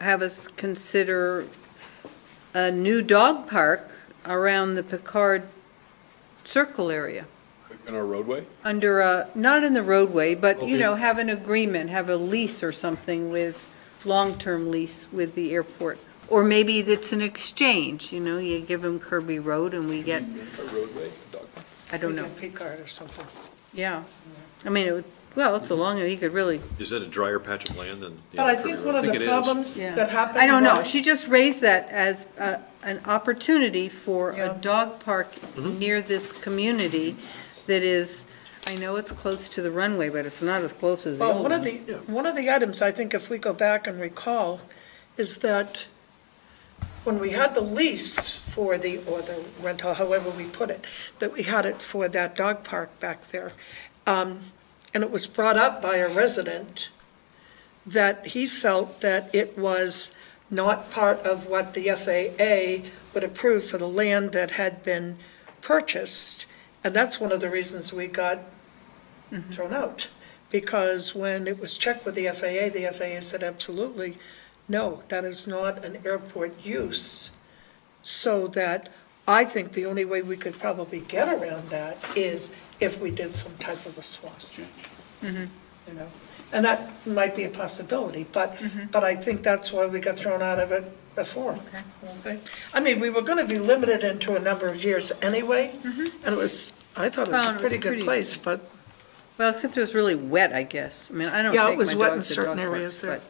have us consider a new dog park around the Picard Circle area. In our roadway? Under not in the roadway, but, Okay. have an agreement, have a lease or something with, long-term lease with the airport. Or maybe it's an exchange, you give them Kirby Road and we get, A roadway, a dog park? I don't know. P-card or something. Yeah. I mean, it's a long, he could really. Is that a drier patch of land than? But I think one of the problems Yeah. that happened. I don't know, was- she just raised that as an opportunity for a Yeah. dog park near this community that is, I know it's close to the runway, but it's not as close as the Well, old one. one of the items, I think if we go back and recall, is that when we had the lease for or the rental, however we put it, that we had it for that dog park back there, and it was brought up by a resident that he felt that it was not part of what the FAA would approve for the land that had been purchased. And that's one of the reasons we got thrown out. Because when it was checked with the FAA said absolutely, no, that is not an airport use. So that I think the only way we could probably get around that is if we did some type of a swap. You know, and that might be a possibility, but I think that's why we got thrown out of it before. Okay. I mean, we were gonna be limited into a number of years anyway, and it was, I thought it was a pretty good place, but. Well, except it was really wet, I guess. I mean, I don't take my dogs to dog parks. Yeah, it was wet in certain areas there.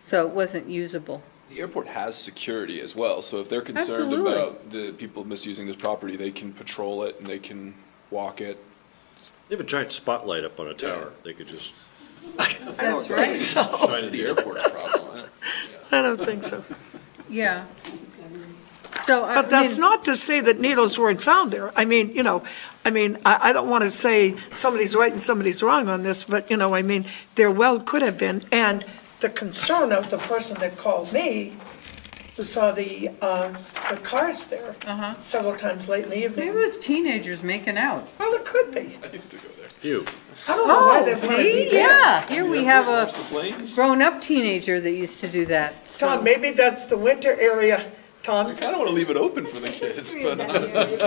So it wasn't usable. The airport has security as well, so if they're concerned Absolutely. about the people misusing this property, they can patrol it and they can walk it. They have a giant spotlight up on a tower. They could just That's right. Trying to the airport's problem. I don't think so. Yeah. So, But that's not to say that needles weren't found there. I mean, you know, I don't want to say somebody's right and somebody's wrong on this, but, you know, I mean, there well could have been. And the concern of the person that called me, who saw the cars there several times late in the evening. Maybe it was teenagers making out. Well, it could be. I used to go there. you. I don't know why they Oh, wanted me see, there. yeah, here we have a Watch the planes? grown-up teenager that used to do that. So. Tom, maybe that's the winter area, Tom. I kind of want to leave it open for the kids, but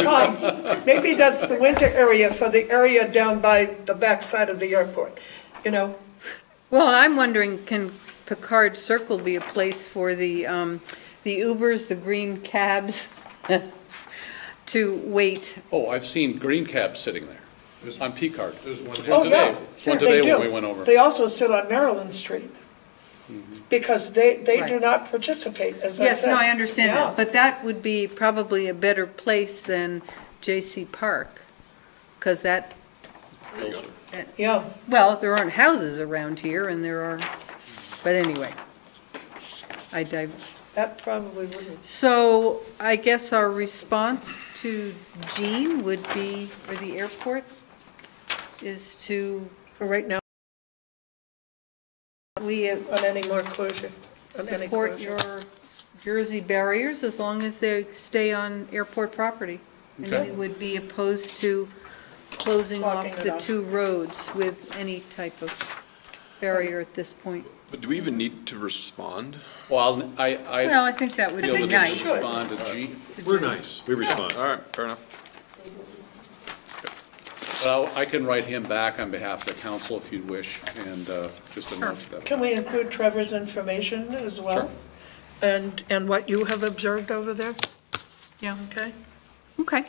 Tom, maybe that's the winter area for the area down by the backside of the airport, you know? Well, I'm wondering, can Picard Circle be a place for the Ubers, the green cabs, to wait? Oh, I've seen green cabs sitting there on P-card. There's one Oh, today. yeah, sure, One today they do. when we went over. They also sit on Maryland Street, because they do Right. not participate, as I said. Yes, no, I understand Yeah. that, but that would be probably a better place than J.C. Park, because that, Yeah, well, there aren't houses around here, and there are, but anyway. that probably wouldn't. So I guess our response to Jean would be, for the airport, is to, For right now, we on any more closure, on any support closure. your Jersey barriers as long as they stay on airport property. And Okay. we would be opposed to closing off Blocking it the off. 2 roads with any type of barrier at this point. But do we even need to respond? Well, Well, I think that would feel be that nice. we respond to G. We're nice. We respond. All right, fair enough. Well, I can write him back on behalf of the council if you'd wish, and just a note to that. Can we include Trevor's information as well? Sure. And what you have observed over there, Yeah. okay? Okay,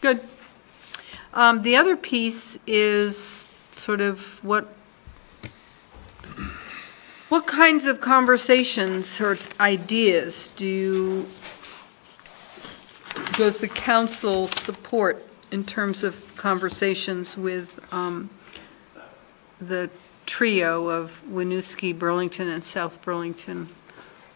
good. The other piece is sort of what kinds of conversations or ideas does the council support in terms of conversations with the trio of Winooski, Burlington, and South Burlington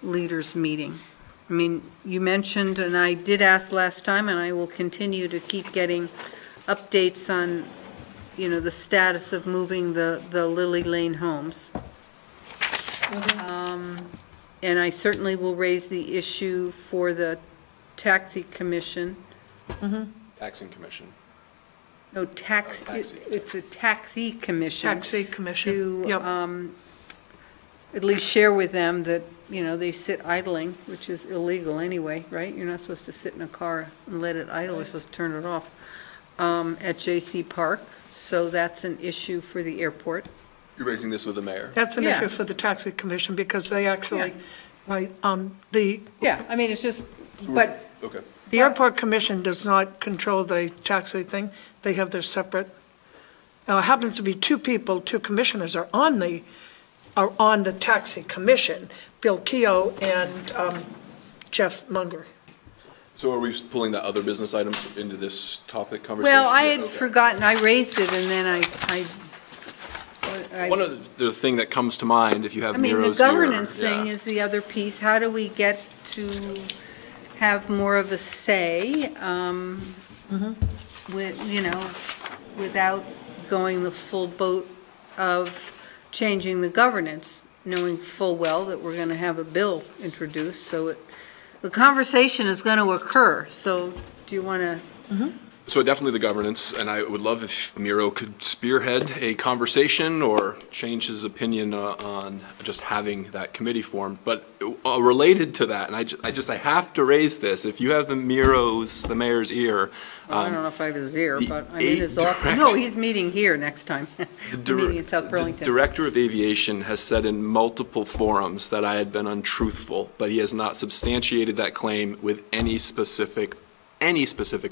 leaders meeting? I mean, you mentioned, and I did ask last time, and I will continue to keep getting updates on, you know, the status of moving the Lily Lane homes. And I certainly will raise the issue for the taxi commission. Taxing commission. No, Taxi. it's a taxi commission. Taxi commission, To yep. at least share with them that, you know, they sit idling, which is illegal anyway, right? You're not supposed to sit in a car and let it idle, you're supposed to turn it off at J.C. Park. So that's an issue for the airport. You're raising this with the mayor? That's an Yeah. issue for the taxi commission, because they actually, Yeah. right, Yeah, I mean, it's just, but, Okay. the airport commission does not control the taxi thing. They have their separate, now it happens to be 2 people, 2 commissioners are on the taxi commission, Bill Keogh and Jeff Munger. So are we just pulling the other business items into this topic conversation? well, I had Okay. forgotten, I raised it, and then I One of the thing that comes to mind, if you have I mean, the Nero's here, governance thing yeah. is the other piece. How do we get to have more of a say, with, you know, without going the full boat of changing the governance? knowing full well that we're going to have a bill introduced, so the conversation is going to occur. So do you want to? So definitely the governance, and I would love if Miro could spearhead a conversation or change his opinion on just having that committee formed. But related to that, and I have to raise this, if you have the mayor's ear. Well, I don't know if I have his ear, but I'm in his office. No, he's meeting here next time. Meeting in South Burlington. The Director of Aviation has said in multiple forums that I had been untruthful, but he has not substantiated that claim with any specific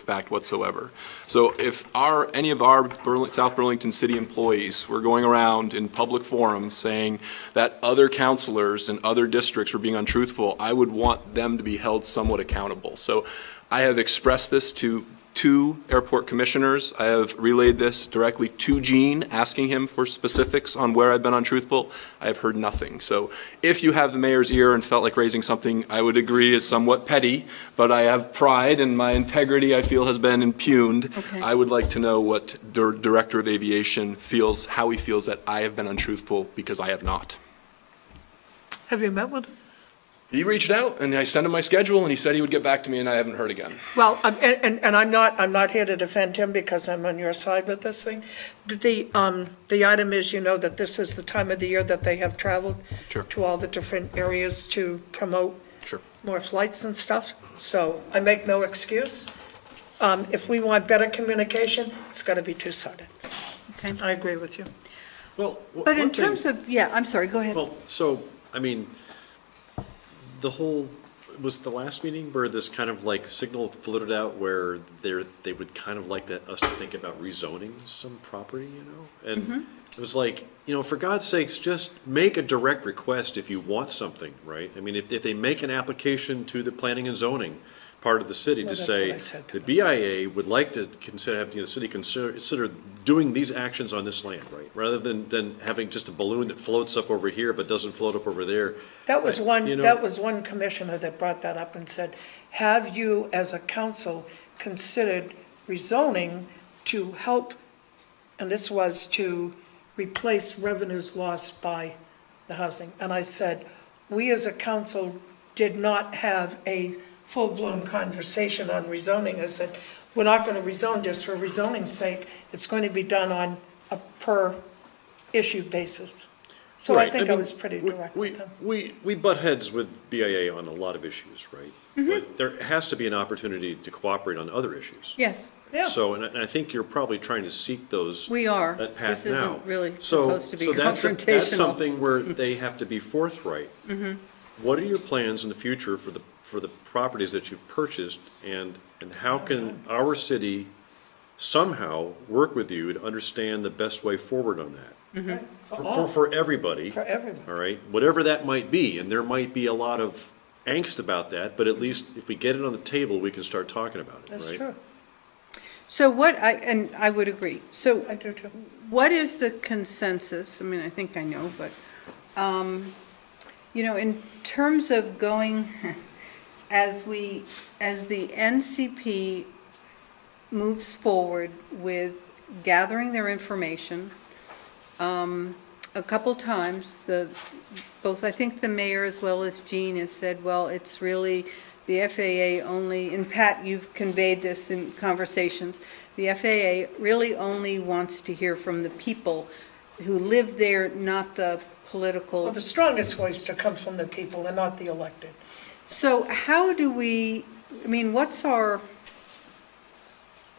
fact whatsoever. So if any of our South Burlington City employees were going around in public forums saying that other councilors in other districts were being untruthful, I would want them to be held somewhat accountable. So I have expressed this to 2 airport commissioners. I have relayed this directly to Gene, asking him for specifics on where I've been untruthful. I have heard nothing. So if you have the mayor's ear and felt like raising something I would agree is somewhat petty, but I have pride and my integrity I feel has been impugned, okay. I would like to know what Director of Aviation feels, how he feels that I have been untruthful, because I have not. Have you met with him? He reached out, and I sent him my schedule, and he said he would get back to me, and I haven't heard again. Well, and I'm not here to defend him because I'm on your side with this thing. The item is, you know, that this is the time of the year that they have traveled to all the different areas to promote more flights and stuff. So I make no excuse. If we want better communication, it's got to be two-sided. Okay, I agree with you. Well, but in terms of, yeah, I'm sorry, go ahead. Well, so, I mean, was the last meeting where this kind of like signal floated out where they would kind of like us to think about rezoning some property, you know? And it was like, you know, for God's sakes, just make a direct request if you want something, right? I mean, if they make an application to the planning and zoning part of the city to say the BIA would like to have the city consider doing these actions on this land, right? Rather than having just a balloon that floats up over here but doesn't float up over there. That was one commissioner that brought that up and said, have you as a council considered rezoning to help, and this was to replace revenues lost by the housing. And I said, we as a council did not have a full-blown conversation on rezoning. I said, we're not going to rezone just for rezoning's sake. It's going to be done on a per-issue basis. So right. I think I was pretty direct with them. We butt heads with BIA on a lot of issues, right? But there has to be an opportunity to cooperate on other issues. Yes. Yeah. So, and I think you're probably trying to seek those. We are. That path this now. Isn't really supposed to be confrontational. That's something where they have to be forthright. What are your plans in the future for the properties that you've purchased, and how can our city somehow work with you to understand the best way forward on that? For everybody. For everybody. All right, whatever that might be, and there might be a lot of angst about that, but at least if we get it on the table, we can start talking about it, That's right? true. So and I would agree. So I do too. What is the consensus? I mean, I think I know, but, you know, in terms of going, as the NCP moves forward with gathering their information, a couple times, both I think the mayor as well as Jean has said, well, it's really the FAA only, and Pat, you've conveyed this in conversations, the FAA really only wants to hear from the people who live there, not the political. Well, the strongest voice to come from the people and not the elected. So how do we, I mean, what's our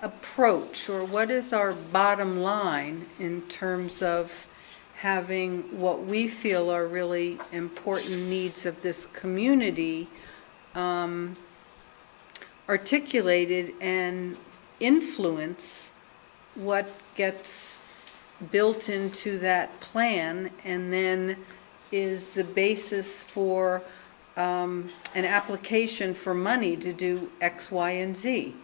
approach, or what is our bottom line in terms of having what we feel are really important needs of this community articulated and influence what gets built into that plan, and then is the basis for an application for money to do X, Y, and Z.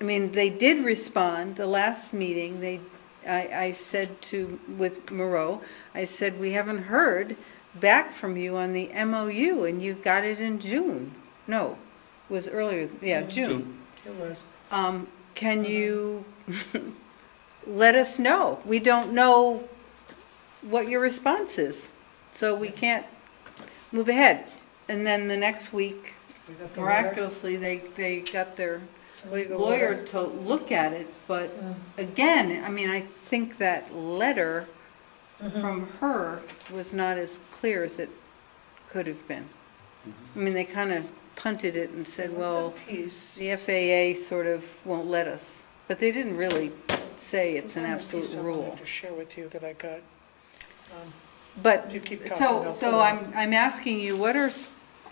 I mean, they did respond the last meeting. I said with Moreau, I said, we haven't heard back from you on the MOU, and you got it in June. No, it was earlier, yeah, June. It was. Can you let us know? We don't know what your response is. so we can't move ahead. And then the next week, We got the letter. miraculously, they got their Legal lawyer letter. to look at it, but again, I mean, I think that letter from her was not as clear as it could have been. I mean, they kind of punted it and said, well, Piece. the FAA sort of won't let us, but they didn't really say it's an Another absolute piece I rule. wanted to share with you that I got. But, You keep talking, so, I'll put so it I'm asking you, what are,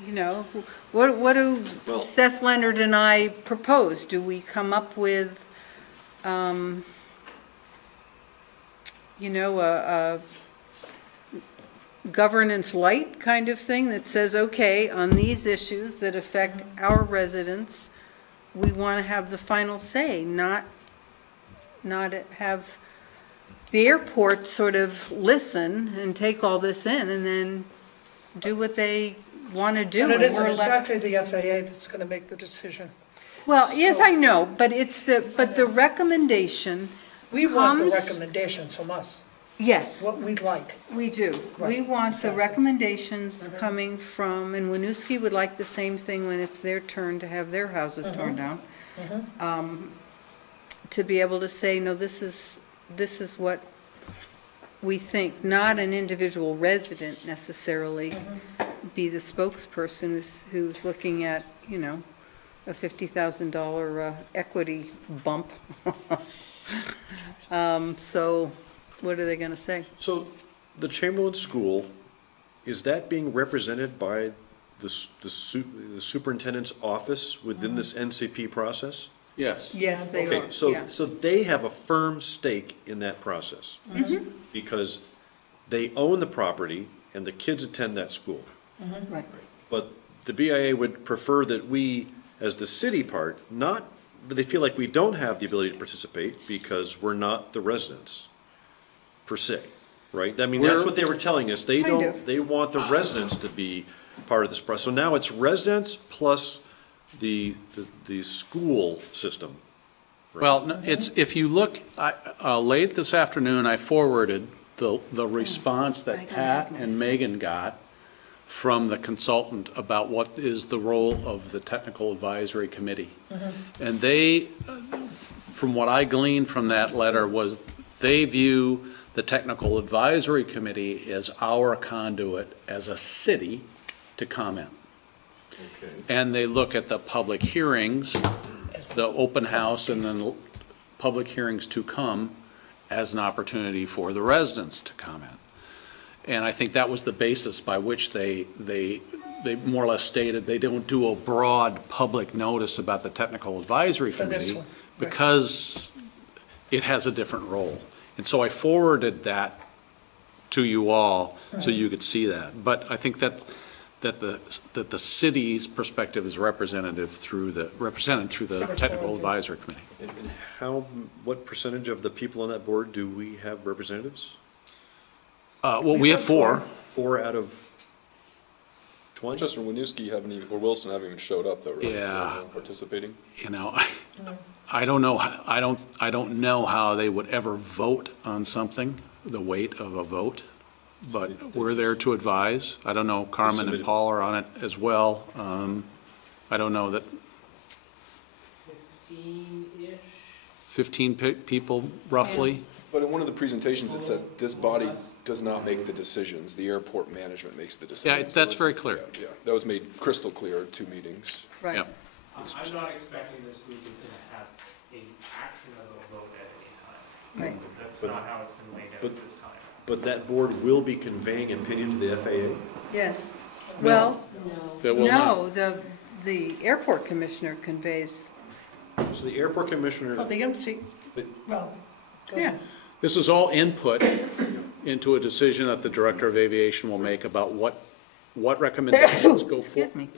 you know, what do Well- Seth Leonard and I propose? Do we come up with, you know, a governance light kind of thing that says, okay, on these issues that affect our residents, we want to have the final say, not have the airport sort of listen and take all this in and then do what they want to do. And it and isn't we're left- exactly the FAA that's going to make the decision. Well, yes, So- I know, but it's the recommendation We want the comes- recommendations from us, Yes, what we'd like. we do. We Right, want the exactly. recommendations coming from, and Winooski would like the same thing when it's their turn to have their houses torn down. To be able to say, no, this is what we think, not an individual resident necessarily be the spokesperson who's looking at, you know, a $50,000 equity bump. So what are they going to say? So the Chamberlain School, is that being represented by the superintendent's office within this NCP process? Yes. Yes, they are, Okay, so, yeah. so they have a firm stake in that process. Because they own the property and the kids attend that school. Right. But the BIA would prefer that we, as the city part, not, but they feel like we don't have the ability to participate because we're not the residents, per se, right? I mean, that's what they were telling us. They Kind don't, of. they want the residents to be part of this process. So now it's residents plus the school system. Well, no, it's, if you look, late this afternoon, I forwarded the response that Pat and Megan got from the consultant about what is the role of the Technical Advisory Committee. And they, from what I gleaned from that letter, was they view the Technical Advisory Committee as our conduit as a city to comment. Okay. And they look at the public hearings, the open house, and then public hearings to come as an opportunity for the residents to comment. And I think that was the basis by which they more or less stated they don't do a broad public notice about the Technical Advisory For this Committee one, right. because it has a different role. And so I forwarded that to you all so you could see that. But I think that the city's perspective is represented through the Technical Advisory Committee. And what percentage of the people on that board do we have representatives? Well, we have four. 4 out of 20? Chester and Winooski haven't even, or Wilson haven't even showed up though, right? Yeah. They're not participating. You know, I don't know, I don't know how they would ever vote on something, the weight of a vote, but we're there to advise. I don't know, Carmen and Paul are on it as well. I don't know that. 15-ish? 15 people roughly. But in one of the presentations, it said this body does not make the decisions. The airport management makes the decisions. Yeah, So that's it's- very clear. Yeah, that was made crystal clear at 2 meetings. Right. Yeah. I'm not expecting this group is going to have an action of a vote at any time. Right. That's not how it's been laid out but- at this time. But that board will be conveying opinion to the FAA? Yes. Well, That will not. no, the airport commissioner conveys, So the airport commissioner, Well, the MC, well, go yeah. ahead. This is all input into a decision that the Director of Aviation will make about what recommendations go Excuse me.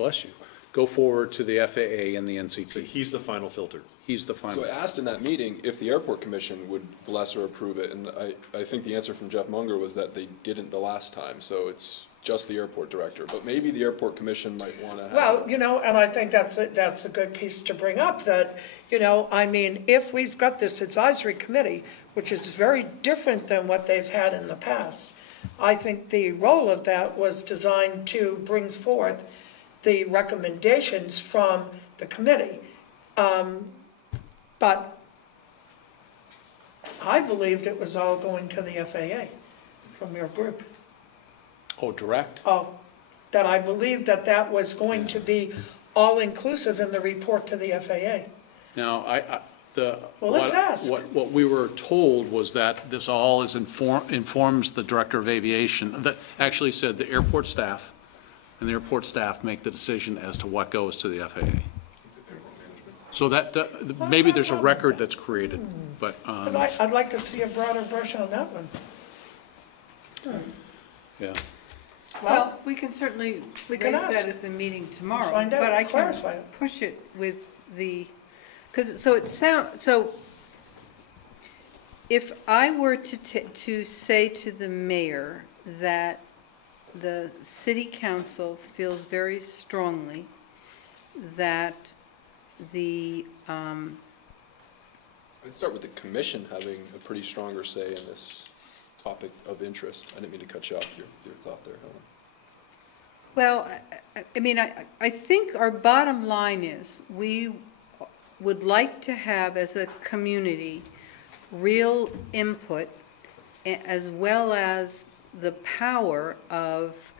go forward to the FAA and the so NCT. he's the final filter. He's the So final. I asked in that meeting if the airport commission would bless or approve it, and I think the answer from Jeff Munger was that they didn't the last time, so it's just the airport director. But maybe the airport commission might want to have. Well, you know, and I think that's a good piece to bring up, that, you know, I mean, if we've got this advisory committee, which is very different than what they've had in the past, I think the role of that was designed to bring forth the recommendations from the committee. But I believed it was all going to the FAA from your group. Oh, direct? Oh, that I believed that that was going to be all-inclusive in the report to the FAA. Now, Well, let's ask. What we were told was that this all informs the Director of Aviation, that actually said the airport staff, and the airport staff make the decision as to what goes to the FAA. So that, maybe there's a record that's created, but. I'd like to see a broader brush on that one. Yeah. Well, we can certainly We raise can ask. that at the meeting tomorrow. Find out, but I can clarify it. push it with the, because, so if I were to say to the mayor that the city council feels very strongly that the, I'd start with the commission having a pretty stronger say in this topic of interest. I didn't mean to cut you off your thought there, Helen. well, I mean, I think our bottom line is we would like to have, as a community, real input as well as the power of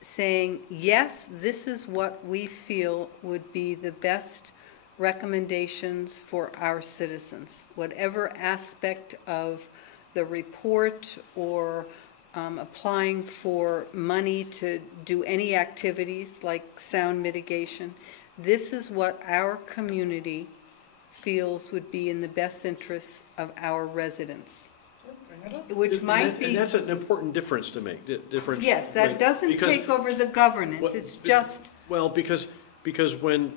saying, yes, this is what we feel would be the best recommendations for our citizens. Whatever aspect of the report or applying for money to do any activities like sound mitigation, this is what our community feels would be in the best interests of our residents. Which might be. And that's an important difference to make, Yes, that doesn't take over the governance, it's just. Well, because when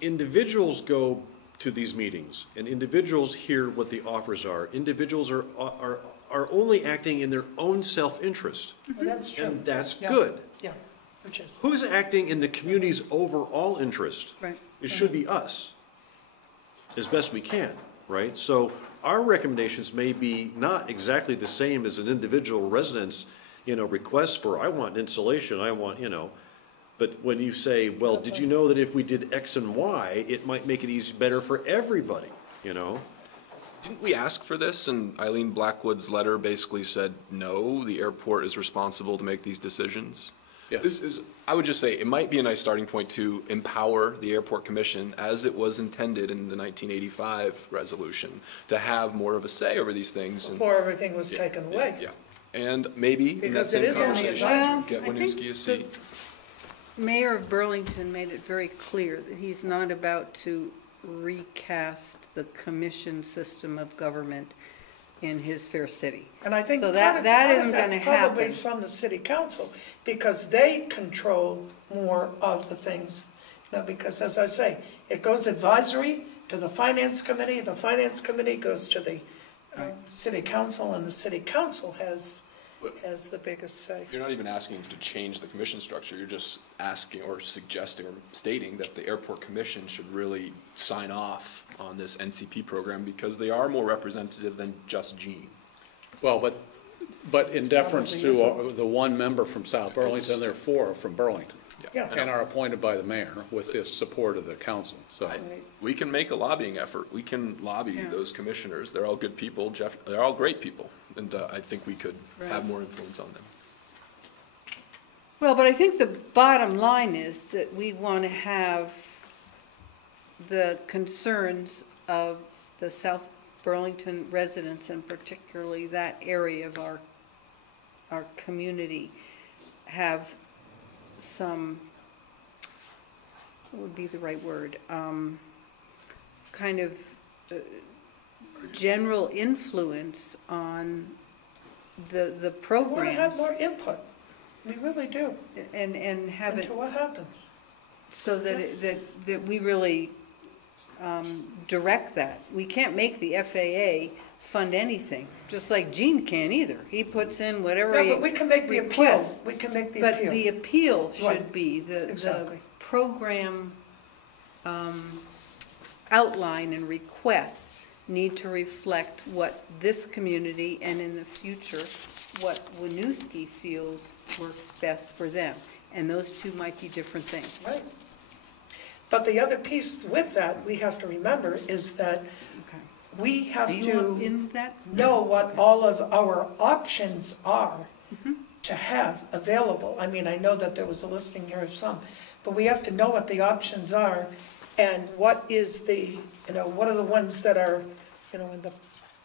individuals go to these meetings and individuals hear what the offers are, individuals are only acting in their own self-interest. Well, that's true. And that's good. Yeah, which is. Who's acting in the community's overall interest? Right. It should be us, as best we can, right? So our recommendations may be not exactly the same as an individual resident's, request for, I want insulation, I want, but when you say, well, did you know that if we did X and Y, it might make it better for everybody, Didn't we ask for this? And Eileen Blackwood's letter basically said, no, the airport is responsible to make these decisions. Yes. I would just say it might be a nice starting point to empower the airport commission, as it was intended in the 1985 resolution, to have more of a say over these things. Before everything was taken away. Yeah, and maybe in that Because it same is only conversation, advisory. get Winooski a seat. Mayor of Burlington made it very clear that he's not about to recast the commission system of government in his fair city. And I think So part of that isn't that's gonna probably happen. from the city council, because they control more of the things. Because as I say, it goes advisory to the finance committee goes to the city council, and the city council has the biggest say. You're not even asking to change the commission structure, you're just asking or suggesting or stating that the airport commission should really sign off on this NCP program, because they are more representative than just Gene. Well, but in deference to the one member from South Burlington, there are 4 from Burlington. Yeah. And are appointed by the mayor with the support of the council, so. We can make a lobbying effort, we can lobby those commissioners, they're all good people, they're all great people, and I think we could have more influence on them. Well, but I think the bottom line is that we want to have the concerns of the South Burlington residents, and particularly that area of our community, have some, what would be the right word, kind of general influence on the programs. We want to have more input, we really do, and have it into what happens. so that we really direct that. We can't make the FAA fund anything, just like Gene can't either. He puts in whatever he No, but we can make the appeal, requests. we can make the But appeal. the appeal should Right. be, the Exactly. program outline and requests need to reflect what this community and in the future what Winooski feels works best for them. And those two might be different things. Right. But the other piece with that, we have to remember, is that we have Do you want in that? know what all of our options are to have available. I mean, I know that there was a listing here of some, but we have to know what the options are and what is the, what are the ones that are, in the,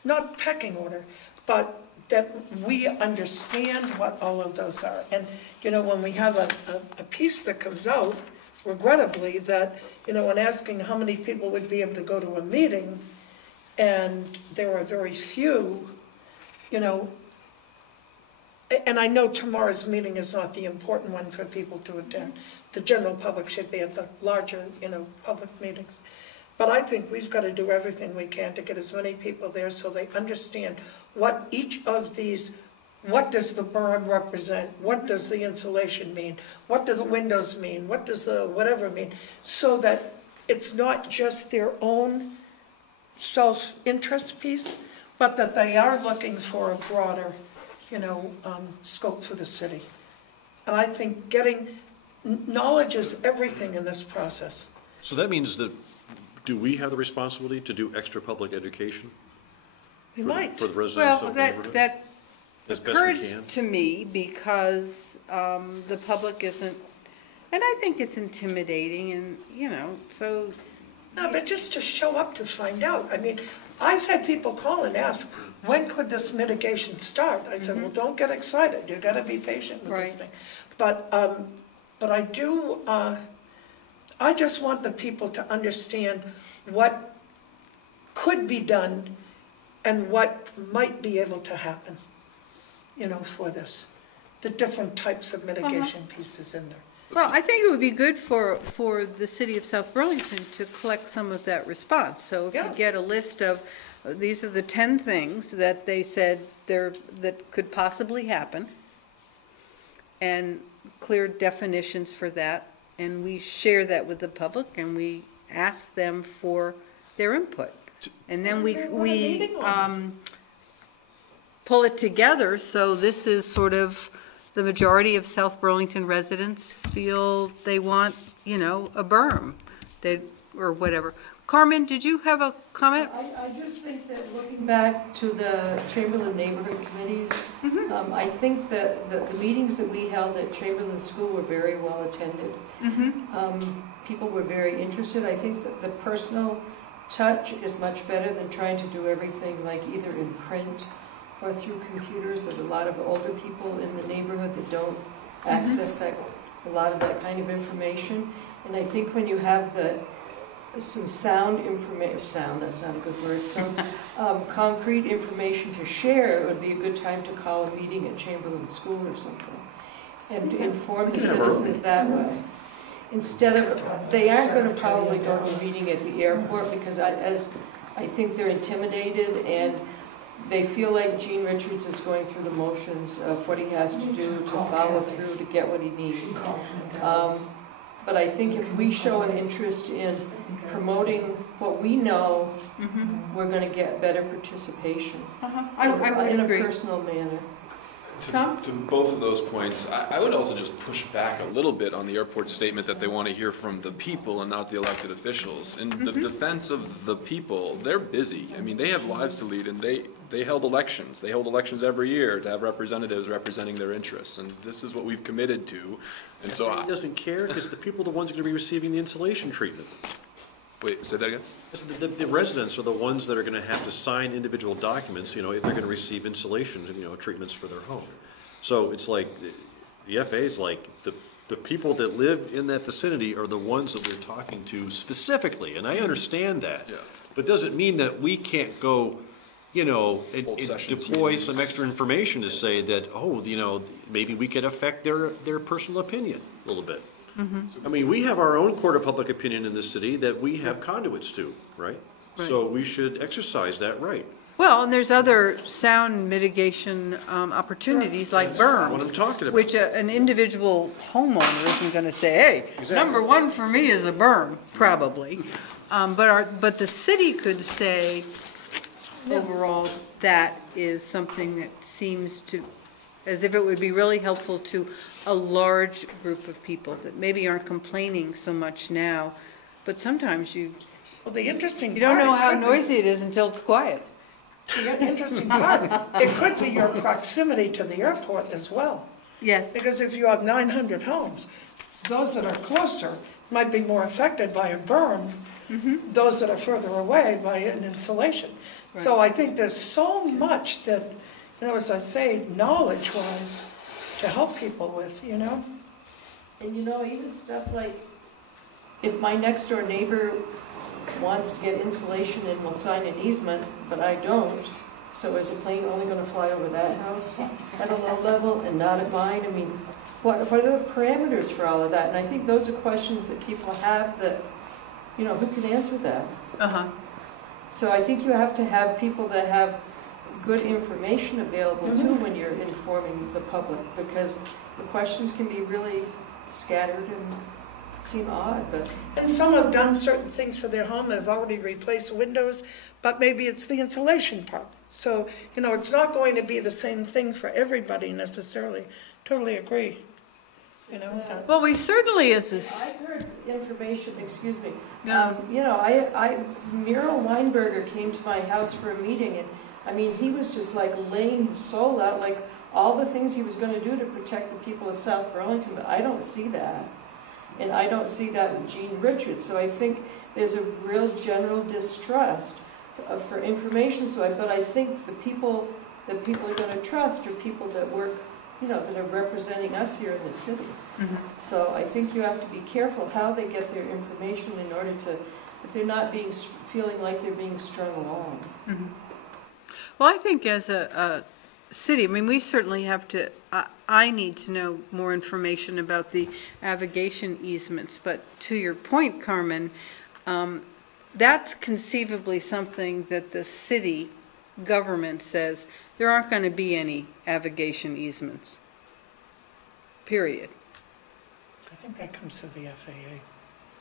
not pecking order, but that we understand what all of those are. And, when we have a piece that comes out, regrettably, that, when asking how many people would be able to go to a meeting, and there are very few, and I know tomorrow's meeting is not the important one for people to attend. The general public should be at the larger, public meetings. But I think we've got to do everything we can to get as many people there so they understand what each of these, what does the berm represent? What does the insulation mean? What do the windows mean? What does the whatever mean? So that it's not just their own self-interest piece, but that they are looking for a broader, scope for the city. And I think knowledge is everything in this process. So that means that, do we have the responsibility to do extra public education? We might. For the residents of the neighborhood? That As best we occurs can? to me because the public isn't, and I think it's intimidating and, so. No, but just to show up to find out. I mean, I've had people call and ask, when could this mitigation start? I said, well, don't get excited. You've got to be patient with this thing. But I do, I just want the people to understand what could be done and what might be able to happen, for this. The different types of mitigation pieces in there. Well, I think it would be good for the city of South Burlington to collect some of that response. So if you get a list of, these are the 10 things that they said that could possibly happen, and clear definitions for that, and we share that with the public, and we ask them for their input. And then we pull it together, so this is sort of, the majority of South Burlington residents feel they want, a berm, or whatever. Carmen, did you have a comment? I just think that looking back to the Chamberlain Neighborhood Committees, I think that the meetings that we held at Chamberlain School were very well attended. People were very interested. I think that the personal touch is much better than trying to do everything like either in print or through computers. There's a lot of older people in the neighborhood that don't access a lot of that kind of information. And I think when you have some sound information, that's not a good word, some concrete information to share, it would be a good time to call a meeting at Chamberlain School or something, and to inform the citizens that way. Instead of, they aren't going to probably go to a meeting at the airport because I think they're intimidated and they feel like Gene Richards is going through the motions of what he has to do to follow through to get what he needs. But I think if we show an interest in promoting what we know, we're going to get better participation in a personal manner. To both of those points, I would also just push back a little bit on the airport statement that they want to hear from the people and not the elected officials. In the defense of the people, they're busy. I mean, they have lives to lead, and they held elections. They hold elections every year to have representatives representing their interests, and this is what we've committed to. And so he doesn't care because the people are the ones going to be receiving the insulation treatment. Wait, say that again? The residents are the ones that are going to have to sign individual documents, if they're going to receive insulation, treatments for their home. So it's like, the FAA is like, the people that live in that vicinity are the ones that we're talking to specifically, and I understand that. Yeah. But doesn't mean that we can't go, and deploy some extra information to say that, maybe we could affect their personal opinion a little bit. I mean, we have our own court of public opinion in this city that we have conduits to, right? So we should exercise that right. Well, and there's other sound mitigation opportunities like berms. What I'm talking about. Which an individual homeowner isn't going to say, hey, number one for me is a berm, probably. But the city could say, overall, that is something that seems to as if it would be really helpful to a large group of people that maybe aren't complaining so much now, but sometimes you Well, the interesting don't part, know how could be- noisy it is until it's quiet. The interesting part, it could be your proximity to the airport as well. Yes. Because if you have 900 homes, those that are closer might be more affected by a burn, those that are further away by an insulation. So I think there's so much that, as I say, knowledge-wise, to help people with, And even stuff like, if my next door neighbor wants to get insulation and will sign an easement, but I don't, so is a plane only going to fly over that house at a low level and not at mine? I mean, what are the parameters for all of that? And I think those are questions that people have that, who can answer that? So I think you have to have people that have good information available too when you're informing the public, because the questions can be really scattered and seem odd, but... And some have done certain things to their home, have already replaced windows, but maybe it's the insulation part. So, it's not going to be the same thing for everybody necessarily. Totally agree. Well, we certainly as I've heard information, excuse me. Muriel Weinberger came to my house for a meeting, and I mean, he was just like laying his soul out, like all the things he was going to do to protect the people of South Burlington, but I don't see that. And I don't see that with Jean Richards. So I think there's a real general distrust for information. But I think the people that people are going to trust are people that work, that are representing us here in the city. So I think you have to be careful how they get their information in order to, if they're not feeling like they're being strung along. Well, I think as a city, I mean, we certainly have to, I need to know more information about the navigation easements, but to your point, Carmen, that's conceivably something that the city government says, there aren't going to be any navigation easements, period. I think that comes through the FAA.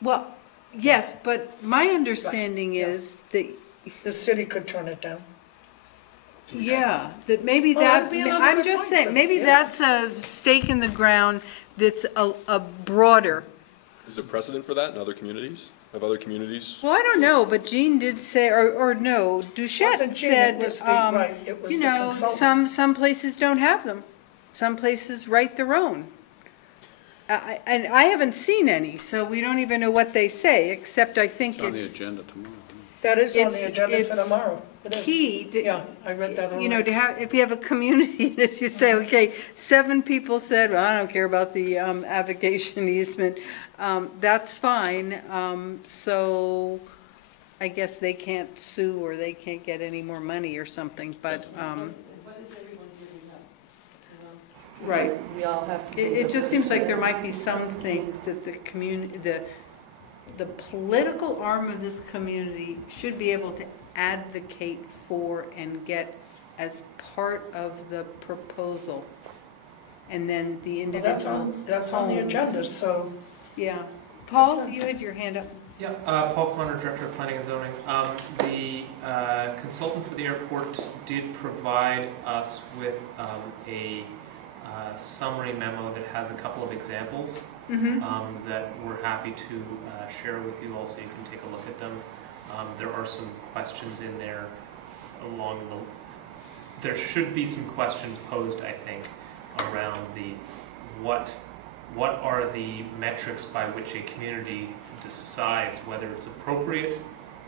Well, yes, but my understanding is that... The city could turn it down. Yeah, that maybe that'd be another I'm good just point, saying, though. maybe Yeah. that's a stake in the ground that's a broader. Is there precedent for that in other communities? Have other communities? Well, I don't know, but Jean did say, or no, Duchette Wasn't Jean, said, it was right, it was the consultant. some places don't have them. Some places write their own. And I haven't seen any, so we don't even know what they say, except I think It's on the agenda tomorrow. That is on it's- the agenda for it's tomorrow. It is. key to, Yeah, I read that already. to have, if you have a community, as you say, okay, 7 people said, well, I don't care about the navigation easement, that's fine. So I guess they can't sue or they can't get any more money or something, but, What is everyone giving up? right. We all have to. It just seems like there might be some things that the community, the political arm of this community should be able to advocate for and get as part of the proposal. And then the Well, that's individual that's on the homes. agenda, so. Yeah. Paul, you had your hand up. Yeah, Paul Conner, Director of Planning and Zoning. The consultant for the airport did provide us with a summary memo that has a couple of examples that we're happy to share with you all so you can take a look at them. There are some questions in there along the... There should be some questions posed, I think, around the what are the metrics by which a community decides whether it's appropriate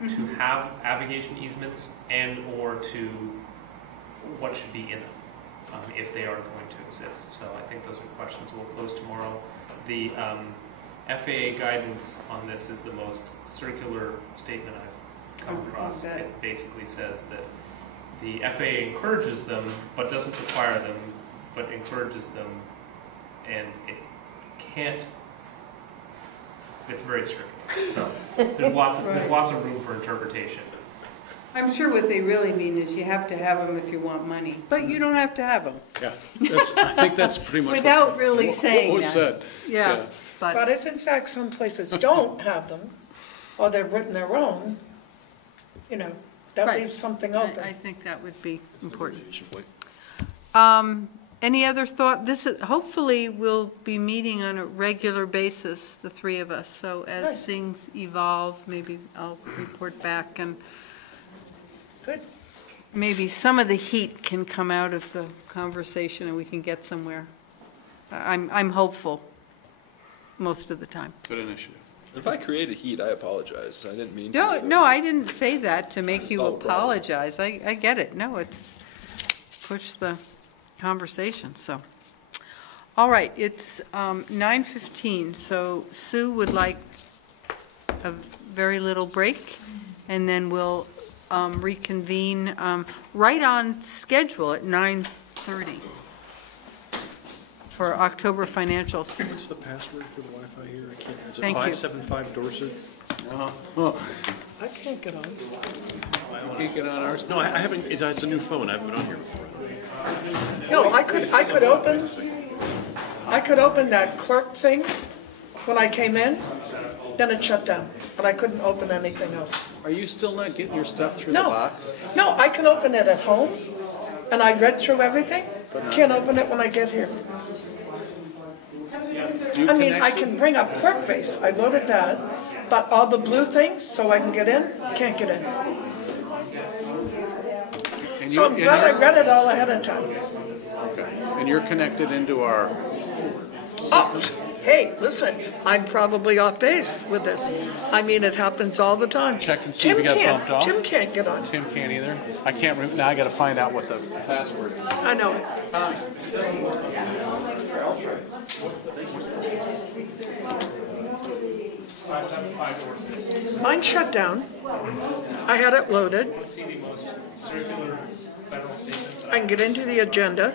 to have navigation easements and or to what should be in them if they are going to exist. So I think those are questions we'll pose tomorrow. The FAA guidance on this is the most circular statement I've come across. It basically says that the FAA encourages them, but doesn't require them, but encourages them, and it can't. It's very strict. So there's lots of room for interpretation. I'm sure what they really mean is you have to have them if you want money, but you don't have to have them. Yeah, I think that's pretty much Without really saying what was that. said. Yeah. But if in fact some places don't have them, or they've written their own, that Right. leaves something open. I think that would be important. Negotiation point. Any other thought? Hopefully we'll be meeting on a regular basis, the three of us. So as Nice. things evolve, maybe I'll report back, and Good. maybe some of the heat can come out of the conversation and we can get somewhere. I'm hopeful most of the time. Good initiative. If I created heat, I apologize. I didn't mean No, to. no, I didn't say that to make you Solve the problem. apologize. I get it. No, it's push the conversation, so. All right, it's 9:15, so Sue would like a very little break, and then we'll reconvene right on schedule at 9:30 for October financials. What's the password for the Wi-Fi here? I can't, is it Thank you. 575 Dorset? I can't get on. Can't get on ours? No, I haven't, it's a new phone, I haven't been on here before. No, I could open that clerk thing when I came in, then it shut down, but I couldn't open anything else. Are you still not getting your stuff through the No, box? no, I can open it at home, and I read through everything, can't open it when I get here. Do you I mean, I connect can bring up clerk base, I loaded that, but all the blue things, so I can get in, can't get in. And So I'm you- glad I and read it all ahead of time. you're- okay. And you're connected into our, Oh, hey, listen, I'm probably off base with this. I mean, it happens all the time. Check and see if you got bumped off. Tim can't get on. Tim can't either. I can't, now I gotta find out what the password is. I know it. Mine shut down. I had it loaded. I can get into the agenda.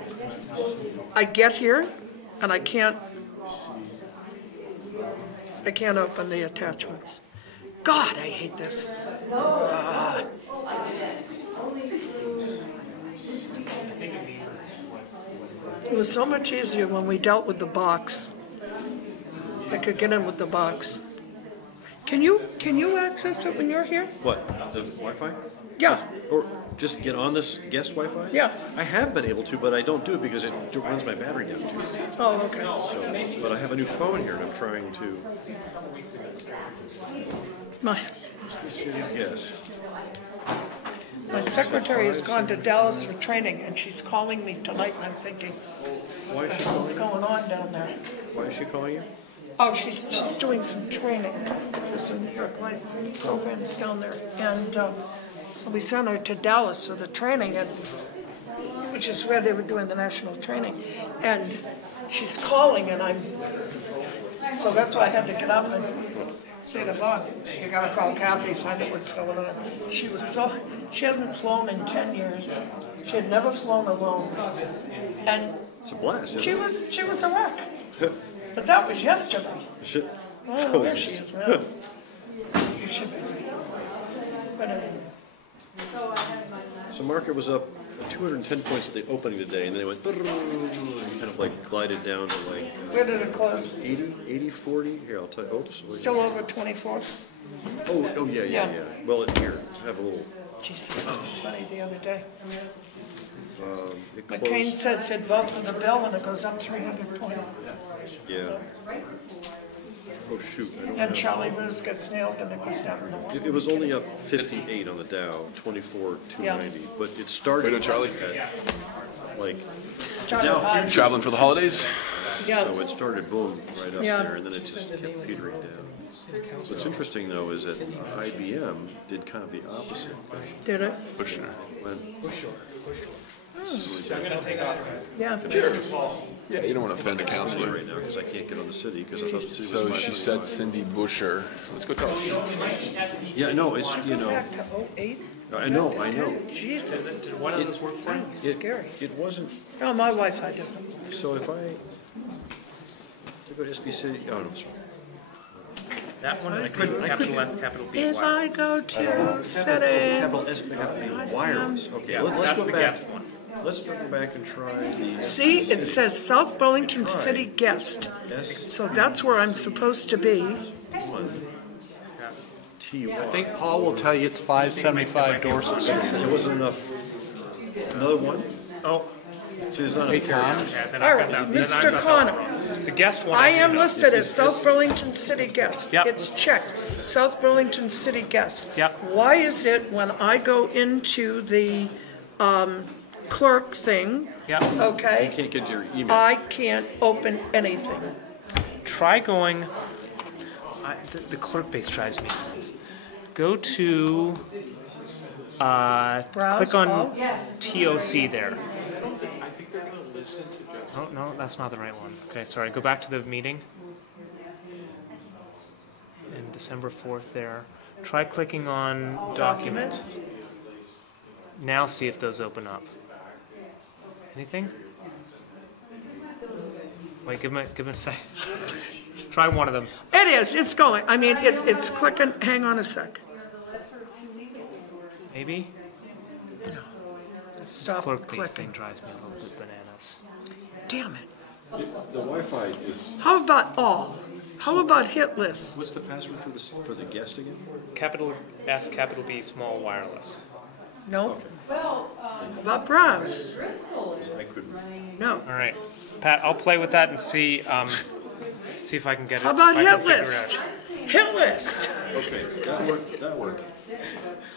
I get here and I can't open the attachments. God, I hate this. It was so much easier when we dealt with the box. I could get in with the box. Can you access it when you're here? What, the Wi-Fi? Yeah, Or just get on this guest Wi-Fi? yeah. I have been able to, but I don't do it because it runs my battery down too. Oh, okay. So, but I have a new phone here and I'm trying to, My yes. secretary has gone to Dallas for training and she's calling me tonight and I'm thinking, Why is what she the hell's calling? going on down there? Why is she calling you? Oh, she's doing some training for some New York Life programs down there. And so we sent her to Dallas for the training, and which is where they were doing the national training. And she's calling, and so that's why I had to get up and say to Bob, you gotta call Kathy, find out what's going on. She hadn't flown in 10 years. She had never flown alone. And It's a blast, she isn't was a wreck. But that was yesterday. it? I don't know where she is now. You should be. But anyway. So market was up 210 points at the opening today, and then it went and kind of like glided down to like Where did it close? 80, 40. Here, I'll tell you. Oops. wait. Still over 24? Oh, yeah. Yeah. Well, here, have a little. Jesus, that was funny the other day. It McCain closed. says he'd vote for the bill and it goes up 300 points. Yeah. Oh shoot! I don't And have. Charlie Rose gets nailed and it goes down. It was only up 58 on the Dow, 24,290, but it started. Way to Charlie. At, like Started Dow high. futures. Traveling for the holidays? Yeah. So it started boom right up Yeah. there, and then it just kept petering down. What's interesting though is that IBM did kind of the opposite thing. Did it? Bushner. When Yeah. Yeah, you don't want to offend a counselor. right now because I can't get on the city because I thought the city was So 525. she said Cindy Busher. Let's go talk. Yeah, no, it's Go back to 08? I know. Jesus, Did one of those work for you? that's scary. It wasn't. No, my Wi-Fi doesn't work. So if I go to SB City, oh no, sorry. That one is the capital S, capital B. If I go to Capital settings, S, capital B, wireless. Okay, Yeah, let's that's go the back. guest one. Let's go back and try the. see, it says South Burlington City Guest. S So that's where I'm supposed to be. one. TY. I think Paul will tell you it's 575 Dorset Street. There wasn't enough. Another one? Oh, She's not a Yeah, then All I've right, got that. Then I've Mr. got Connor, the guest one. I do am know. listed as South Burlington City guest. Yep. It's checked, South Burlington City guest. Yep. Why is it when I go into the clerk thing, Yep. okay? You can't get your email. I can't open anything. Try going, the clerk base drives me nuts. Go to, click on all? TOC there. Oh, no, that's not the right one. Okay, sorry, go back to the meeting. And December 4th there. Try clicking on documents. Now see if those open up. Anything? Wait, give it a sec. Try one of them. It is, it's going. I mean, it's clicking. Hang on a sec. Maybe? Let's This stop clerk base clicking. thing drives me a little bit bananas. Damn it. The Wi-Fi is, How about all? How about hit list? what's the password for the guest again? Capital S, capital B, small wireless. No? How about browse? I couldn't. No. All right, Pat, I'll play with that and see if I can get it. How about if I can hit figure it list? out. Hit list. Okay, that worked.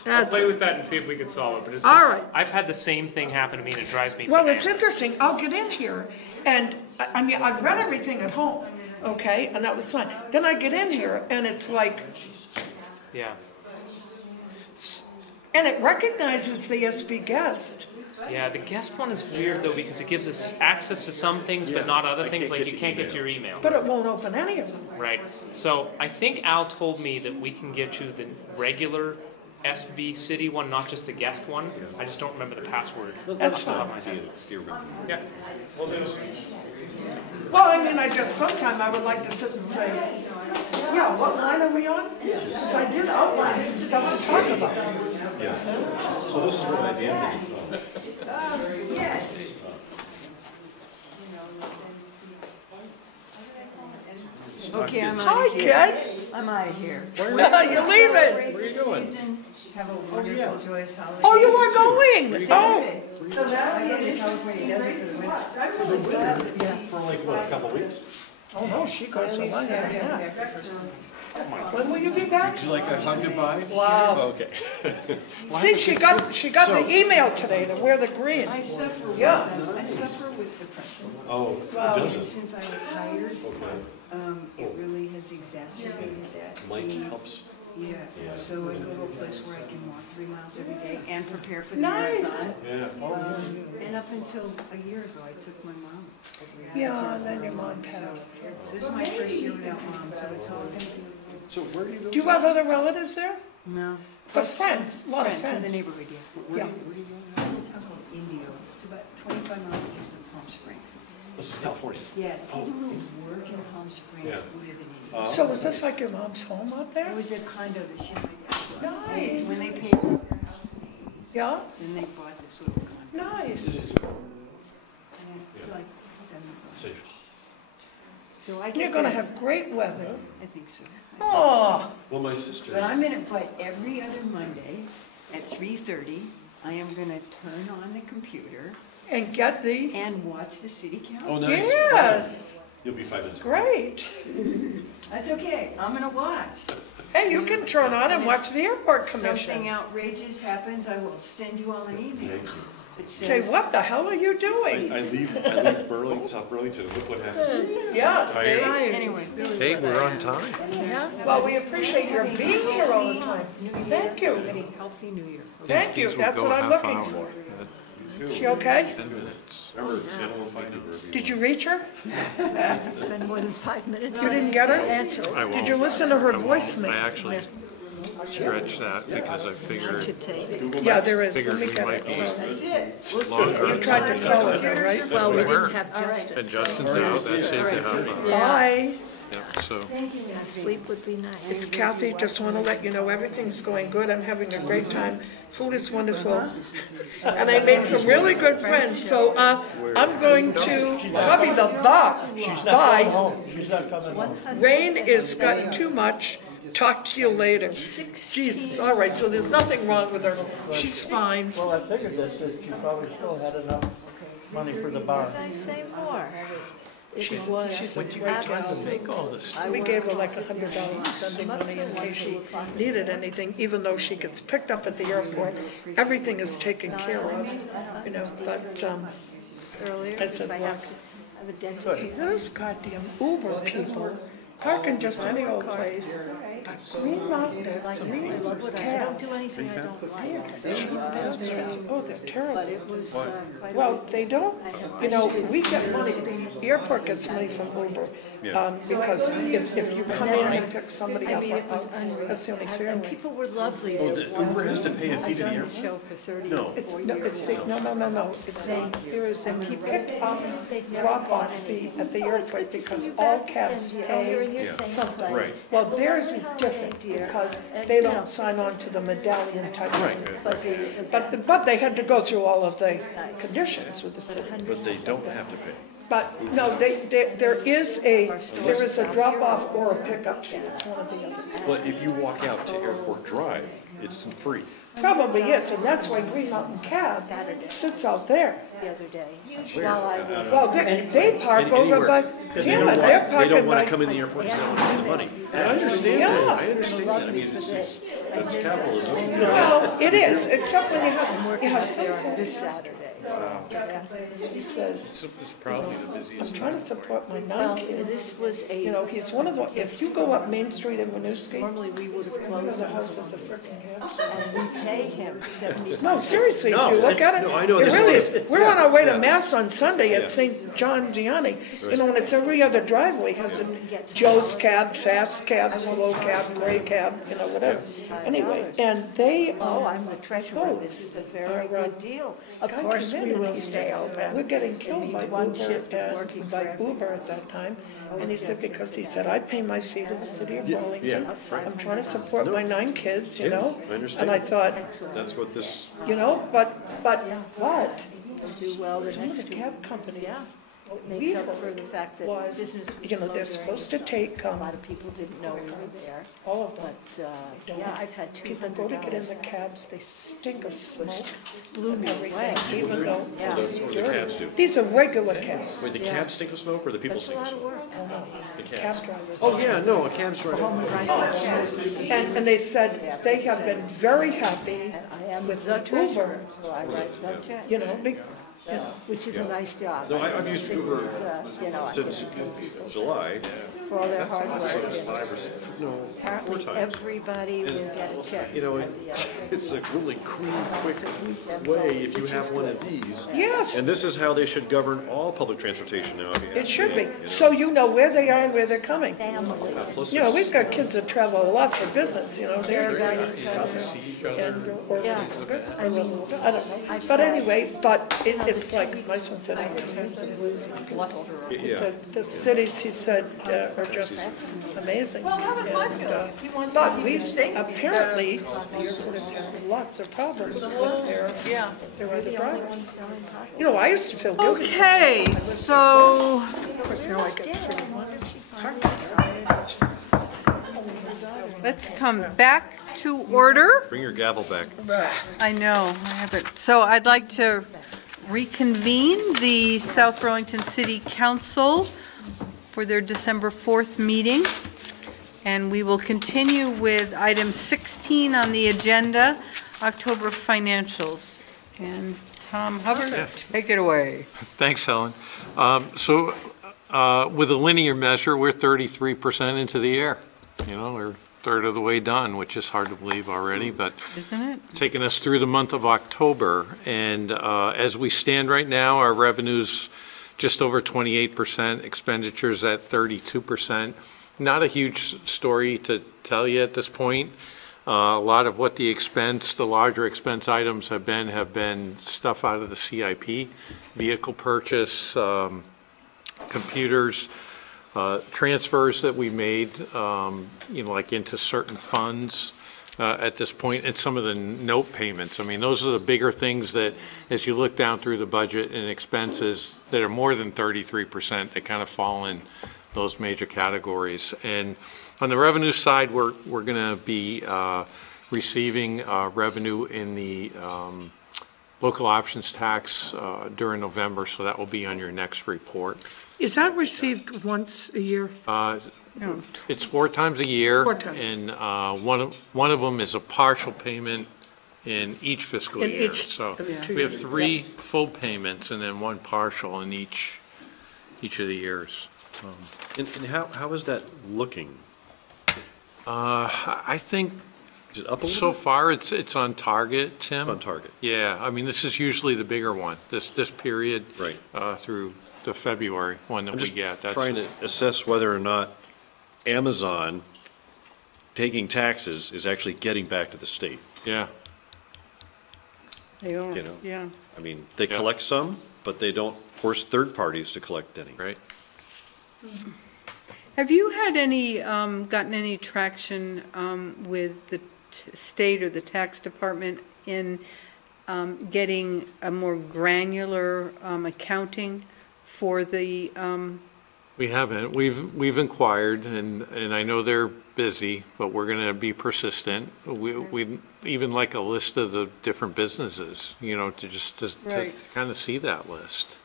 I'll That's play with that and see if we can solve it. But it's All right. I've had the same thing happen to me and it drives me Well, bananas. it's interesting. I'll get in here and, I mean, I've read everything at home, okay, and that was fine. Then I get in here and it's like, Yeah. and it recognizes the SB guest. Yeah, the guest one is weird though because it gives us access to some things but not other things. can't Like get you to can't get email. to your email. But it won't open any of them. Right. So I think Al told me that we can get you the regular SB City one, not just the guest one. I just don't remember the password. That's fine. off my head. Yeah. Well, I mean, sometime I would like to sit and say, yeah, what line are we on? Because I did outline some stuff to talk about. Yeah. So this is what I did. Yes. Okay, I'm out Hi, of here. kid. I'm out of here. You're leaving. Where are you going? Have a wonderful, joyous holiday. Oh, you are going? Oh. So that'll be in the California desert for the winter. For like, what, a couple weeks? Oh, no, she goes to London. Saturday, Yeah. I'm back the first. When will you be back? Would you like a hug goodbye? Wow. Okay. See, she got the email today to wear the green. I suffer with, Yeah. I suffer with depression. Oh, Wow. does it? Since I retired, Okay. it really has exacerbated that. Light helps. Yeah, Yeah. so I go to a place where I can walk 3 miles every day and prepare for the Nice. marathon. Yeah. And up until a year ago, I took my mom. Yeah, and then your mom passed. So this is my first year without mom, so it's all gonna be. So where do you go? Do you have other relatives there? No. But friends, a lot of In the friends. neighborhood, yeah. Yeah. Where do you go? I'll go to Indio. It's about 25 miles east of Palm Springs. This is California. Yeah, people who work in Palm Springs Yeah. live in Indio. So was this like your mom's home out It there? was a condo that she and my dad bought. Nice. When they paid for their house in the 80s, Yeah? then they bought this little condo. Nice. And it's like $7. Safe. So I You're get gonna that. have great weather. I think so. Oh, Well, my sister. But I'm gonna, but every other Monday at 3:30, I am gonna turn on the computer and get the, and watch the city council. Oh, nice. yes, You'll be 5 minutes. great. That's okay, I'm gonna watch. Hey, you can turn on and watch the airport Something commission. outrageous happens, I will send you all an email. It Say, says, what the hell are you doing? I leave Burlington, South Burlington, and look what happened. Yeah, see? Anyway. Hey, we're on time. Well, we appreciate your being here all the time. Thank you. Have a healthy new year. Thank you, that's what I'm looking for. She okay? 10 minutes. Remember, I don't find you wherever you Did you reach her? It's been more than 5 minutes. You didn't get her? I won't. Did you listen to her I won't. voicemail? I actually stretched that because I figured Yeah, there is. Let figured me we get might be it. longer. You tried to call her, though, right? Well, we didn't have And Justin's out, that saves you half an hour. Bye. Yep, so. Sleep would be nice. It's Kathy, just want to let you know everything's going good. I'm having a great time. Food is wonderful. And I made some really good friends, so I'm going to, probably bye. Rain is gotten too much. Talk to you later. Jesus, all right, so there's nothing wrong with her. She's fine. Well, I figured this, that you probably still had enough money for the bar. Can I say more? She's a great gal. We gave her like $100 spending money in case she needed anything, even though she gets picked up at the airport. Everything is taken care of, you know, but, I said, look, hey, those goddamn Uber people parking just any old place. Green Mountain, that's Green Mountain. I don't do anything I don't like. Oh, they're terrible. Well, they don't, you know, we get money, the airport gets money from Uber. Because if you come in and pick somebody up, that's the only fair And way. people were lovely. Oh, Uber has to pay a fee to the airport? Show for 30 No. It's, no, it's there is a pick up, drop off fee at the airport because all cabs pay something. Right. Well, theirs is different because they don't sign on to the medallion type thing. But they had to go through all of the conditions with the city. But they don't have to pay. But no, there is a drop off or a pickup fee. It's one or the other. But if you walk out to Airport Drive, it's free. Probably is, and that's why Green Mountain Cab sits out there. The other day. Well, they park over by, damn it, they're They parking don't want by. to come in the airport and spend the money. And I understand that, I understand that. I mean, that's capitalism. Well, it is, except when you have some. This Saturday. He says, It's probably the busiest. I'm trying to support my Well, 9 kids. this was You know, he's one of the, if you go up Main Street in Winooski, normally we would have closed the house is a frickin' house. and we pay him 70. No, seriously, if No, you look at it, no, I know it this really is- is. We're on our way to Mass on Sunday at St. John Gianni. You know, and it's every other driveway has a Joe's Cab, Fast Cab, Slow Cab, Gray Cab, you know, whatever. Anyway, and they, Oh, I'm the treasurer. This is a very good deal. Of course, we will stay open. we're getting killed by one Uber, shift of working by Uber at that time. And he said, because he said, I pay my fee to the city of Burlington. I'm trying to support my 9 kids, you know? I understand. And I thought, That's what this, you know, but, Do well the some of next the week. cab companies, what we Makes up for heard the fact that was, business was you know, slow they're during supposed the to take, A lot of people didn't know we were there. all of them. But, yeah, I've had People go to get in the $200 cabs, they stink of smoke, blew me away. everything, even though Yeah. that's what the cabs do. these are regular cabs. Wait, the cabs stink of smoke or the people It's a stink of lot of smoke? work. The cabs. Cab drivers. Oh, yeah, no, a cab's right. And they said they have been very happy I am with the Uber, treasurer, so I write the checks. you know, Which is a nice job. No, I've used Uber You know, since July. for all their hard work. So and 5 or 6, no, 4 Apparently, times. everybody will get a check. You know, it's a really clean, quick way if you have one of these. yes, And this is how they should govern all public transportation now. if you it ask should me, be. you know. So you know where they are and where they're coming. Plus You know, it's- we've got kids that travel a lot for business, you know, they're See each other. and, or, I don't know. But anyway, but it's like, my son said, he Yeah. said, the cities, he said, are just amazing. Well, that was my And, feeling. He wants But to we, use state. apparently, the airport has had lots of problems with Yeah. their other drivers. You know, I used to feel guilty. Okay, so Of course, now I get free let's come back to order. Bring your gavel back. I know, I have it. So I'd like to reconvene the South Burlington City Council for their December 4th meeting. And we will continue with item 16 on the agenda, October financials. And Tom Hubbard, take it away. Thanks, Helen. So with a linear measure, we're 33% into the year. You know, we're a third of the way done, which is hard to believe already, but Isn't it? taking us through the month of October. And as we stand right now, our revenue's just over 28%, expenditures at 32%. Not a huge story to tell you at this point. A lot of what the larger expense items have been stuff out of the CIP, vehicle purchase, computers, transfers that we made, you know, like into certain funds at this point, and some of the note payments. I mean, those are the bigger things that, as you look down through the budget and expenses that are more than 33%, they kind of fall in those major categories. And on the revenue side, we're going to be receiving revenue in the local options tax during November, so that will be on your next report. Is that received once a year? It's 4 times a year. 4 times. And one of them is a partial payment in each fiscal In year. each So of the 2 we have years, 3 full payments and then 1 partial in each of the years. And how is that looking? I think Is it up a little? so far it's on target, Tim. It's on target. Yeah, I mean, this is usually the bigger one, this period. Right. Through the February one that I'm we just get. That's trying to assess whether or not Amazon taking taxes is actually getting back to the state. Yeah, They are, You know. yeah. I mean, they Yeah. collect some, but they don't force third parties to collect any. right. Have you had any, gotten any traction with the state or the tax department in getting a more granular accounting for the, We haven't. We've inquired, and I know they're busy, but we're going to be persistent. We even like a list of the different businesses, you know, to Right. kind of see that list.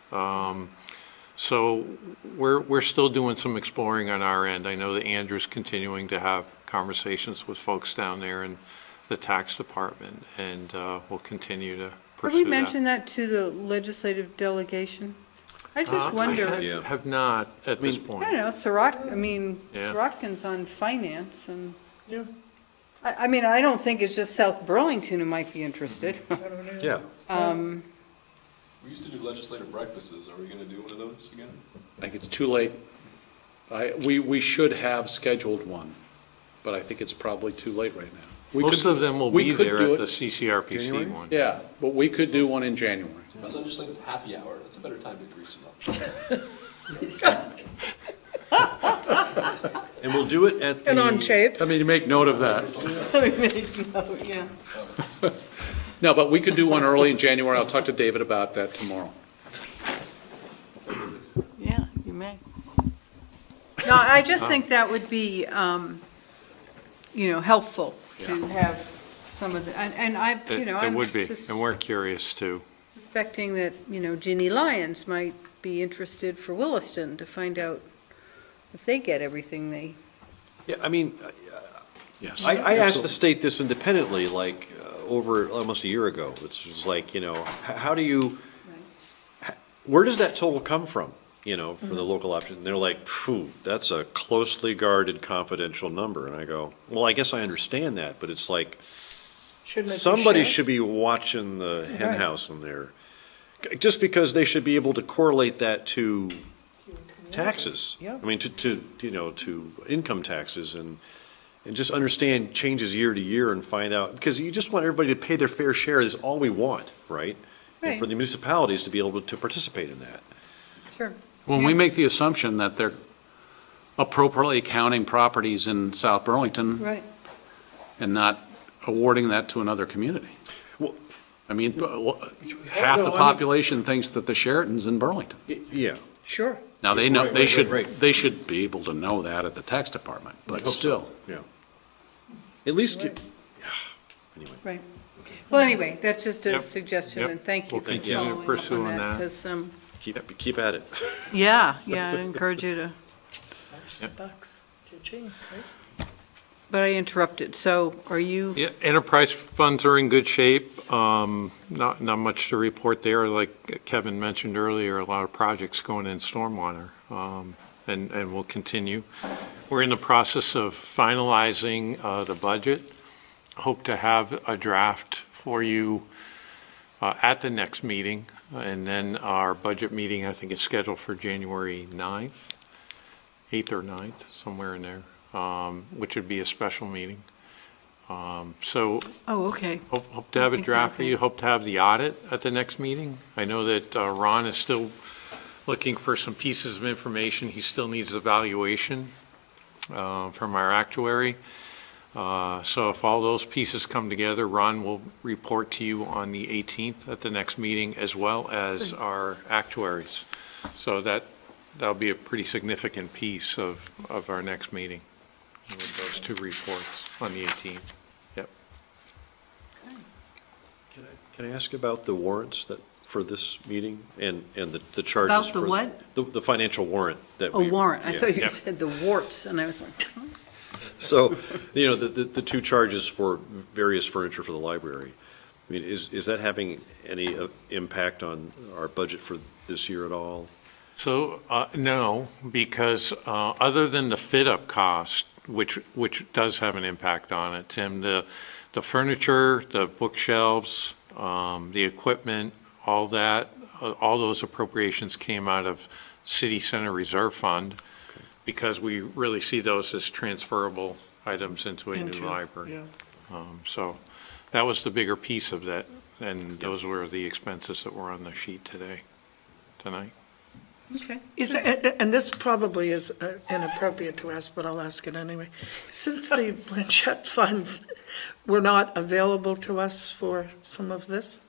So we're still doing some exploring on our end. I know that Andrew's continuing to have conversations with folks down there in the tax department, and we'll continue to pursue have we that. mentioned that to the legislative delegation? I just wonder. I have not at this point. I don't know, Yeah. Sirotkin's on finance and. Yeah. I mean, I don't think it's just South Burlington who might be interested. Yeah. We used to do legislative breakfasts. Are we gonna do one of those again? I think it's too late. We should have scheduled one, but I think it's probably too late right now. Most of them will we be could there do at the it- CCRPC January? one. Yeah, but we could do one in January. Legislative happy hour. That's a better time to grease them up. And we'll do it at the. And on tape. I mean, you make note of that. Yeah. No, but we could do one early in January. I'll talk to David about that tomorrow. Yeah, you may. No, I just think that would be, helpful to have some of the, and I've, It I'm would be, and we're curious too. suspecting that, Ginny Lyons might be interested for Williston to find out if they get everything they. Yeah, I mean, Yes. I asked the state this independently, like, over almost a year ago. It's just like, how do you, where does that total come from, for the local option? And they're like, phew, that's a closely guarded confidential number. And I go, well, I guess I understand that, but it's like, Shouldn't it be somebody shared? should be watching the hen Right. house in there. Just because they should be able to correlate that to taxes. Yeah. I mean, to income taxes and just understand changes year to year and find out, because you just want everybody to pay their fair share is all we want, right? And for Right. the municipalities to be able to participate in that. Sure. When we make the assumption that they're appropriately counting properties in South Burlington Right. and not awarding that to another community. Well, I mean, half the no, I mean- population thinks that the Sheraton's in Burlington. Yeah. Sure. Now, they know, Right, they right, should, right. they should be able to know that at the tax department, but Hope so. still. Yeah. At least, anyway. Right. Well, anyway, that's just a Yep. suggestion, Yep. and thank you We'll for continue following up on pursuing that. that. 'Cause, Keep at it. yeah, I encourage you to, Bucks. Cha-ching, right? but I interrupted. So are you, Yeah, enterprise funds are in good shape. Not much to report there. Like Kevin mentioned earlier, a lot of projects going in stormwater, and will continue. We're in the process of finalizing the budget. Hope to have a draft for you at the next meeting. And then our budget meeting, I think, is scheduled for January 9th, 8th or 9th, somewhere in there, which would be a special meeting. So oh, okay. hope to have a draft for you, hope to have the audit at the next meeting. I know that Ron is still looking for some pieces of information. He still needs evaluation from our actuary. So if all those pieces come together, Ron will report to you on the 18th at the next meeting, as well as our actuaries. So that'll be a pretty significant piece of our next meeting, with those 2 reports on the 18th. Yep. Can I ask about the warrants that, for this meeting and the charges? About the for what? The financial warrant that Oh, we. warrant. I yeah. thought you said the warts, and I was like, huh? So, you know, the two charges for various furniture for the library. I mean, is that having any impact on our budget for this year at all? So, no, because other than the fit-up cost, which does have an impact on it, Tim, the furniture, the bookshelves, the equipment, all that, all those appropriations came out of City Center Reserve Fund, because we really see those as transferable items into a new library. Yeah. So that was the bigger piece of that, and those were the expenses that were on the sheet tonight. Okay. And this probably is inappropriate to ask, but I'll ask it anyway. Since the Blanchette funds were not available to us for some of this,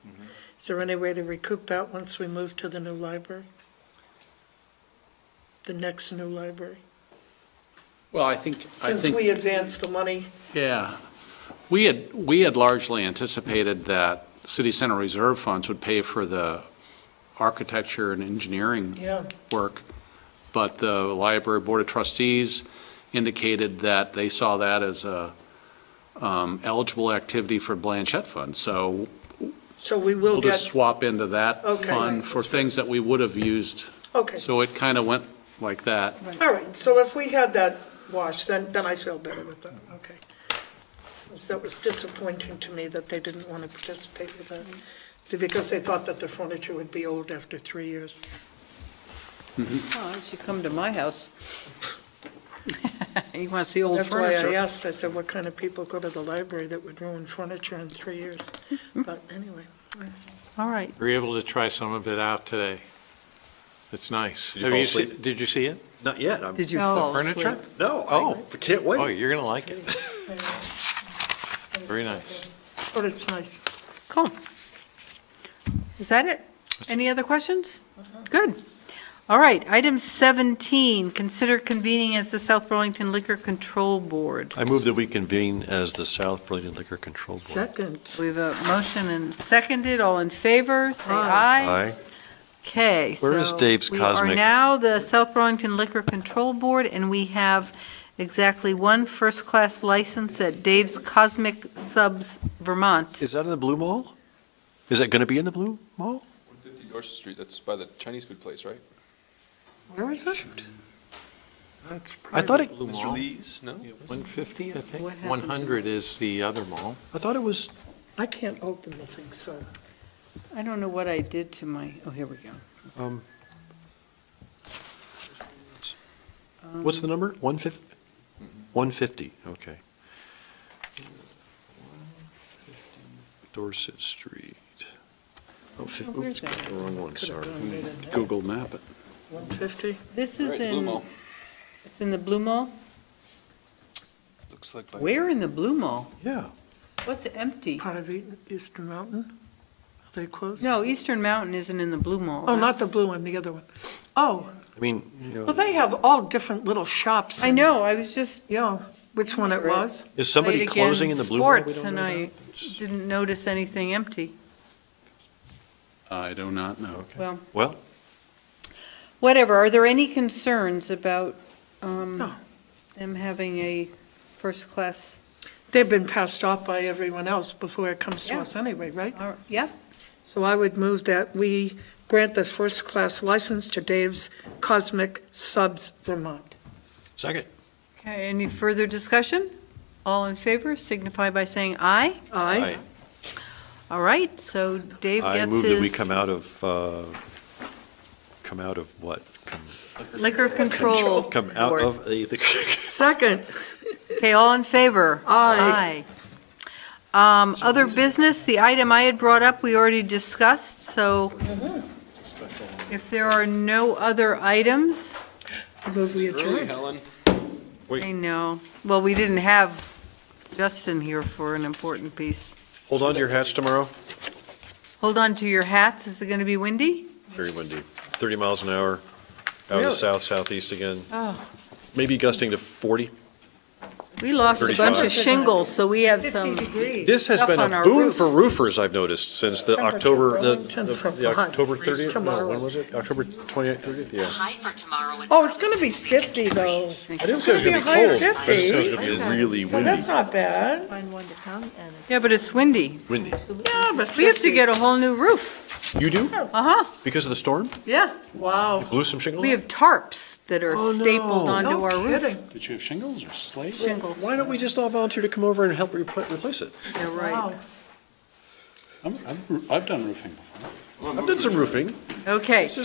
is there any way to recoup that once we move to the new library? The next new library? Well, I think. Since we advanced the money. Yeah. We had largely anticipated that City Center Reserve Funds would pay for the architecture and engineering work, but the Library Board of Trustees indicated that they saw that as a eligible activity for Blanchette Fund. So we'll just swap into that fund for things that we would have used. Okay. So it kind of went like that. All right, so if we had that washed, then I feel better with that, okay. That was disappointing to me that they didn't want to participate with that, because they thought that the furniture would be old after 3 years. Oh, you should come to my house. You want to see old furniture? That's why I asked, I said, what kind of people go to the library that would ruin furniture in 3 years? But anyway. All right. We were able to try some of it out today. It's nice. Did you fall asleep? Did you see it? Not yet. Did you fall furniture? asleep? No, I can't wait. Oh, you're gonna like it. Very nice. But it's nice. Cool. Is that it? Any other questions? Good. All right, item 17, consider convening as the South Burlington Liquor Control Board. I move that we convene as the South Burlington Liquor Control Board. Second. We have a motion and seconded. All in favor, say aye. Aye. Okay. Where is Dave's We Cosmic? are now the South Burlington Liquor Control Board, and we have exactly one first-class license at Dave's Cosmic Subs, Vermont. Is that in the Blue Mall? Is that going to be in the Blue Mall? 150 Dorset Street, that's by the Chinese food place, right? Where is it? I thought it. Blue Mr. Mall. Lee's, no? 150, I think. What happened? 100 is the other mall. I thought it was. I can't open the thing, so. I don't know what I did to my, oh, here we go. What's the number? 150? 150, okay. Dorset Street. Oh, where's oops, that? the wrong one, sorry. Google map it. 150? This is Right, Blue in, Mall. it's in the Blue Mall? Looks like by. Where in the Blue Mall? Yeah. What's empty? Part of Eastern Mountain? Are they closed? No, Eastern Mountain isn't in the Blue Mall. Oh, not the blue one, the other one. Oh, I mean, you well, know, they have all different little shops. I know, I was just Yeah, which one it was? is somebody played closing in again the Blue Mall? We sports, don't and know I about? didn't notice anything empty. I do not know. Well, Well, whatever. Are there any concerns about No. them having a first-class? They've been passed off by everyone else before it comes to Yeah. us anyway, right? Yeah, So I would move that we grant the first-class license to Dave's Cosmic Subs, Vermont. second. okay, any further discussion? All in favor signify by saying aye. Aye. All right, so Dave I gets move that we his come out of what? liquor control Come out board. of the. Second. Okay, all in favor? Aye. Other business, the item I had brought up, we already discussed, so if there are no other items, I move we Early, adjourn. Helen. I know, well, we didn't have Justin here for an important piece. Hold on to your hats tomorrow. Hold on to your hats, is it going to be windy? Very windy. 30 miles an hour. Out of Really? the south, southeast again. Oh, Maybe gusting to 40. We lost a bunch of shingles, so we have 50 some degrees. This has stuff been on a our boon roof. for roofers, I've noticed, since the Temperature, October, Burlington, the Vermont. October 30th, no, Tomorrow. when was it? October 28th, 30th, yeah. Oh, it's gonna be 50 though. I didn't say it was It's gonna gonna be be a high cold, I just said it was 50. gonna be really So windy. that's not bad. Find one to come and it's. Yeah, but it's windy. Windy. Yeah, but We have to get a whole new roof. You do? Uh-huh, Because of the storm? yeah. Wow. Blew some shingles? We have tarps that are Oh, no. stapled onto No our roof. kidding. Did you have shingles or slate? Shingles. Why don't we just all volunteer to come over and help replace it? You're right. Wow. I've done roofing before. I've done some roofing. Okay, so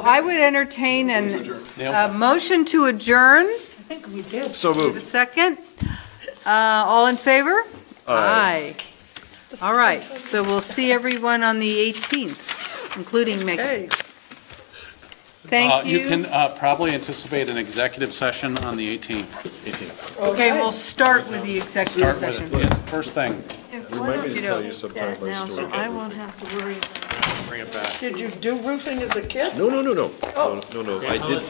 I would entertain a motion to adjourn. I think we did. So Give a moved. second. All in favor? Aye. All right, so we'll see everyone on the 18th, including Mickey. Hey, Thank You you. can probably anticipate an executive session on the 18th. Okay, we'll start with the executive Start session. with it, yeah, first thing. Remind me to tell you sometime my Now, story. so I won't have to worry about. Bring it back. did you do roofing as a kid? No. No, I did,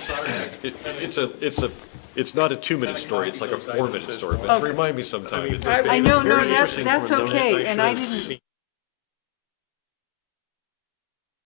it's not a 2-minute story, it's like a 4-minute story, but remind me sometime. It's a I know, very no, interesting that's from a okay, number- and I didn't